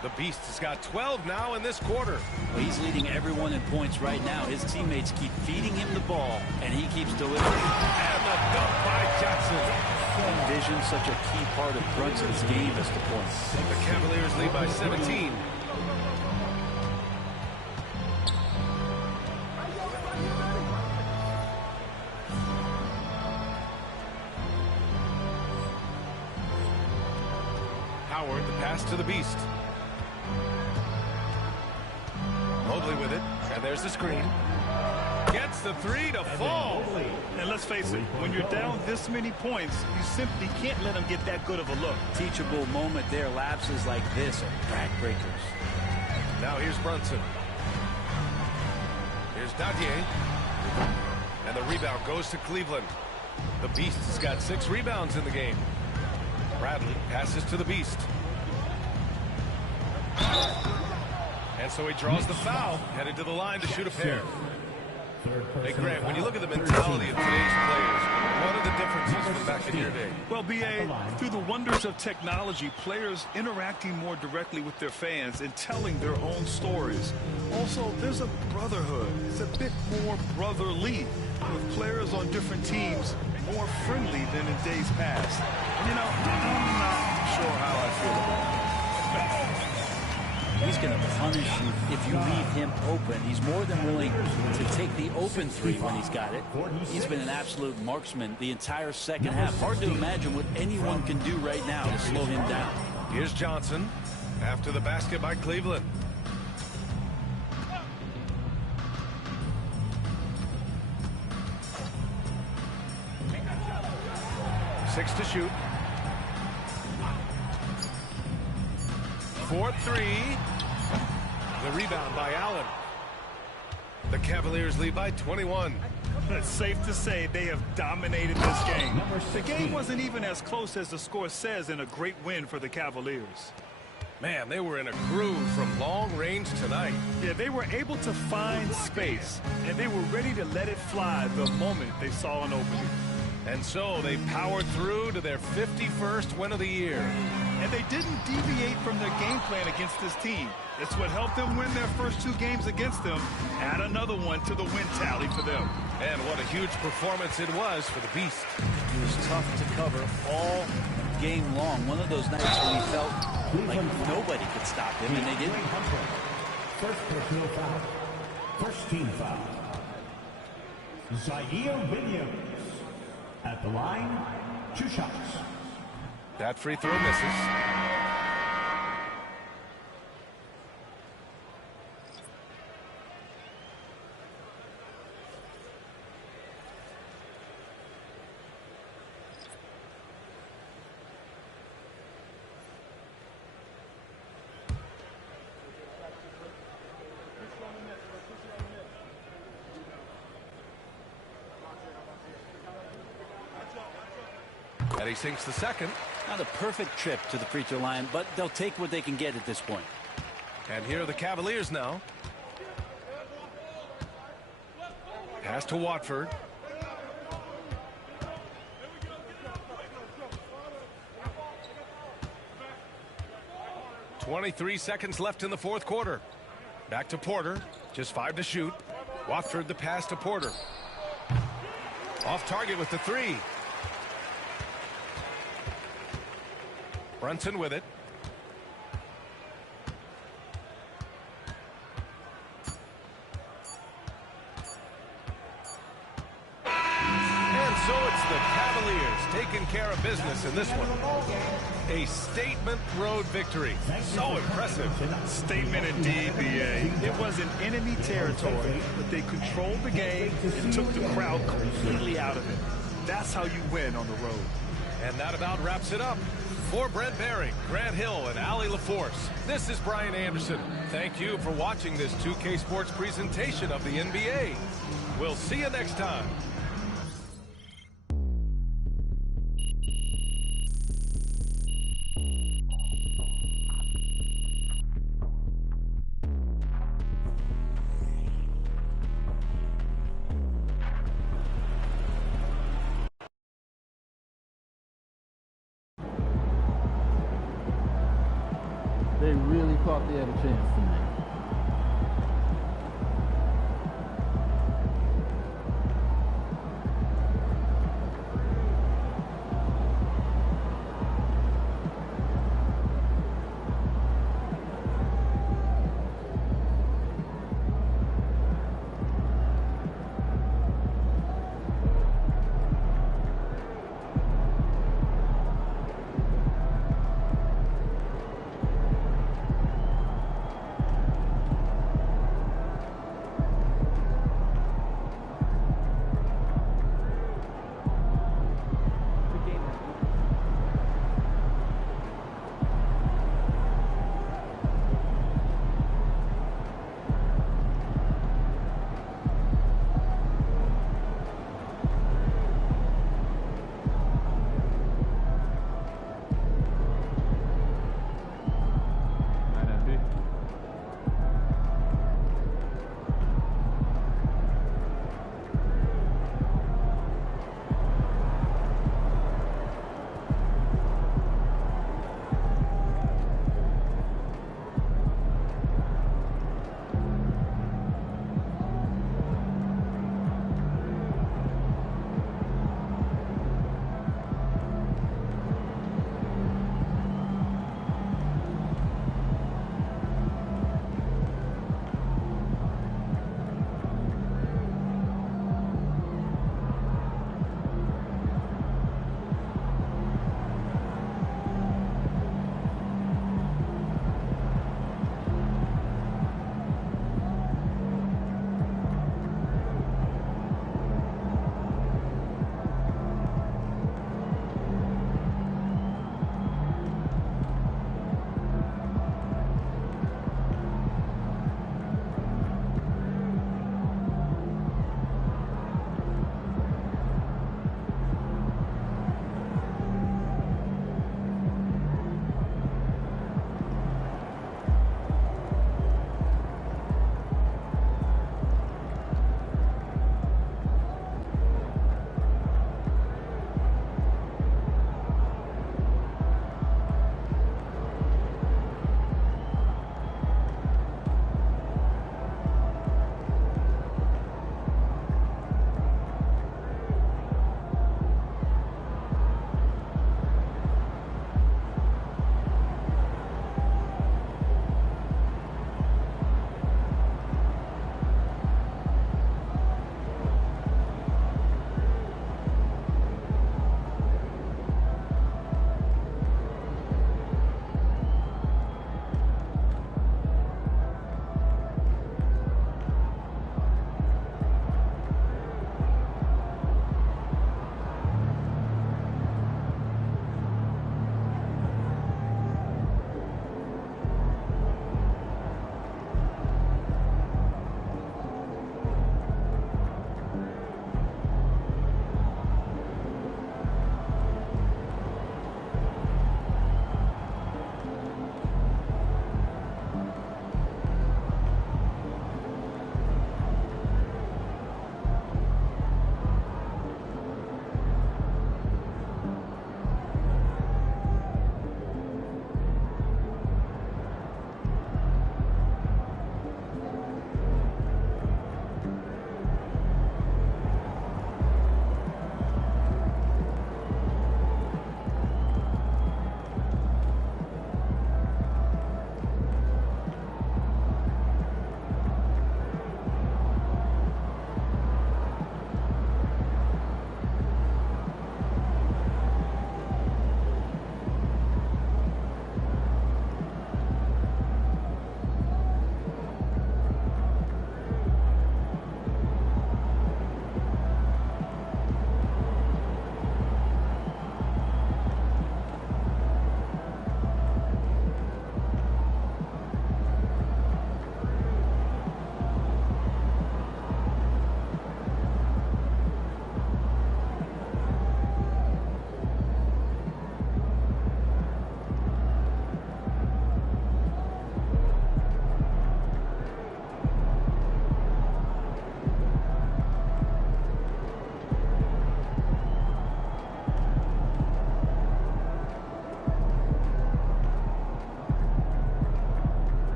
The Beast has got 12 now in this quarter. Well, he's leading everyone in points right now. His teammates keep feeding him the ball, and he keeps delivering. And the dunk by Jackson. Vision, such a key part of Brunson's game as the points. The Cavaliers lead by 17. Howard, the pass to the Beast. Mobley with it, and there's the screen. Gets the 3 to fall. And let's face it, when you're down this many points, you simply can't let them get that good of a look. Teachable moment there. Lapses like this are backbreakers. Now here's Brunson. Here's Dadier. And the rebound goes to Cleveland. The Beast has got 6 rebounds in the game. Bradley passes to the Beast. And so he draws the foul, headed to the line to shoot a pair. Hey, Grant, when you look at the mentality of today's players, what are the differences from back in your day? Well, B.A., through the wonders of technology, players interacting more directly with their fans and telling their own stories. Also, there's a brotherhood. It's a bit more brotherly, with players on different teams more friendly than in days past. You know, I'm not sure how I feel about it. He's going to punish you if you leave him open. He's more than willing to take the open 3 when he's got it. He's been an absolute marksman the entire second half. Hard to imagine what anyone can do right now to slow him down. Here's Johnson after the basket by Cleveland. Six to shoot. 4-3. The rebound by Allen. The Cavaliers lead by 21. It's safe to say they have dominated this game. The game wasn't even as close as the score says in a great win for the Cavaliers. Man, they were in a groove from long range tonight. Yeah, they were able to find space, and they were ready to let it fly the moment they saw an opening. And so they powered through to their 51st win of the year. And they didn't deviate from their game plan against this team. It's what helped them win their first 2 games against them. Add another one to the win tally for them. And what a huge performance it was for the Beast. He was tough to cover all game long. One of those nights when he felt like nobody could stop him, and they didn't. First personal foul. First team foul. Ziaire Williams. At the line, 2 shots. That free throw misses. And he sinks the second. Not a perfect trip to the free throw line, but they'll take what they can get at this point. And here are the Cavaliers now. Pass to Watford. .23 seconds left in the 4th quarter. Back to Porter. Just 5 to shoot. Watford the pass to Porter. Off target with the three. Brunson with it. And so it's the Cavaliers taking care of business in this one. A statement road victory. So impressive. Statement indeed, B.A. It was in enemy territory, but they controlled the game and took the crowd completely out of it. That's how you win on the road. And that about wraps it up. For Brent Barry, Grant Hill, and Allie LaForce, this is Brian Anderson. Thank you for watching this 2K Sports presentation of the NBA. We'll see you next time. They really thought they had a chance tonight.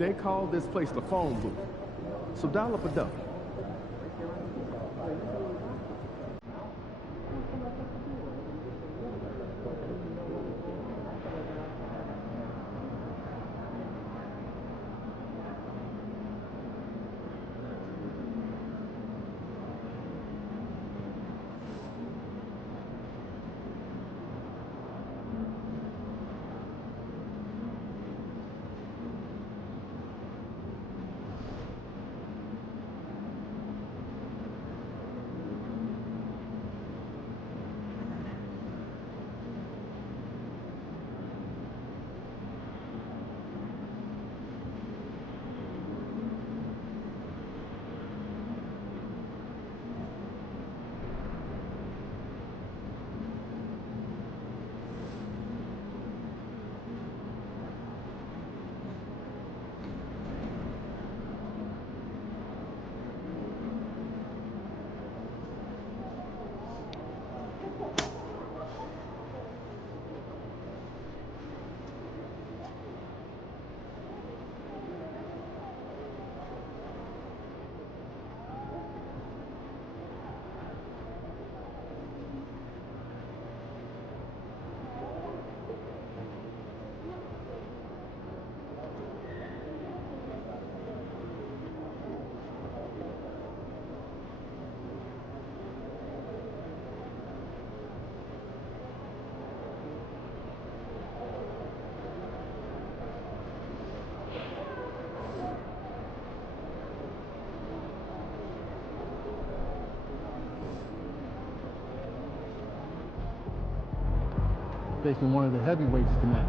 They call this place the phone booth. So dial up a duck. Facing one of the heavyweights tonight.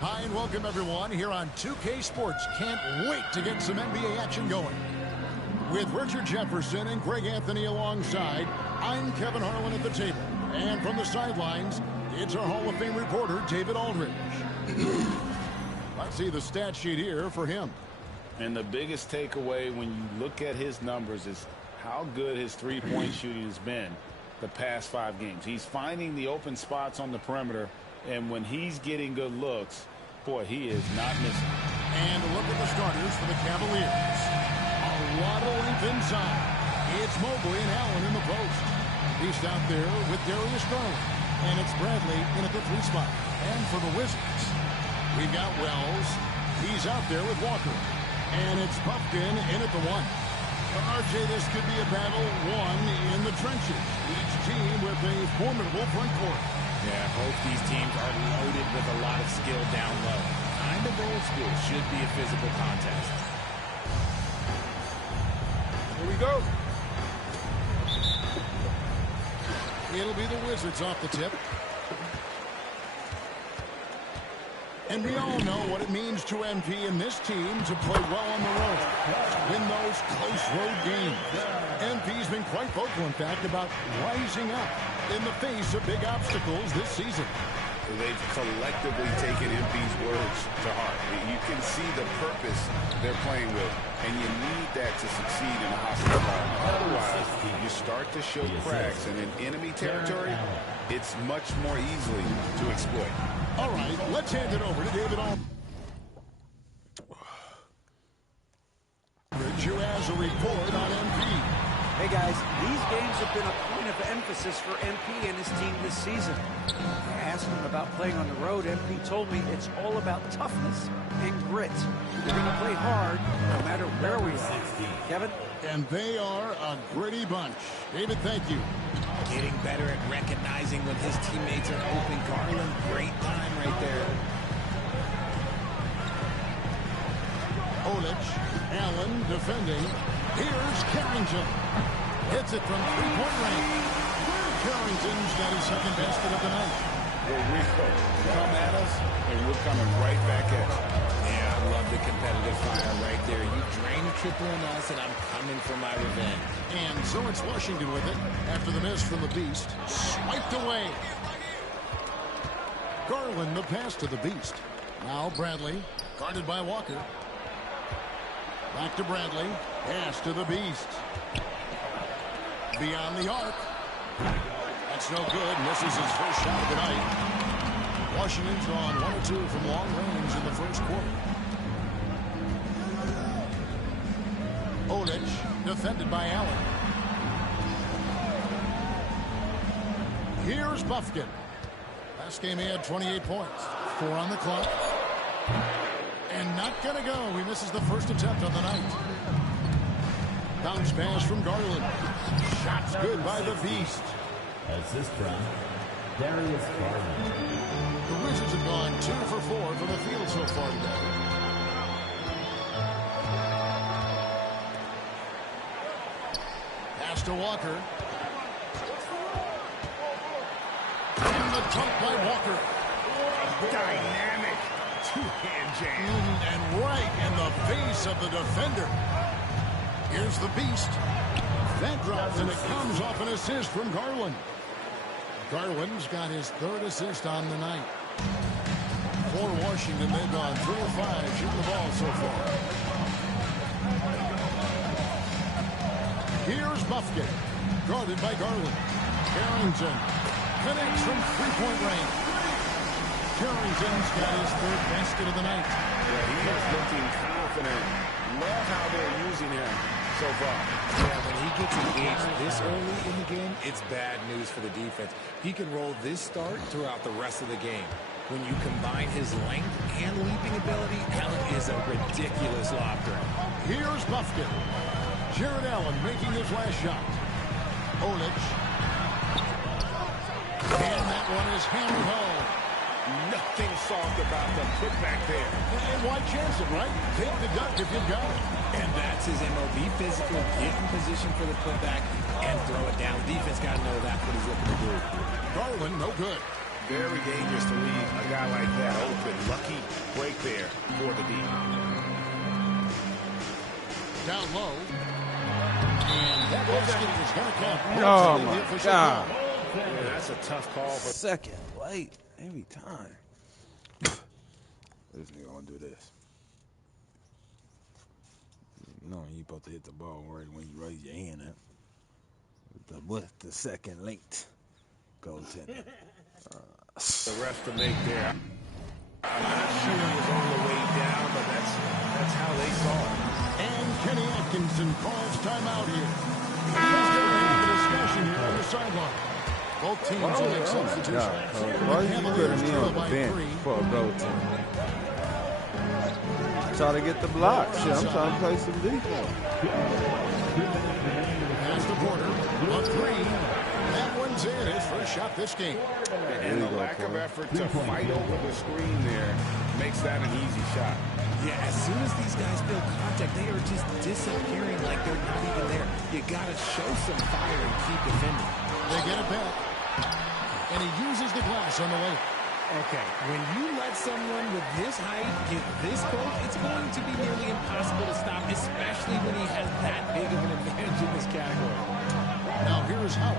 Hi and welcome everyone here on 2K Sports. Can't wait to get some NBA action going. With Richard Jefferson and Greg Anthony alongside, I'm Kevin Harlan at the table. And from the sidelines, it's our Hall of Fame reporter, David Aldridge. Let's see the stat sheet here for him. And the biggest takeaway when you look at his numbers is how good his three-point shooting has been the past 5 games. He's finding the open spots on the perimeter, and when he's getting good looks, boy, he is not missing. And a look at the starters for the Cavaliers. A lot of length inside. It's Mobley and Allen in the post. He's out there with Darius Garland. And it's Bradley in at the 3 spot. And for the Wizards, we've got Wells. He's out there with Walker. And it's Pumpkin in at the 1. RJ, this could be a battle won in the trenches. Each team with a formidable front court. Yeah, both these teams are loaded with a lot of skill down low. Kind of old school. Should be a physical contest. Here we go. It'll be the Wizards off the tip. And we all know what it means to MP and this team to play well on the road. Win those close road games. MP's been quite vocal, in fact, about rising up in the face of big obstacles this season. They've collectively taken MP's words to heart. You can see the purpose they're playing with, and you need that to succeed in a hostile environment. Otherwise, you start start to show cracks, and in enemy territory, it's much more easily to exploit. All right, let's hand it over to David Aldridge, who has a report on MP. Hey guys, these games have been a point of emphasis for MP and his team this season. I asked him about playing on the road. MP told me it's all about toughness and grit. We're going to play hard no matter where we are. Kevin? And they are a gritty bunch. David, thank you. Getting better at recognizing when his teammates are open. Garland, great time right there. Olic, Allen defending. Here's Carrington. Hits it from three-point range. Carrington's got his second basket of the night. Well, we come at us, and we're coming right back at you. Yeah, I love the competitive fire right there. You drain a triple on us, and I'm coming for my revenge. And so it's Washington with it after the miss from the Beast. Swiped away. Garland the pass to the Beast. Now Bradley, guarded by Walker. Back to Bradley. Pass to the Beast. Beyond the arc. That's no good. Misses his first shot of the night. Washington's gone 1 or 2 from long range in the first quarter. Olic defended by Allen. Here's Bufkin. Last game he had 28 points. 4 on the clock. And not going to go. He misses the first attempt on the night. Bounce pass from Garland. Shots good by the Beast. Assist from Darius Garland. The Wizards have gone 2 for 4 from the field so far today. Pass to Walker. And the dunk by Walker. Dynamic two-hand jam. And right in the face of the defender. Here's the Beast. That drops, and it comes off an assist from Garland. Garland's got his 3rd assist on the night. For Washington, they've gone 3 of 5 shooting the ball so far. Here's Bufkin, guarded by Garland. Carrington connects from three-point range. Carrington's got his 3rd basket of the night. Yeah, he is looking confident. Love how they're using him so far. Yeah, when he gets engaged this early in the game, it's bad news for the defense. He can roll this start throughout the rest of the game. When you combine his length and leaping ability, Allen is a ridiculous lob threat. Here's Bufkin. Jared Allen making his last shot. Olic. And that one is hammered home. Nothing soft about the putback there. And why chance it, right? Take the dunk if you've got it. And that's his MO. Be physical, get in position for the putback, and throw it down. Defense got to know that's what he's looking to do. Garland, no good. Very dangerous to leave a guy like that open. Lucky break there for the D. Down low. And that basket is going to count. Oh, my God. Yeah, that's a tough call. But second late every time. This nigga gonna do this. You know you supposed to hit the ball right when you raise your hand up. What's the second late goaltender? The rest to make there. I'm not sure it was on the way down, but that's how they saw it. And Kenny Atkinson calls timeout here. Let's get ready for discussion here on the sideline. Both teams will make substitutions. Why are you putting me on the bench for a goaltender? Try to get the block. Shit, I'm trying to play some defense. Pass to Porter. A 3. That one's in. His first shot this game. And the lack of effort to fight over the screen there makes that an easy shot. Yeah, as soon as these guys feel contact, they are just disappearing like they're not even there. You got to show some fire and keep defending. They get it back. And he uses the glass on the way. Okay, when you let someone with this height get this close, it's going to be nearly impossible to stop, especially when he has that big of an advantage in this category. Now here's Howard.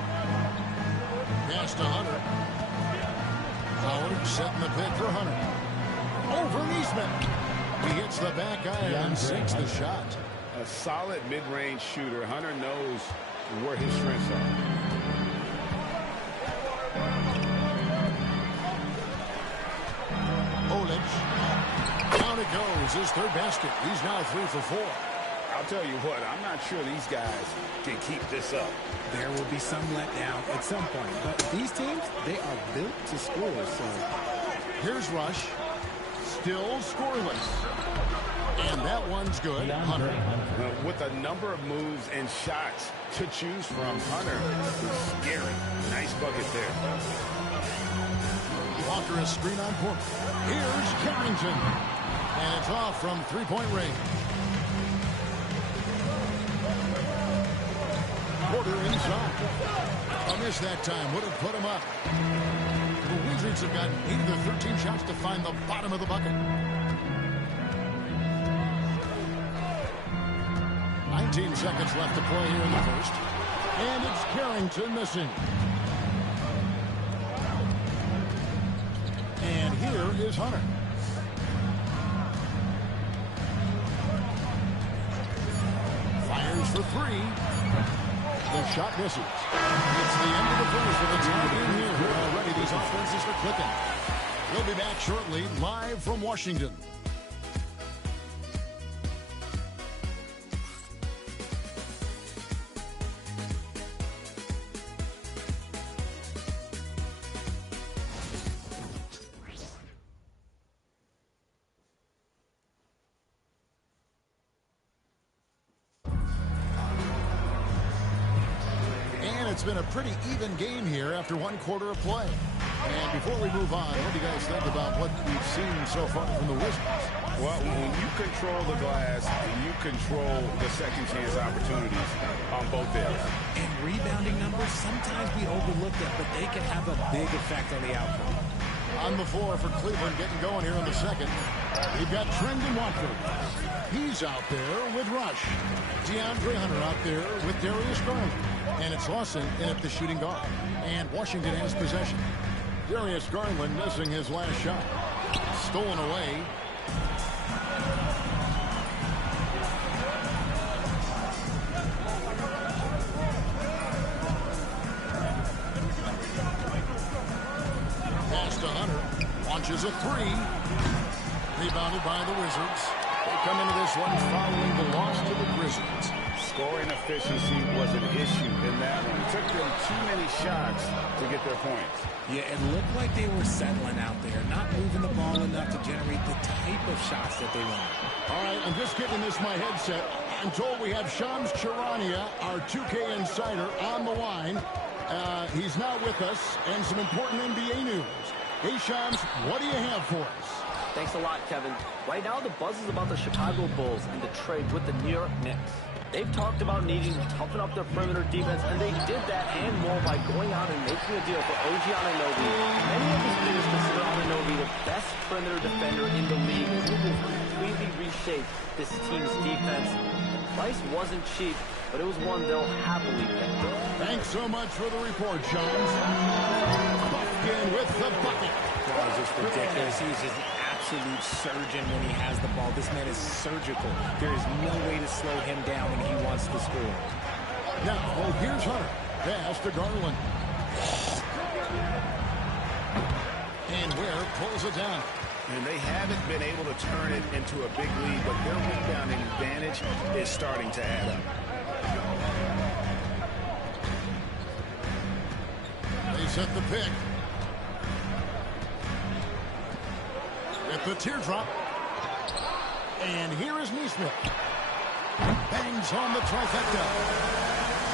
Pass to Hunter. Howard setting the pick for Hunter. Over Niesman. He hits the back iron and sinks the shot. A solid mid-range shooter. Hunter knows where his strengths are. Olic. Down it goes. His third basket. He's now 3 for 4. I'll tell you what, I'm not sure these guys can keep this up. There will be some letdown at some point, but these teams, they are built to score. So here's Rush. Still scoreless. And that one's good. Hunter. With a number of moves and shots to choose from, Hunter is scary. Nice bucket there. Walker a screen on Porter. Here's Carrington. And it's off from three-point range. Porter inside. A miss that time. Would have put him up. The Wizards have gotten 8 of the 13 shots to find the bottom of the bucket. 19 seconds left to play here in the first. And it's Carrington missing. And here is Hunter. Fires for 3. The shot misses. It's the end of the first with a tie game here. Already these offenses are clicking. We'll be back shortly, live from Washington. It's been a pretty even game here after one quarter of play. And before we move on, what do you guys think about what we've seen so far from the Wizards? Well, when you control the glass, you control the second chance opportunities on both ends. And rebounding numbers, sometimes we overlook them, but they can have a big effect on the outcome. On the floor for Cleveland, getting going here in the second. We've got Trendon Watford. He's out there with Rush. DeAndre Hunter out there with Darius Garland. And it's Lawson in at the shooting guard. And Washington has possession. Darius Garland missing his last shot. Stolen away. Pass to Hunter. Launches a 3. Rebounded by the Wizards. They come into this one following the loss to the Grizzlies. Scoring efficiency was an issue in that one. It took them too many shots to get their points. Yeah, it looked like they were settling out there, not moving the ball enough to generate the type of shots that they want. All right, I'm just getting this my headset. I'm told we have Shams Charania, our 2K insider, on the line. He's now with us, and some important NBA news. Hey, Shams, what do you have for us? Thanks a lot, Kevin. Right now, the buzz is about the Chicago Bulls and the trade with the New York Knicks. They've talked about needing to toughen up their perimeter defense, and they did that and more by going out and making a deal for OG Anunoby. Many of his peers consider Anunoby the best perimeter defender in the league, and he will completely reshape this team's defense. The price wasn't cheap, but it was one they'll happily pay. Thanks so much for the report, Shams. Buffkin with the bucket. That was just ridiculous. He's just an absolute surgeon when he has the ball. This man is surgical. There is no way to slow him down when he wants to score. Now, here's Hunter. Pass to Garland. And Ware pulls it down. And they haven't been able to turn it into a big lead, but their rebounding advantage is starting to add up. They set the pick. At the teardrop. And here is Neesmith. Bangs on the trifecta.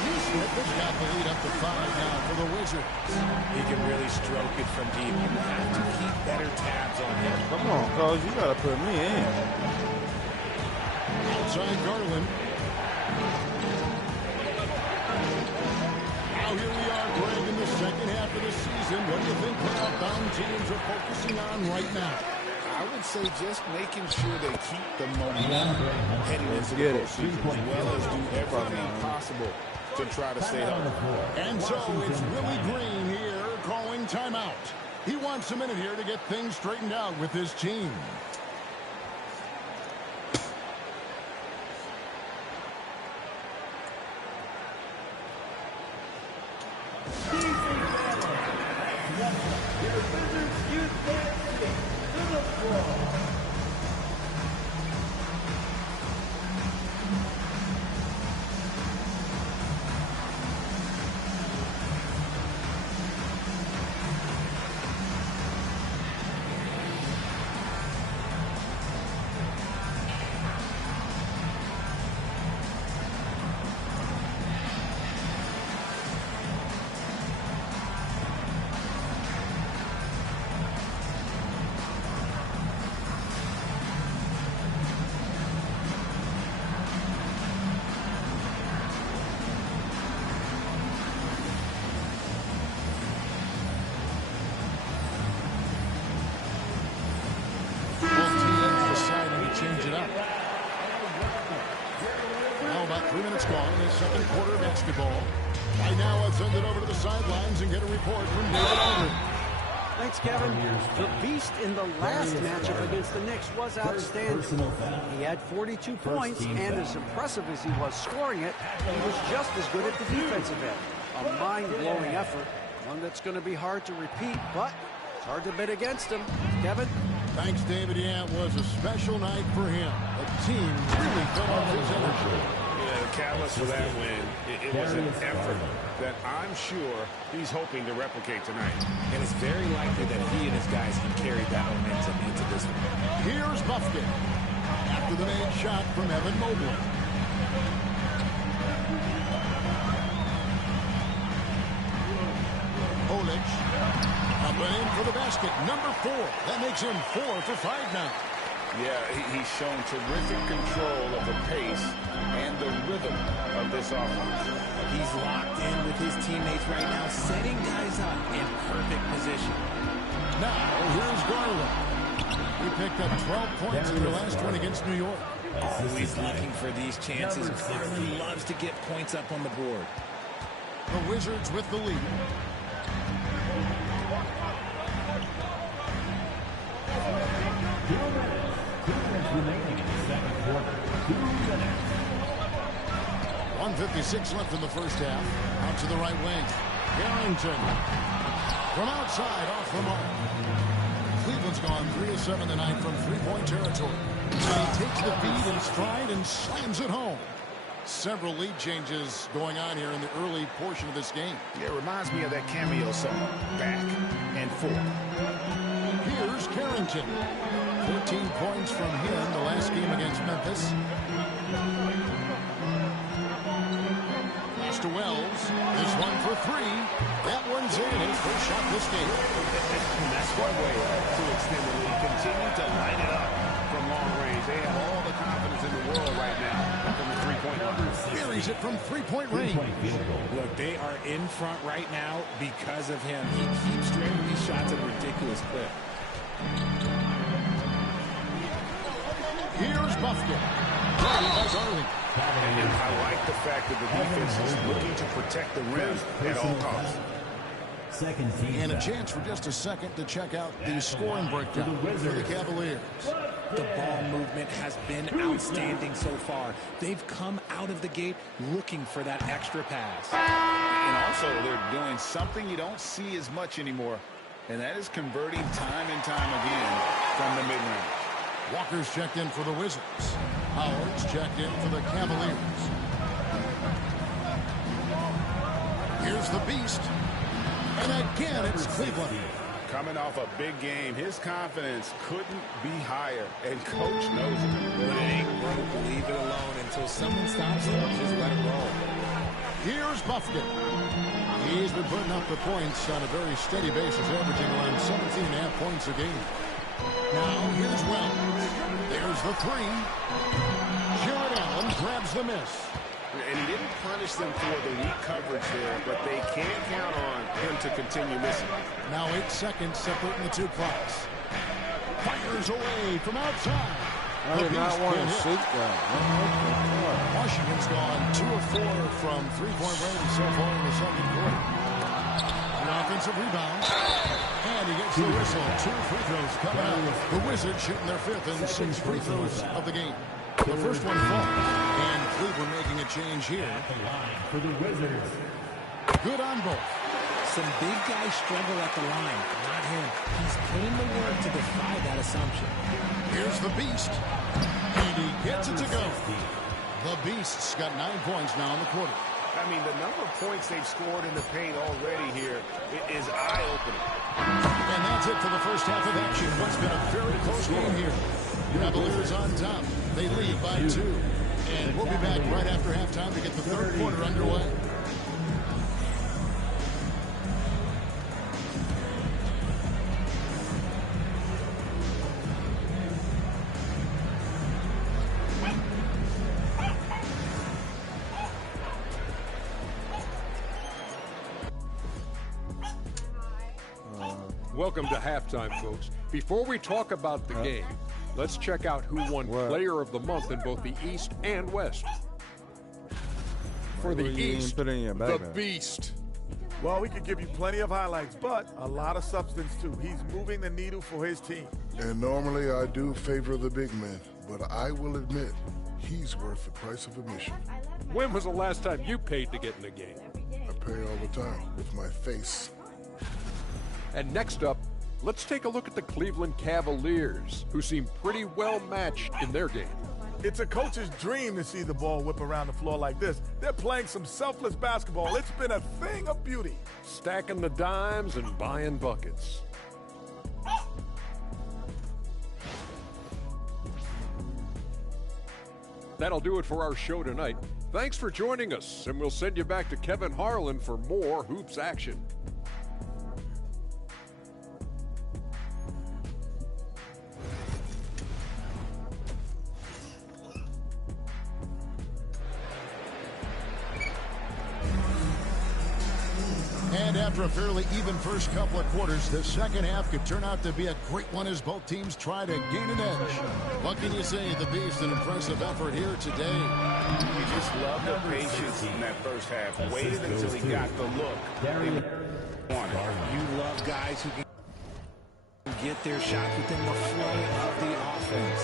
Neesmith has got the lead up to 5 now for the Wizards. He can really stroke it from deep. You have to keep better tabs on him. Come on, Coach. You got to put me in. Outside Garland. Now here we are, Greg, in the second half of the season. What do you think outbound teams are focusing on right now? I would say just making sure they keep the momentum heading into the postseason, as well as do everything possible to try to stay healthy. And so it's Willie Green here calling timeout. He wants a minute here to get things straightened out with his team. Change it up. Now about 3 minutes gone in the second quarter of basketball. Right now, let's send it over to the sidelines and get a report from David Aldridge. Thanks, Kevin. The Beast in the last matchup against the Knicks was outstanding. He had 42 points, and as impressive as he was scoring it, he was just as good at the defensive end. A mind-blowing effort, one that's going to be hard to repeat, but it's hard to bet against him. Kevin? Thanks, David. Yeah, it was a special night for him. The team really fed off his energy. Yeah, the catalyst for that win, it was an effort that I'm sure he's hoping to replicate tonight. And it's very likely that he and his guys can carry that momentum into this one. Here's Buffkin after the made shot from Evan Mobley. Olic. In for the basket, number 4. That makes him 4 for 5 now. Yeah, he's shown terrific control of the pace and the rhythm of this offense. He's locked in with his teammates right now, setting guys up in perfect position. Now, here's Garland. He picked up 12 points in their last one against New York. Always looking for these chances. Garland loves to get points up on the board. The Wizards with the lead. 2 minutes remaining in the second quarter. 2 minutes. 1:56 left in the first half. Out to the right wing. Harrington. From outside, off the mark. Cleveland's gone 3 of 7 tonight from three-point territory. So he takes the feed in stride and slams it home. Several lead changes going on here in the early portion of this game. Yeah, it reminds me of that cameo song, Back and Forth. Here's Carrington. 14 points from him the last game against Memphis. Pass to Wells. This one for 3. That one's in. His first shot this game. That's one way to extend the lead. Continue to light it up from long range. They have all the confidence in the world right now from the three-point line. Buries it from three-point range. Look, they are in front right now because of him. He keeps draining these shots at a ridiculous clip. Here's Buffkin. And I like the fact that the defense is looking to protect the rim at all costs. Second team. And a chance for just a second to check out the scoring breakdown for the Cavaliers. The ball movement has been outstanding so far. They've come out of the gate looking for that extra pass. And also, they're doing something you don't see as much anymore, and that is converting time and time again from the mid-range. Walker's checked in for the Wizards. Howard's checked in for the Cavaliers. Here's the Beast. And again, it's Cleveland. Coming off a big game, his confidence couldn't be higher, and Coach knows it. When it ain't broke, leave it alone until someone stops it. Just let it roll. Here's Buffkin. He's been putting up the points on a very steady basis, averaging around 17.5 points a game. Now, here's Wells. There's the 3. Jared Allen grabs the miss. And he didn't punish them for the weak coverage there, but they can't count on him to continue missing. Now 8 seconds separating the two clocks. Fires away from outside. I did not want to shoot that. Washington's gone 2 of 4 from three-point range so far in the second quarter. An offensive rebound. And he gets the whistle. 2 free throws coming out. The Wizards shooting their 5th and 6th free throws of the game. The first one falls. And Cleveland making a change here. For the Wizards. Good on both. Some big guys struggle at the line, not him. He's put in the work to defy that assumption. Here's the Beast. And he gets it to go. The Beast's got 9 points now in the quarter. I mean, the number of points they've scored in the paint already here is eye-opening. And that's it for the first half of action. What's been a very close game here. Cavaliers on top. They lead by 2. And we'll be back right after halftime to get the third quarter underway. Welcome to halftime, folks. Before we talk about the game, let's check out who won Player of the Month in both the East and West. For the East, the Beast. Well, we could give you plenty of highlights, but a lot of substance, too. He's moving the needle for his team. And normally I do favor the big man, but I will admit he's worth the price of admission. When was the last time you paid to get in a game? I pay all the time with my face. And next up, let's take a look at the Cleveland Cavaliers, who seem pretty well matched in their game. It's a coach's dream to see the ball whip around the floor like this. They're playing some selfless basketball. It's been a thing of beauty. Stacking the dimes and buying buckets. That'll do it for our show tonight. Thanks for joining us, and we'll send you back to Kevin Harlan for more hoops action. And after a fairly even first couple of quarters, the second half could turn out to be a great one as both teams try to gain an edge. What can you say? The Beast, an impressive effort here today. You just love the patience in that first half. Waited until he got the look they wanted. You love guys who can get their shot within the flow of the offense.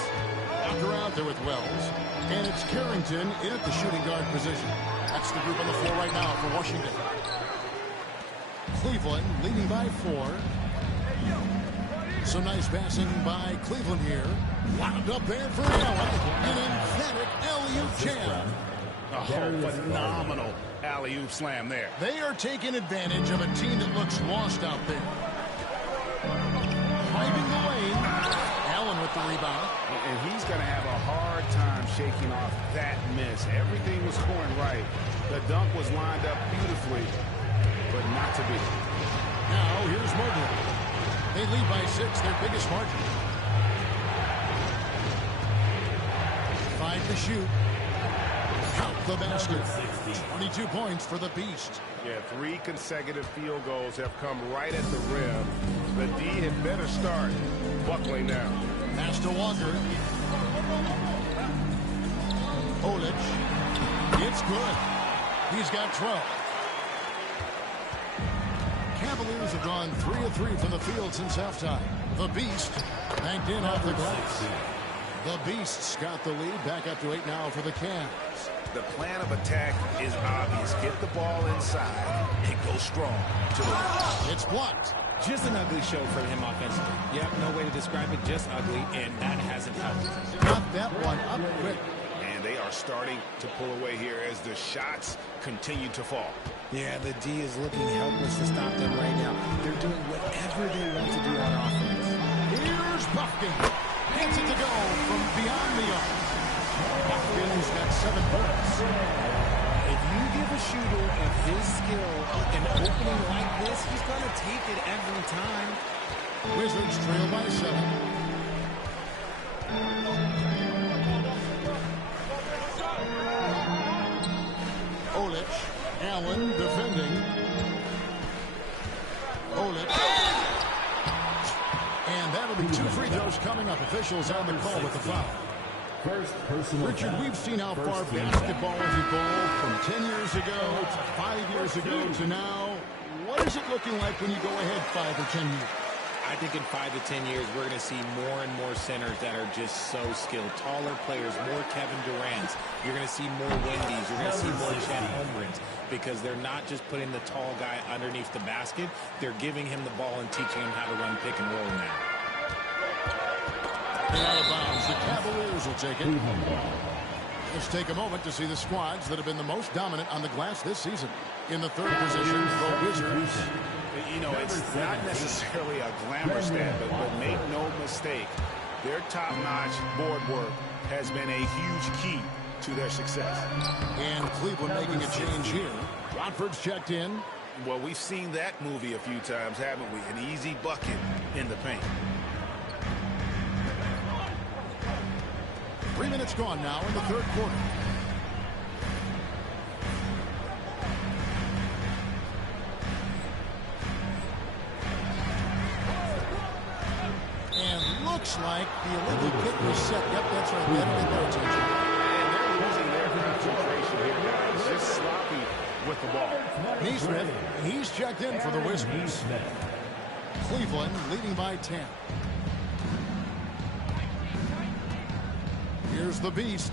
Walker out there with Wells. And it's Carrington in at the shooting guard position. That's the group on the floor right now for Washington. Cleveland leading by 4. So nice passing by Cleveland here. Wound up there for Allen. An emphatic alley-oop jam. Oh, phenomenal alley-oop slam there. They are taking advantage of a team that looks lost out there. Driving the lane. Allen with the rebound. And he's going to have a hard time shaking off that miss. Everything was scoring right. The dunk was lined up beautifully, but not to be. Now, here's Mobley. They lead by 6, their biggest margin. 5 to shoot. Count the basket. 22 points for the Beast. Yeah, 3 consecutive field goals have come right at the rim. The D had better start buckling now. Pass to Walker. Olic. It's good. He's got 12. Cavaliers have gone 3 of 3 from the field since halftime. The Beast banked in off the glass. The Beast's got the lead. Back up to 8 now for the Cavs. The plan of attack is obvious. Get the ball inside and go strong to the line. It's blocked. Just an ugly show for him offensively. Yep, no way to describe it, just ugly, and that hasn't helped. Got that one up quick. And they are starting to pull away here as the shots continue to fall. Yeah, the D is looking helpless to stop them right now. They're doing whatever they want to do on offense. Here's Buffkin. Gets it to go from beyond the arc. Buffkin's got 7 points. If you give a shooter of his skill an opening like this, he's going to take it every time. Wizards trail by 7. Olic. Allen defending. Olic. And that'll be 2 free throws coming up. Officials on the call with the foul. Richard, we've seen how far basketball has evolved from 10 years ago to 5 years ago to now. What is it looking like when you go ahead 5 or 10 years? I think in 5 to 10 years, we're going to see more and more centers that are just so skilled. Taller players, more Kevin Durant's. You're going to see more Wendy's. You're going to see more Chet Holmgrens because they're not just putting the tall guy underneath the basket. They're giving him the ball and teaching him how to run pick and roll now. And out of bounds, the Cavaliers will take it. Let's take a moment to see the squads that have been the most dominant on the glass this season. In the third position, the Wizards. You know, it's not necessarily a glamour stat, but make no mistake, their top-notch board work has been a huge key to their success. And Cleveland making a change here. Watford's checked in. Well, we've seen that movie a few times, haven't we? An easy bucket in the paint. 3 minutes gone now in the third quarter. And looks like the illegal kick was set. Yep, that's right. They didn't get their attention. And they're losing their concentration here, guys. Just sloppy with the ball. Neesmith, he's checked in for the Wizards. Cleveland leading by 10. Here's the Beast.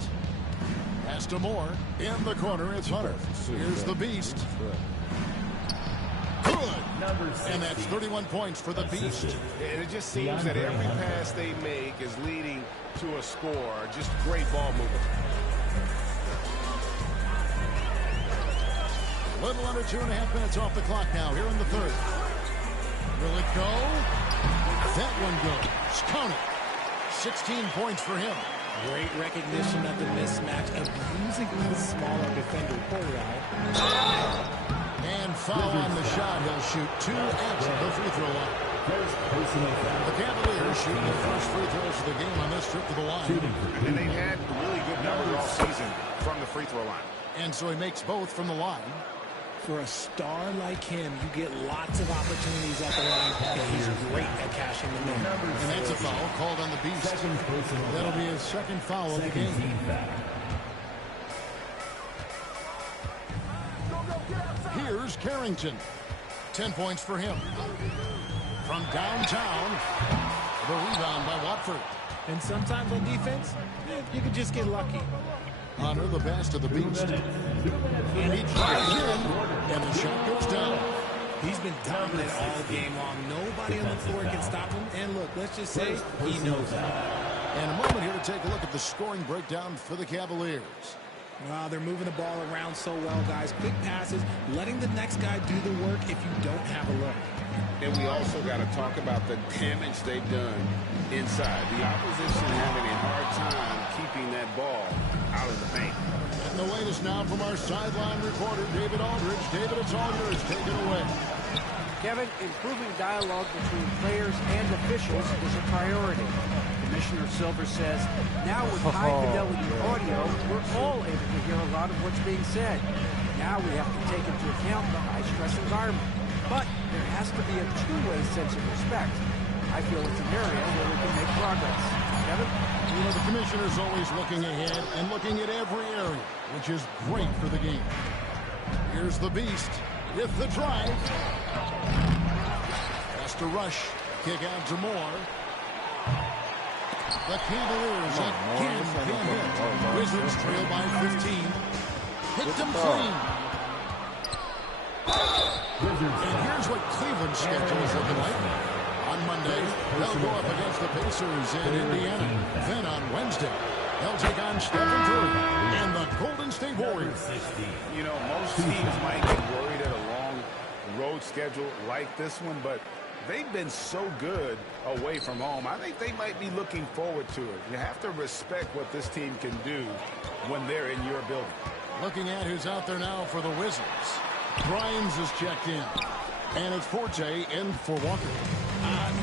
Pass to Moore. In the corner, it's Hunter. Here's the Beast. Good. And that's 31 points for the Beast. And it just seems that every pass they make is leading to a score. Just great ball movement. A little under 2.5 minutes off the clock now here in the third. Will it go? That one goes. Count it. 16 points for him. Great recognition of the mismatch of using the smaller defender Porter. And foul on the shot. He'll shoot 2 at the free throw line. The Cavaliers shooting the first free throws of the game on this trip to the line. And they've had really good numbers all season from the free throw line. And so he makes both from the line. For a star like him, you get lots of opportunities at the line, and he's great at cashing them in. And that's a foul called on the Beast. That'll be his second foul of the game. Here's Carrington. 10 points for him. From downtown, the rebound by Watford. And sometimes on defense, you could just get lucky. Honor the pass to the Beast. And he drives in, and the shot goes down. He's been dominant all game long. Nobody on the floor can stop him. And look, let's just say he knows it. And a moment here to take a look at the scoring breakdown for the Cavaliers. Wow, they're moving the ball around so well, guys. Quick passes, letting the next guy do the work if you don't have a look. And we also got to talk about the damage they've done inside. The opposition having a hard time keeping that ball out of the paint. And the latest now from our sideline reporter, David Aldridge. David, it's all yours. Take it away. Kevin, improving dialogue between players and officials is a priority. Commissioner Silver says, now with high-fidelity audio, we're all able to hear a lot of what's being said. Now we have to take into account the high-stress environment. But there has to be a two-way sense of respect. I feel it's an area where we can make progress. Kevin? You know, the commissioner's always looking ahead and looking at every area, which is great for the game. Here's the Beast with the drive. Has to rush. Kick out to Moore. The Cavaliers again can't hit. Wizards trail by 15. Hit them clean. And here's what Cleveland's schedule is looking like. On Monday, they'll go up against the Pacers in Indiana. Then on Wednesday, they'll take on Stephen Curry and the Golden State Warriors. You know, most teams might get worried at a long road schedule like this one, but they've been so good away from home. I think they might be looking forward to it. You have to respect what this team can do when they're in your building. Looking at who's out there now for the Wizards. Grimes is checked in. And it's Forte in for Walker.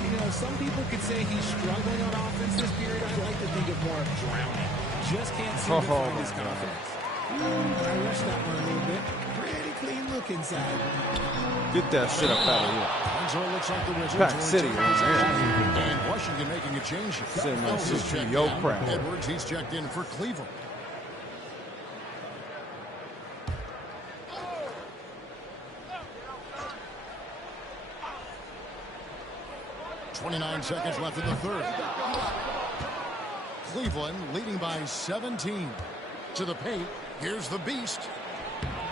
You know, some people could say he's struggling on offense this period. I like to think of more of drowning. Just can't seem to find his confidence. I rushed that one a little bit. Pretty clean look inside. Get that shit up out of here. And so it looks like the Wizards Pack City. And Washington making a change. Ellis is checked in. Edwards, he's checked in for Cleveland. 29 seconds left in the third. Cleveland leading by 17. To the paint. Here's the Beast.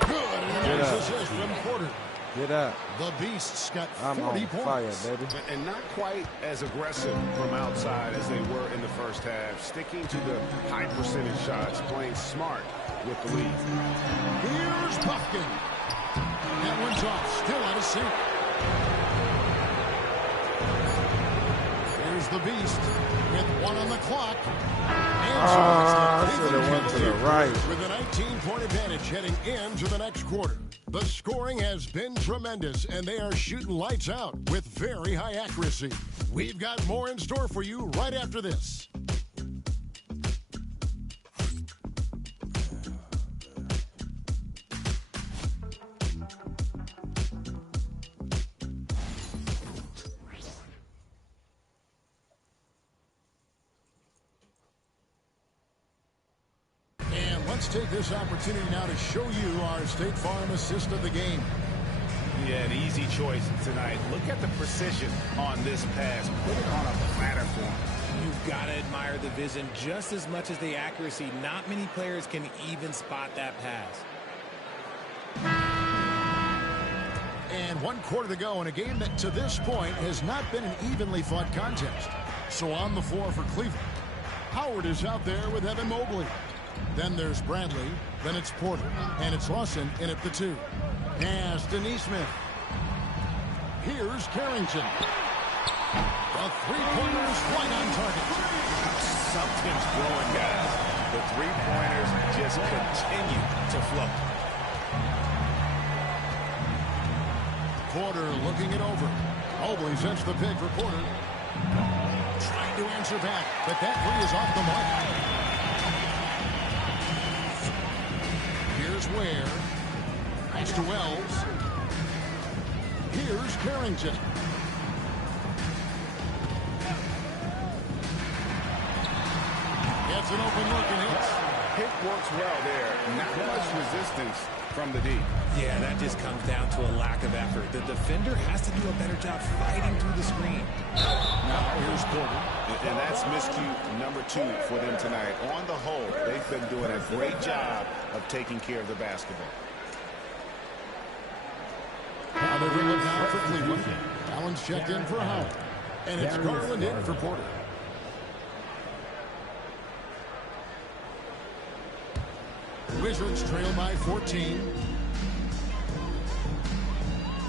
Good. And nice assist from Porter. Get up. The Beasts got 40 I'm on points. fire, baby. And not quite as aggressive from outside as they were in the first half. Sticking to the high percentage shots. Playing smart with the lead. Here's Puffkin. That one's off. Still out of sync. Here's the Beast with 1 on the clock. I should have went to the right. With a 19-point advantage heading into the next quarter. The scoring has been tremendous, and they are shooting lights out with very high accuracy. We've got more in store for you right after this. Let's take this opportunity now to show you our State Farm assist of the game. Yeah, an easy choice tonight. Look at the precision on this pass. Put it on a platter for him. You've got to admire the vision just as much as the accuracy. Not many players can even spot that pass. And 1 quarter to go in a game that to this point has not been an evenly fought contest. So on the floor for Cleveland, Howard is out there with Evan Mobley. Then there's Bradley. Then it's Porter. And it's Lawson in at the 2. Pass to Nesmith. Here's Carrington. The three-pointers right on target. Something's growing, guys. The three-pointers just continue to flow. Porter looking it over. Mobley sets the pick for Porter. Trying to answer back, but that three is off the mark. Here's Ware. Nice to Wells. Here's Carrington. Gets an open look and hits. Hit works well there. Not much resistance from the D. Yeah, that just comes down to a lack of effort. The defender has to do a better job fighting through the screen. Now here's Porter. And that's miscue number 2 for them tonight. On the whole, they've been doing a great job of taking care of the basketball. Now they bring it down for Cleveland. Allen's checked in for Howard. And it's Garland in for Porter. Wizards trail by 14.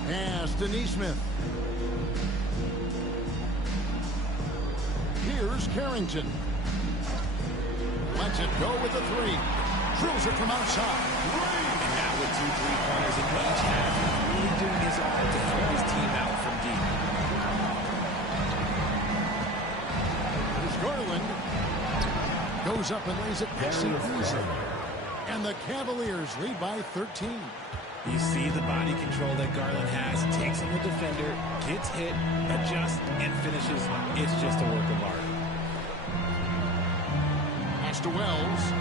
Pass to Nesmith. Here's Carrington. Lets it go with a 3. Drills it from outside. And now with 2 3-pointers in each half, he's really doing his all to help his team out from deep. Here's Garland. Goes up and lays it nice and easy. And the Cavaliers lead by 13. You see the body control that Garland has. Takes on the defender, gets hit, adjusts, and finishes. It's just a work of art. Pass to Wells.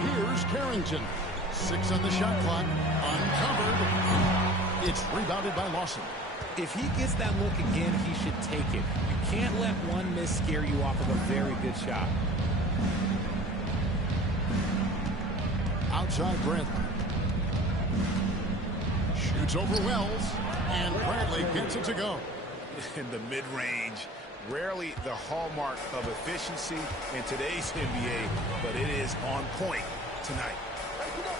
Here's Carrington. 6 on the shot clock. Uncovered. It's rebounded by Lawson. If he gets that look again, he should take it. You can't let one miss scare you off of a very good shot. Outside Bradley. Shoots over Wells. And Bradley gets it to go. In the mid-range, rarely the hallmark of efficiency in today's NBA, but it is on point tonight.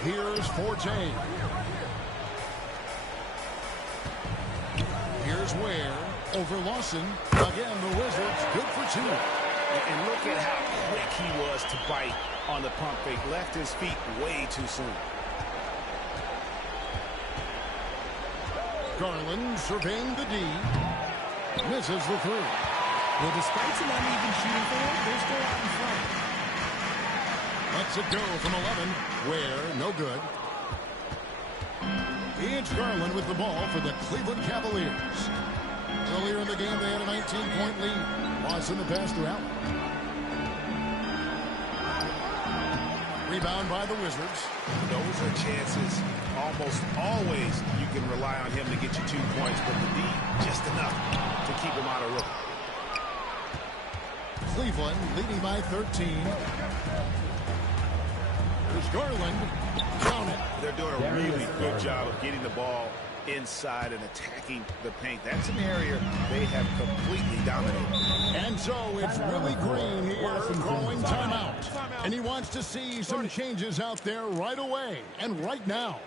Here's Forte. Here's Ware over Lawson. Again, the Wizards good for 2. And look at how quick he was to bite on the pump fake. Left his feet way too soon. Garland surveying the D. Misses the 3. Well, despite some uneven shooting for him, they're still out in front. Lets it go from 11. Ware, no good. It's Garland with the ball for the Cleveland Cavaliers. Earlier in the game, they had a 19-point lead. Lost in the pass to Allen. Rebound by the Wizards. Those are chances almost always you can rely on him to get you 2 points, but the D, just enough to keep him out of rookie. Cleveland leading by 13. Here's Garland. Down it. They're doing a really good job of getting the ball inside and attacking the paint. That's an area they have completely dominated. And so it's Willie Green here calling timeout. And he wants to see some changes out there right away and right now.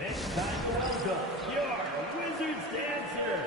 Next time, welcome your Wizards dancer.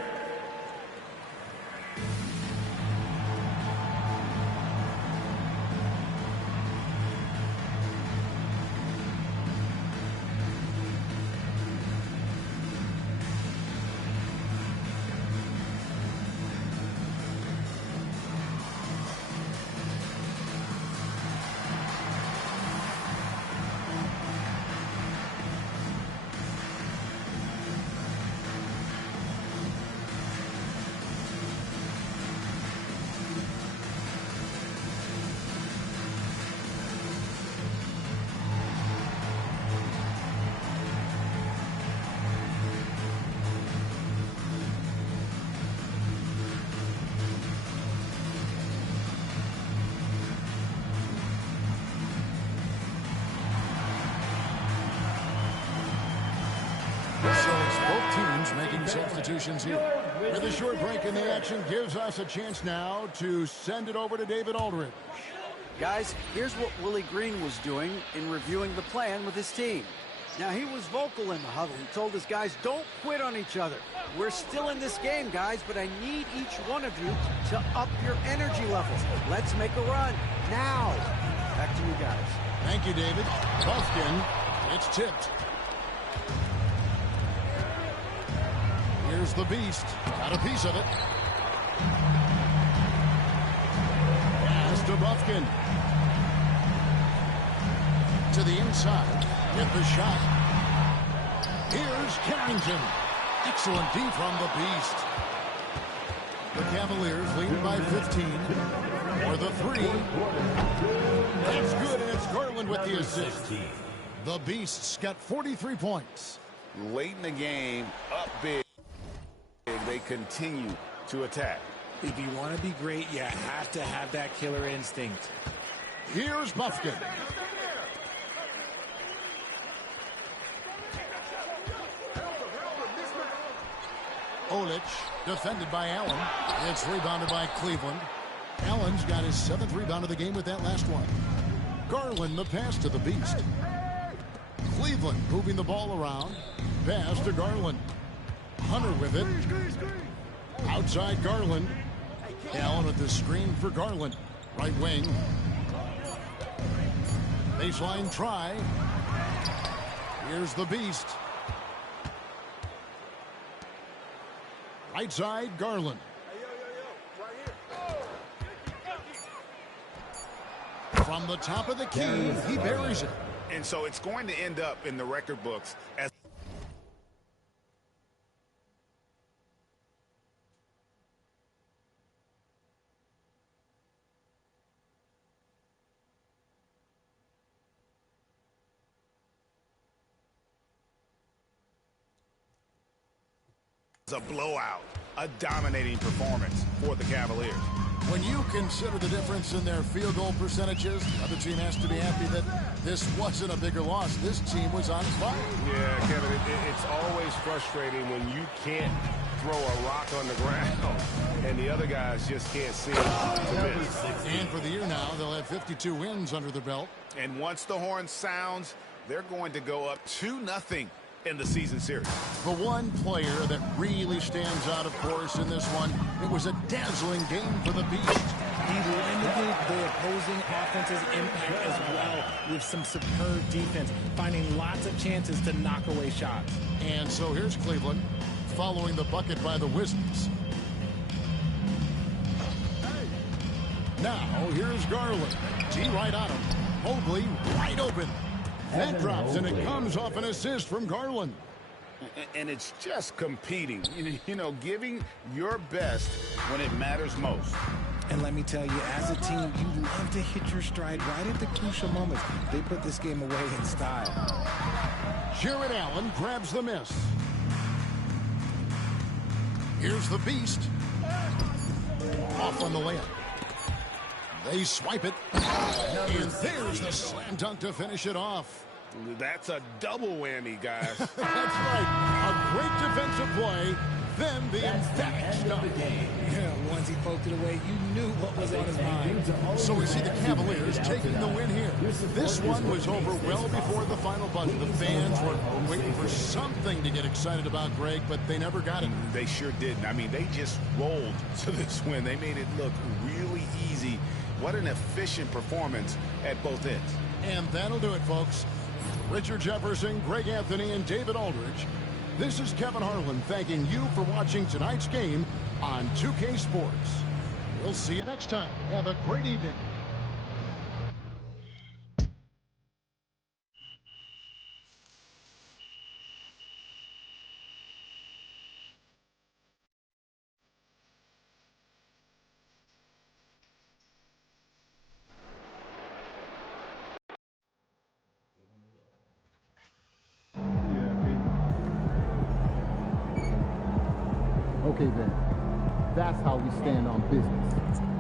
Making substitutions here. With a short break in the action gives us a chance now to send it over to David Aldridge. Guys, here's what Willie Green was doing in reviewing the plan with his team. Now, he was vocal in the huddle. He told his guys, don't quit on each other. We're still in this game, guys, but I need each one of you to up your energy levels. Let's make a run now. Back to you guys. Thank you, David. Buffkin, it's tipped. Here's the Beast. Got a piece of it. Pass to Buffkin. To the inside. Get the shot. Here's Carrington. Excellent D from the Beast. The Cavaliers lead by 15. For the three. That's good, and it's Garland with the assist. The Beasts got 43 points. Late in the game, up big. They continue to attack. If you want to be great, you have to have that killer instinct. Here's Buffkin. Olic, defended by Allen. It's rebounded by Cleveland. Allen's got his 7th rebound of the game with that last one. Garland, the pass to the Beast. Cleveland moving the ball around. Pass to Garland. Hunter with it. Outside Garland. Allen with the screen for Garland. Right wing. Baseline try. Here's the Beast. Right side, Garland. From the top of the key, he buries it. And so it's going to end up in the record books as a blowout, a dominating performance for the Cavaliers. When you consider the difference in their field goal percentages, the other team has to be happy that this wasn't a bigger loss. This team was on fire. Yeah, Kevin, it's always frustrating when you can't throw a rock on the ground and the other guys just can't see it to miss. And for the year now, they'll have 52 wins under their belt. And once the horn sounds, they're going to go up 2-0 in the season series. The one player that really stands out, of course, in this one, it was a dazzling game for the Beast. He limited the opposing offense's impact as well with some superb defense, finding lots of chances to knock away shots. And so here's Cleveland, following the bucket by the Wizards. Now, here's Garland. G right on him. Mobley wide open. That drops, and it comes off an assist from Garland. And it's just competing, you know, giving your best when it matters most. And let me tell you, as a team, you love to hit your stride right at the crucial moments. They put this game away in style. Jared Allen grabs the miss. Here's the Beast. Off on the layup. They swipe it. And there's the slam dunk to finish it off. That's a double whammy, guys. That's right. A great defensive play. Then the emphatic dunk. Yeah, once he poked it away, you knew what was on his mind. So we see the Cavaliers taking the win here. This one was over well before the final buzzer. The fans were waiting for something to get excited about, Greg, but they never got it. They sure didn't. I mean, they just rolled to this win. They made it look really easy. What an efficient performance at both ends. And that'll do it, folks. Richard Jefferson, Greg Anthony, and David Aldridge. This is Kevin Harlan thanking you for watching tonight's game on 2K Sports. We'll see you next time. Have a great evening. Okay then, that's how we stand on business.